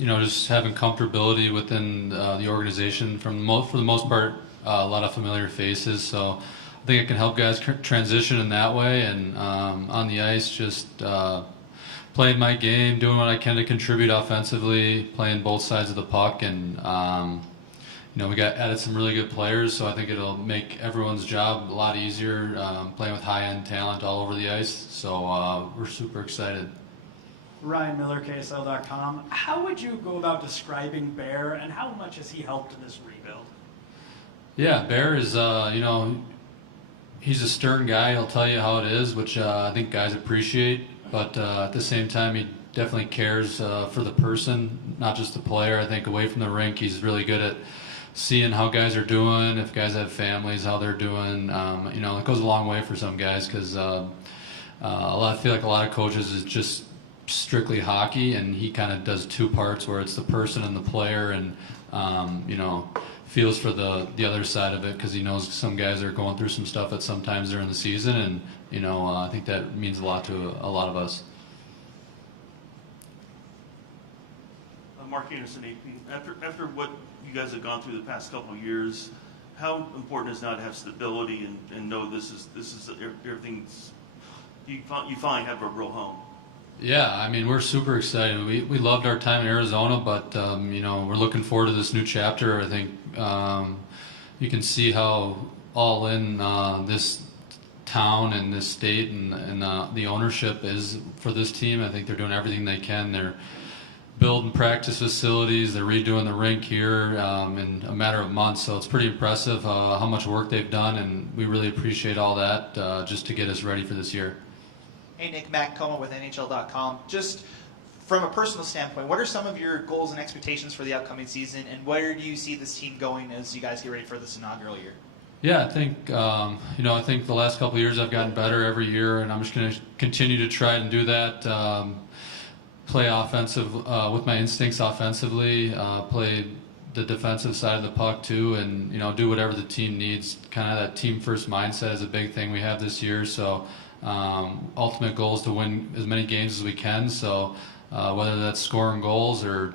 just having comfortability within the organization for the most part, a lot of familiar faces. So I think it can help guys transition in that way. And on the ice, just playing my game, doing what I can to contribute offensively, playing both sides of the puck, and we got added some really good players, so I think it'll make everyone's job a lot easier, playing with high-end talent all over the ice. So we're super excited. Ryan Miller, KSL.com. How would you go about describing Bear, and how much has he helped in this rebuild? Yeah, Bear is, he's a stern guy. He'll tell you how it is, which I think guys appreciate. But at the same time, he definitely cares for the person, not just the player. I think away from the rink, he's really good at seeing how guys are doing, if guys have families, how they're doing. It goes a long way for some guys because I feel like a lot of coaches is just strictly hockey, and he kind of does two parts where it's the person and the player, and feels for the other side of it because he knows some guys are going through some stuff at some times during the season, and I think that means a lot to a lot of us. Mark Anderson, AP. After what you guys have gone through the past couple of years, how important is it now to have stability and know this is everything's you finally have a real home? Yeah, I mean, we're super excited. We loved our time in Arizona, but we're looking forward to this new chapter. I think you can see how all in this town and this state and the ownership is for this team. I think they're doing everything they can. They're building practice facilities. They're redoing the rink here in a matter of months. So it's pretty impressive how much work they've done, and we really appreciate all that just to get us ready for this year. Hey Nick, Matt Coma with NHL.com. Just from a personal standpoint, what are some of your goals and expectations for the upcoming season, and where do you see this team going as you guys get ready for this inaugural year? Yeah, I think I think the last couple of years I've gotten better every year, and I'm just going to continue to try and do that. Play offensive with my instincts offensively, play the defensive side of the puck too, and do whatever the team needs. Kind of that team first mindset is a big thing we have this year. So ultimate goal is to win as many games as we can. So whether that's scoring goals or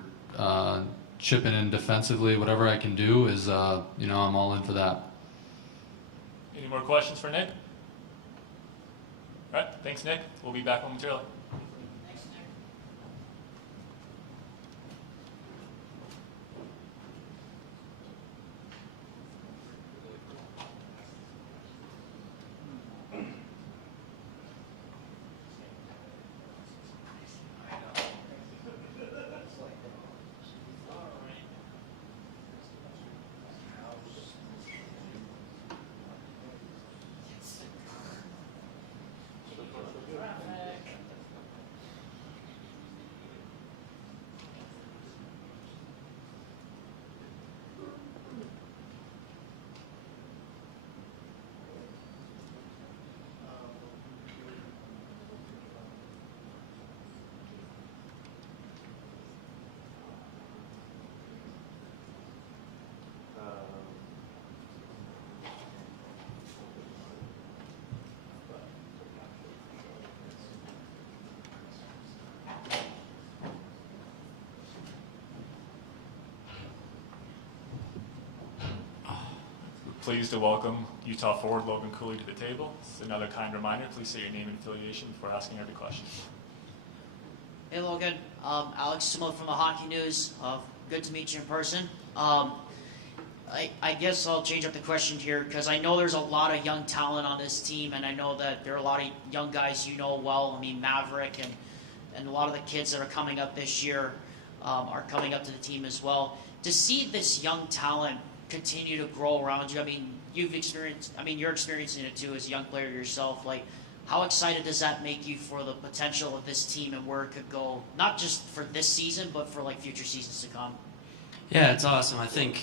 chipping in defensively, whatever I can do is I'm all in for that. Any more questions for Nick? All right, thanks, Nick. We'll be back momentarily. Pleased to welcome Utah forward Logan Cooley to the table. It's another kind reminder. Please say your name and affiliation before asking every question. Hey Logan, Alex Simo from the Hockey News. Good to meet you in person. I guess I'll change up the question here because I know there's a lot of young talent on this team, and I know that there are a lot of young guys you know well. I mean, Maverick and a lot of the kids that are coming up this year are coming up to the team as well. To see this young talent continue to grow around you, I mean, you're experiencing it too as a young player yourself. Like, how excited does that make you for the potential of this team and where it could go, not just for this season, but for like future seasons to come? Yeah, it's awesome. I think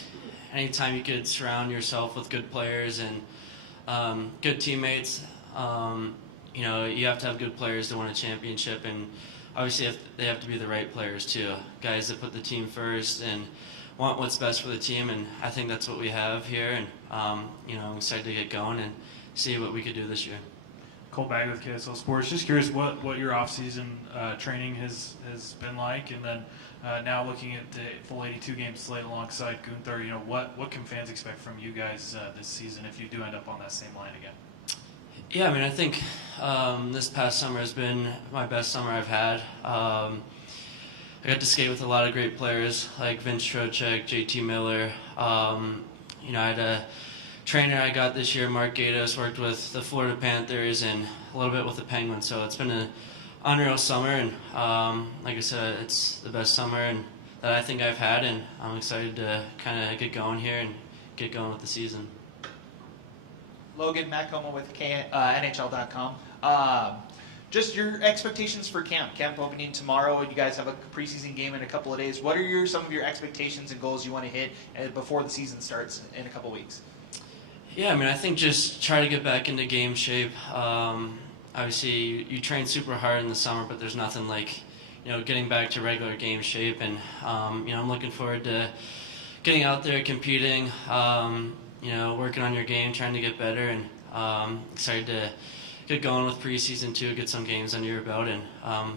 anytime you could surround yourself with good players and good teammates, you have to have good players to win a championship, and obviously they have to be the right players too, guys that put the team first and want what's best for the team, and I think that's what we have here, and I'm excited to get going and see what we could do this year. Cole Bagley with KSL Sports. Just curious what your off-season training has been like, and then now looking at the full 82-game slate alongside Gunther, what can fans expect from you guys this season if you do end up on that same line again? Yeah, I mean, I think this past summer has been my best summer I've had. I got to skate with a lot of great players like Vince Trocheck, JT Miller. I had a trainer I got this year, Mark Gatos, worked with the Florida Panthers and a little bit with the Penguins. So it's been an unreal summer, and like I said, it's the best summer that I think I've had, and I'm excited to kind of get going here and get going with the season. Logan, Matt Como with NHL.com. Just your expectations for camp. Camp opening tomorrow. You guys have a preseason game in a couple of days. What are some of your expectations and goals you want to hit before the season starts in a couple of weeks? Yeah, I mean, I think just try to get back into game shape. Obviously, you train super hard in the summer, but there's nothing like, getting back to regular game shape. And, I'm looking forward to getting out there, competing, working on your game, trying to get better, and excited to get going with preseason too, get some games under your belt, and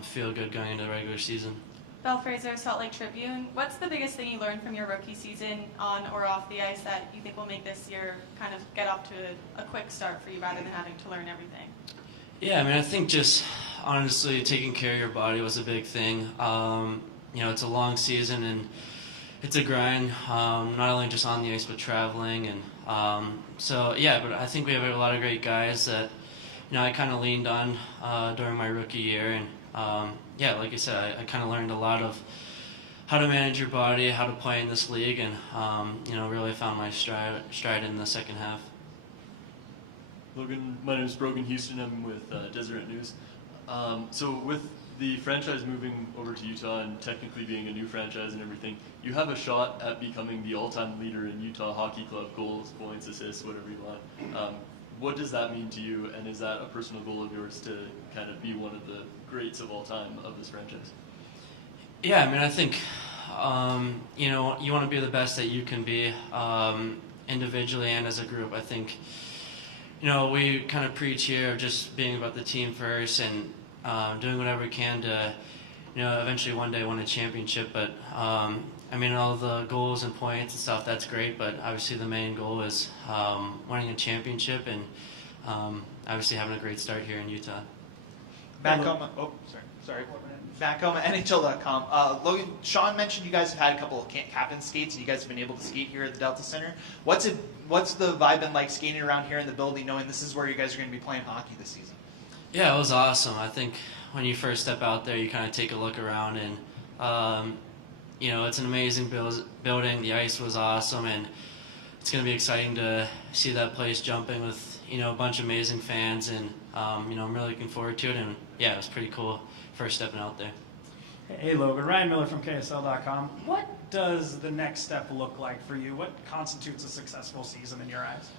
feel good going into the regular season. Belle Fraser, Salt Lake Tribune. What's the biggest thing you learned from your rookie season on or off the ice that you think will make this year kind of get off to a quick start for you rather than having to learn everything? Yeah, I mean, I think just honestly taking care of your body was a big thing. It's a long season and it's a grind, not only just on the ice but traveling, and but I think we have a lot of great guys that I kind of leaned on during my rookie year, and like I said, I kind of learned a lot of how to manage your body, how to play in this league, and really found my stride in the second half. Logan, my name is Brogan Houston. I'm with Deseret News. So with the franchise moving over to Utah and technically being a new franchise and everything, you have a shot at becoming the all-time leader in Utah Hockey Club goals, points, assists, whatever you want. What does that mean to you, and is that a personal goal of yours to kind of be one of the greats of all time of this franchise? Yeah, I mean, I think you know, you want to be the best that you can be, individually and as a group. I think, you know, we kind of preach here of just being about the team first and doing whatever we can to, you know, eventually one day win a championship. But I mean, all the goals and points and stuff, that's great, but obviously the main goal is winning a championship and obviously having a great start here in Utah. Back home, sorry. Back home at NHL.com. Logan, Sean mentioned you guys have had a couple of captain skates, and you guys have been able to skate here at the Delta Center. What's the vibe been like skating around here in the building, knowing this is where you guys are going to be playing hockey this season? Yeah, it was awesome. I think when you first step out there, you kind of take a look around, and you know, it's an amazing building. The ice was awesome, and it's going to be exciting to see that place jumping with, you know, a bunch of amazing fans, and you know, I'm really looking forward to it. And yeah, it was pretty cool first stepping out there. Hey Logan, Ryan Miller from KSL.com. What does the next step look like for you? What constitutes a successful season in your eyes?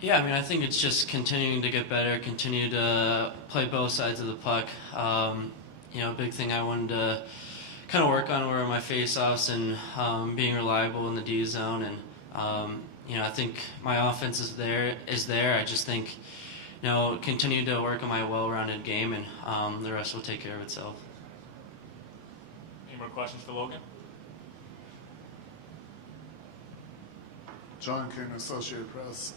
Yeah, I mean, I think it's just continuing to get better, continue to play both sides of the puck. You know, a big thing I wanted to kind of work on were my face-offs and being reliable in the D zone. And you know, I think my offense is there. I just think, you know, continue to work on my well-rounded game, and the rest will take care of itself. Any more questions for Logan? John Kuhn, Associated Press.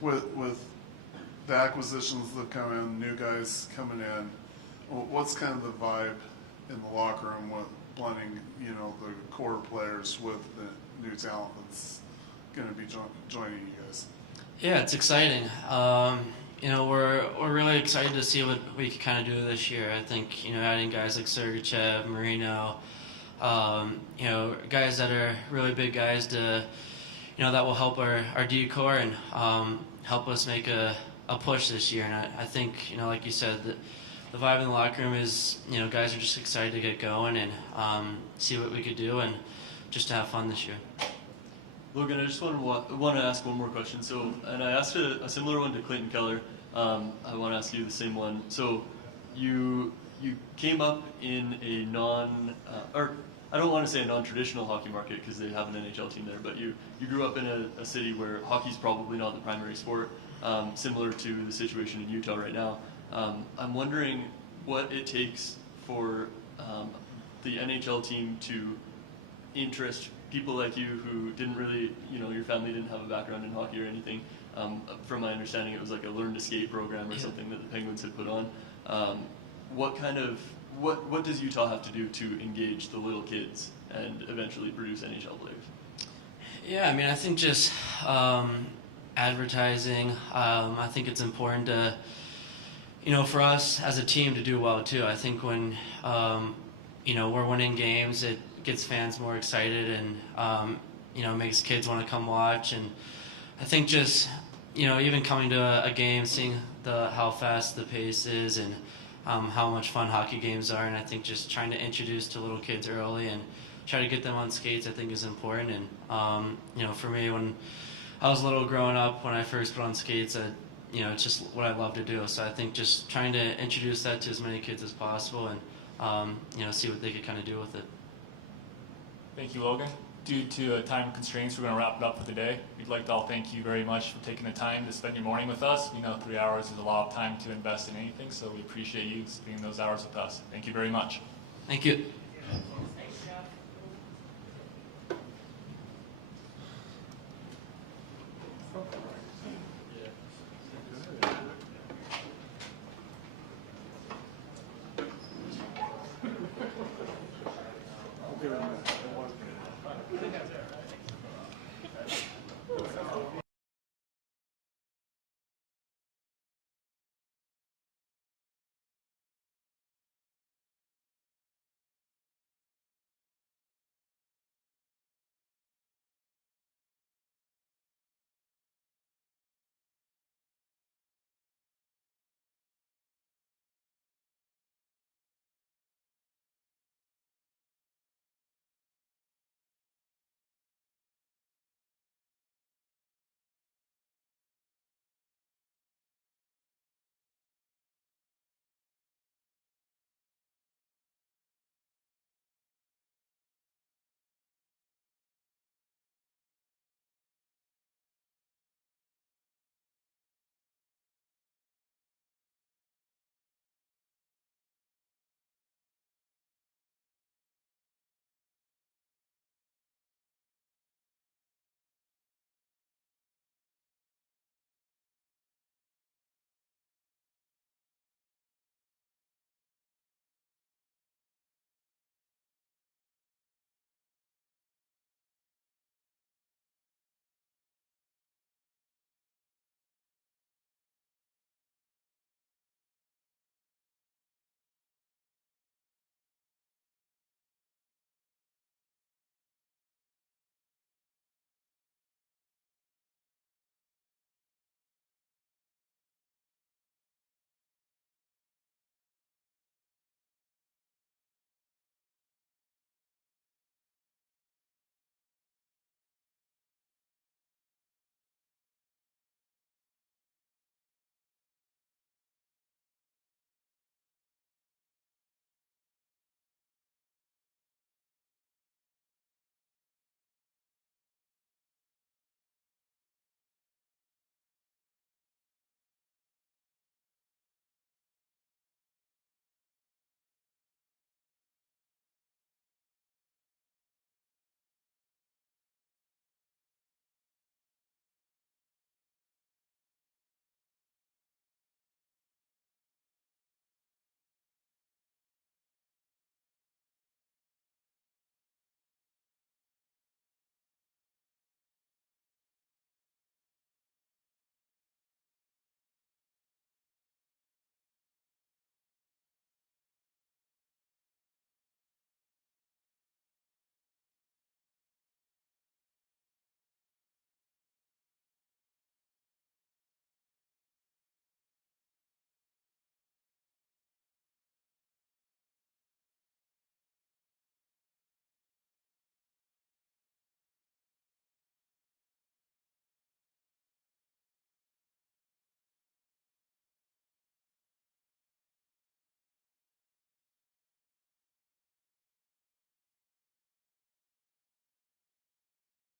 With the acquisitions that come in, new guys coming in, what's kind of the vibe in the locker room with blending, you know, the core players with the new talent that's going to be joining you guys? Yeah, it's exciting. You know, we're really excited to see what we can kind of do this year. I think, you know, adding guys like Sergachev, Marino, you know, guys that are really big guys to, you know, that will help our D core and help us make a push this year. And I think, you know, like you said, the vibe in the locker room is, you know, guys are just excited to get going and see what we could do and just to have fun this year. Logan, I just want to ask one more question. So, and I asked a similar one to Clayton Keller. I want to ask you the same one. So, you came up in a or I don't want to say a non-traditional hockey market because they have an NHL team there, but you grew up in a city where hockey's probably not the primary sport, similar to the situation in Utah right now. I'm wondering what it takes for the NHL team to interest people like you who didn't really, you know, your family didn't have a background in hockey or anything. From my understanding, it was like a learn to skate program or something that the Penguins had put on. What does Utah have to do to engage the little kids and eventually produce NHL players? Yeah, I mean, I think just advertising. I think it's important to, you know, for us as a team to do well too. I think when you know, we're winning games, it gets fans more excited and you know, makes kids want to come watch. And I think just, you know, even coming to a game, seeing how fast the pace is and how much fun hockey games are, and I think just trying to introduce to little kids early and try to get them on skates, I think is important. And you know, for me, when I was little growing up, when I first put on skates, you know, it's just what I love to do. So I think just trying to introduce that to as many kids as possible and you know, see what they could kind of do with it. Thank you, Logan. Due to time constraints, we're going to wrap it up for the day. We'd like to all thank you very much for taking the time to spend your morning with us. You know, 3 hours is a lot of time to invest in anything, so we appreciate you spending those hours with us. Thank you very much. Thank you. I'll give it a minute.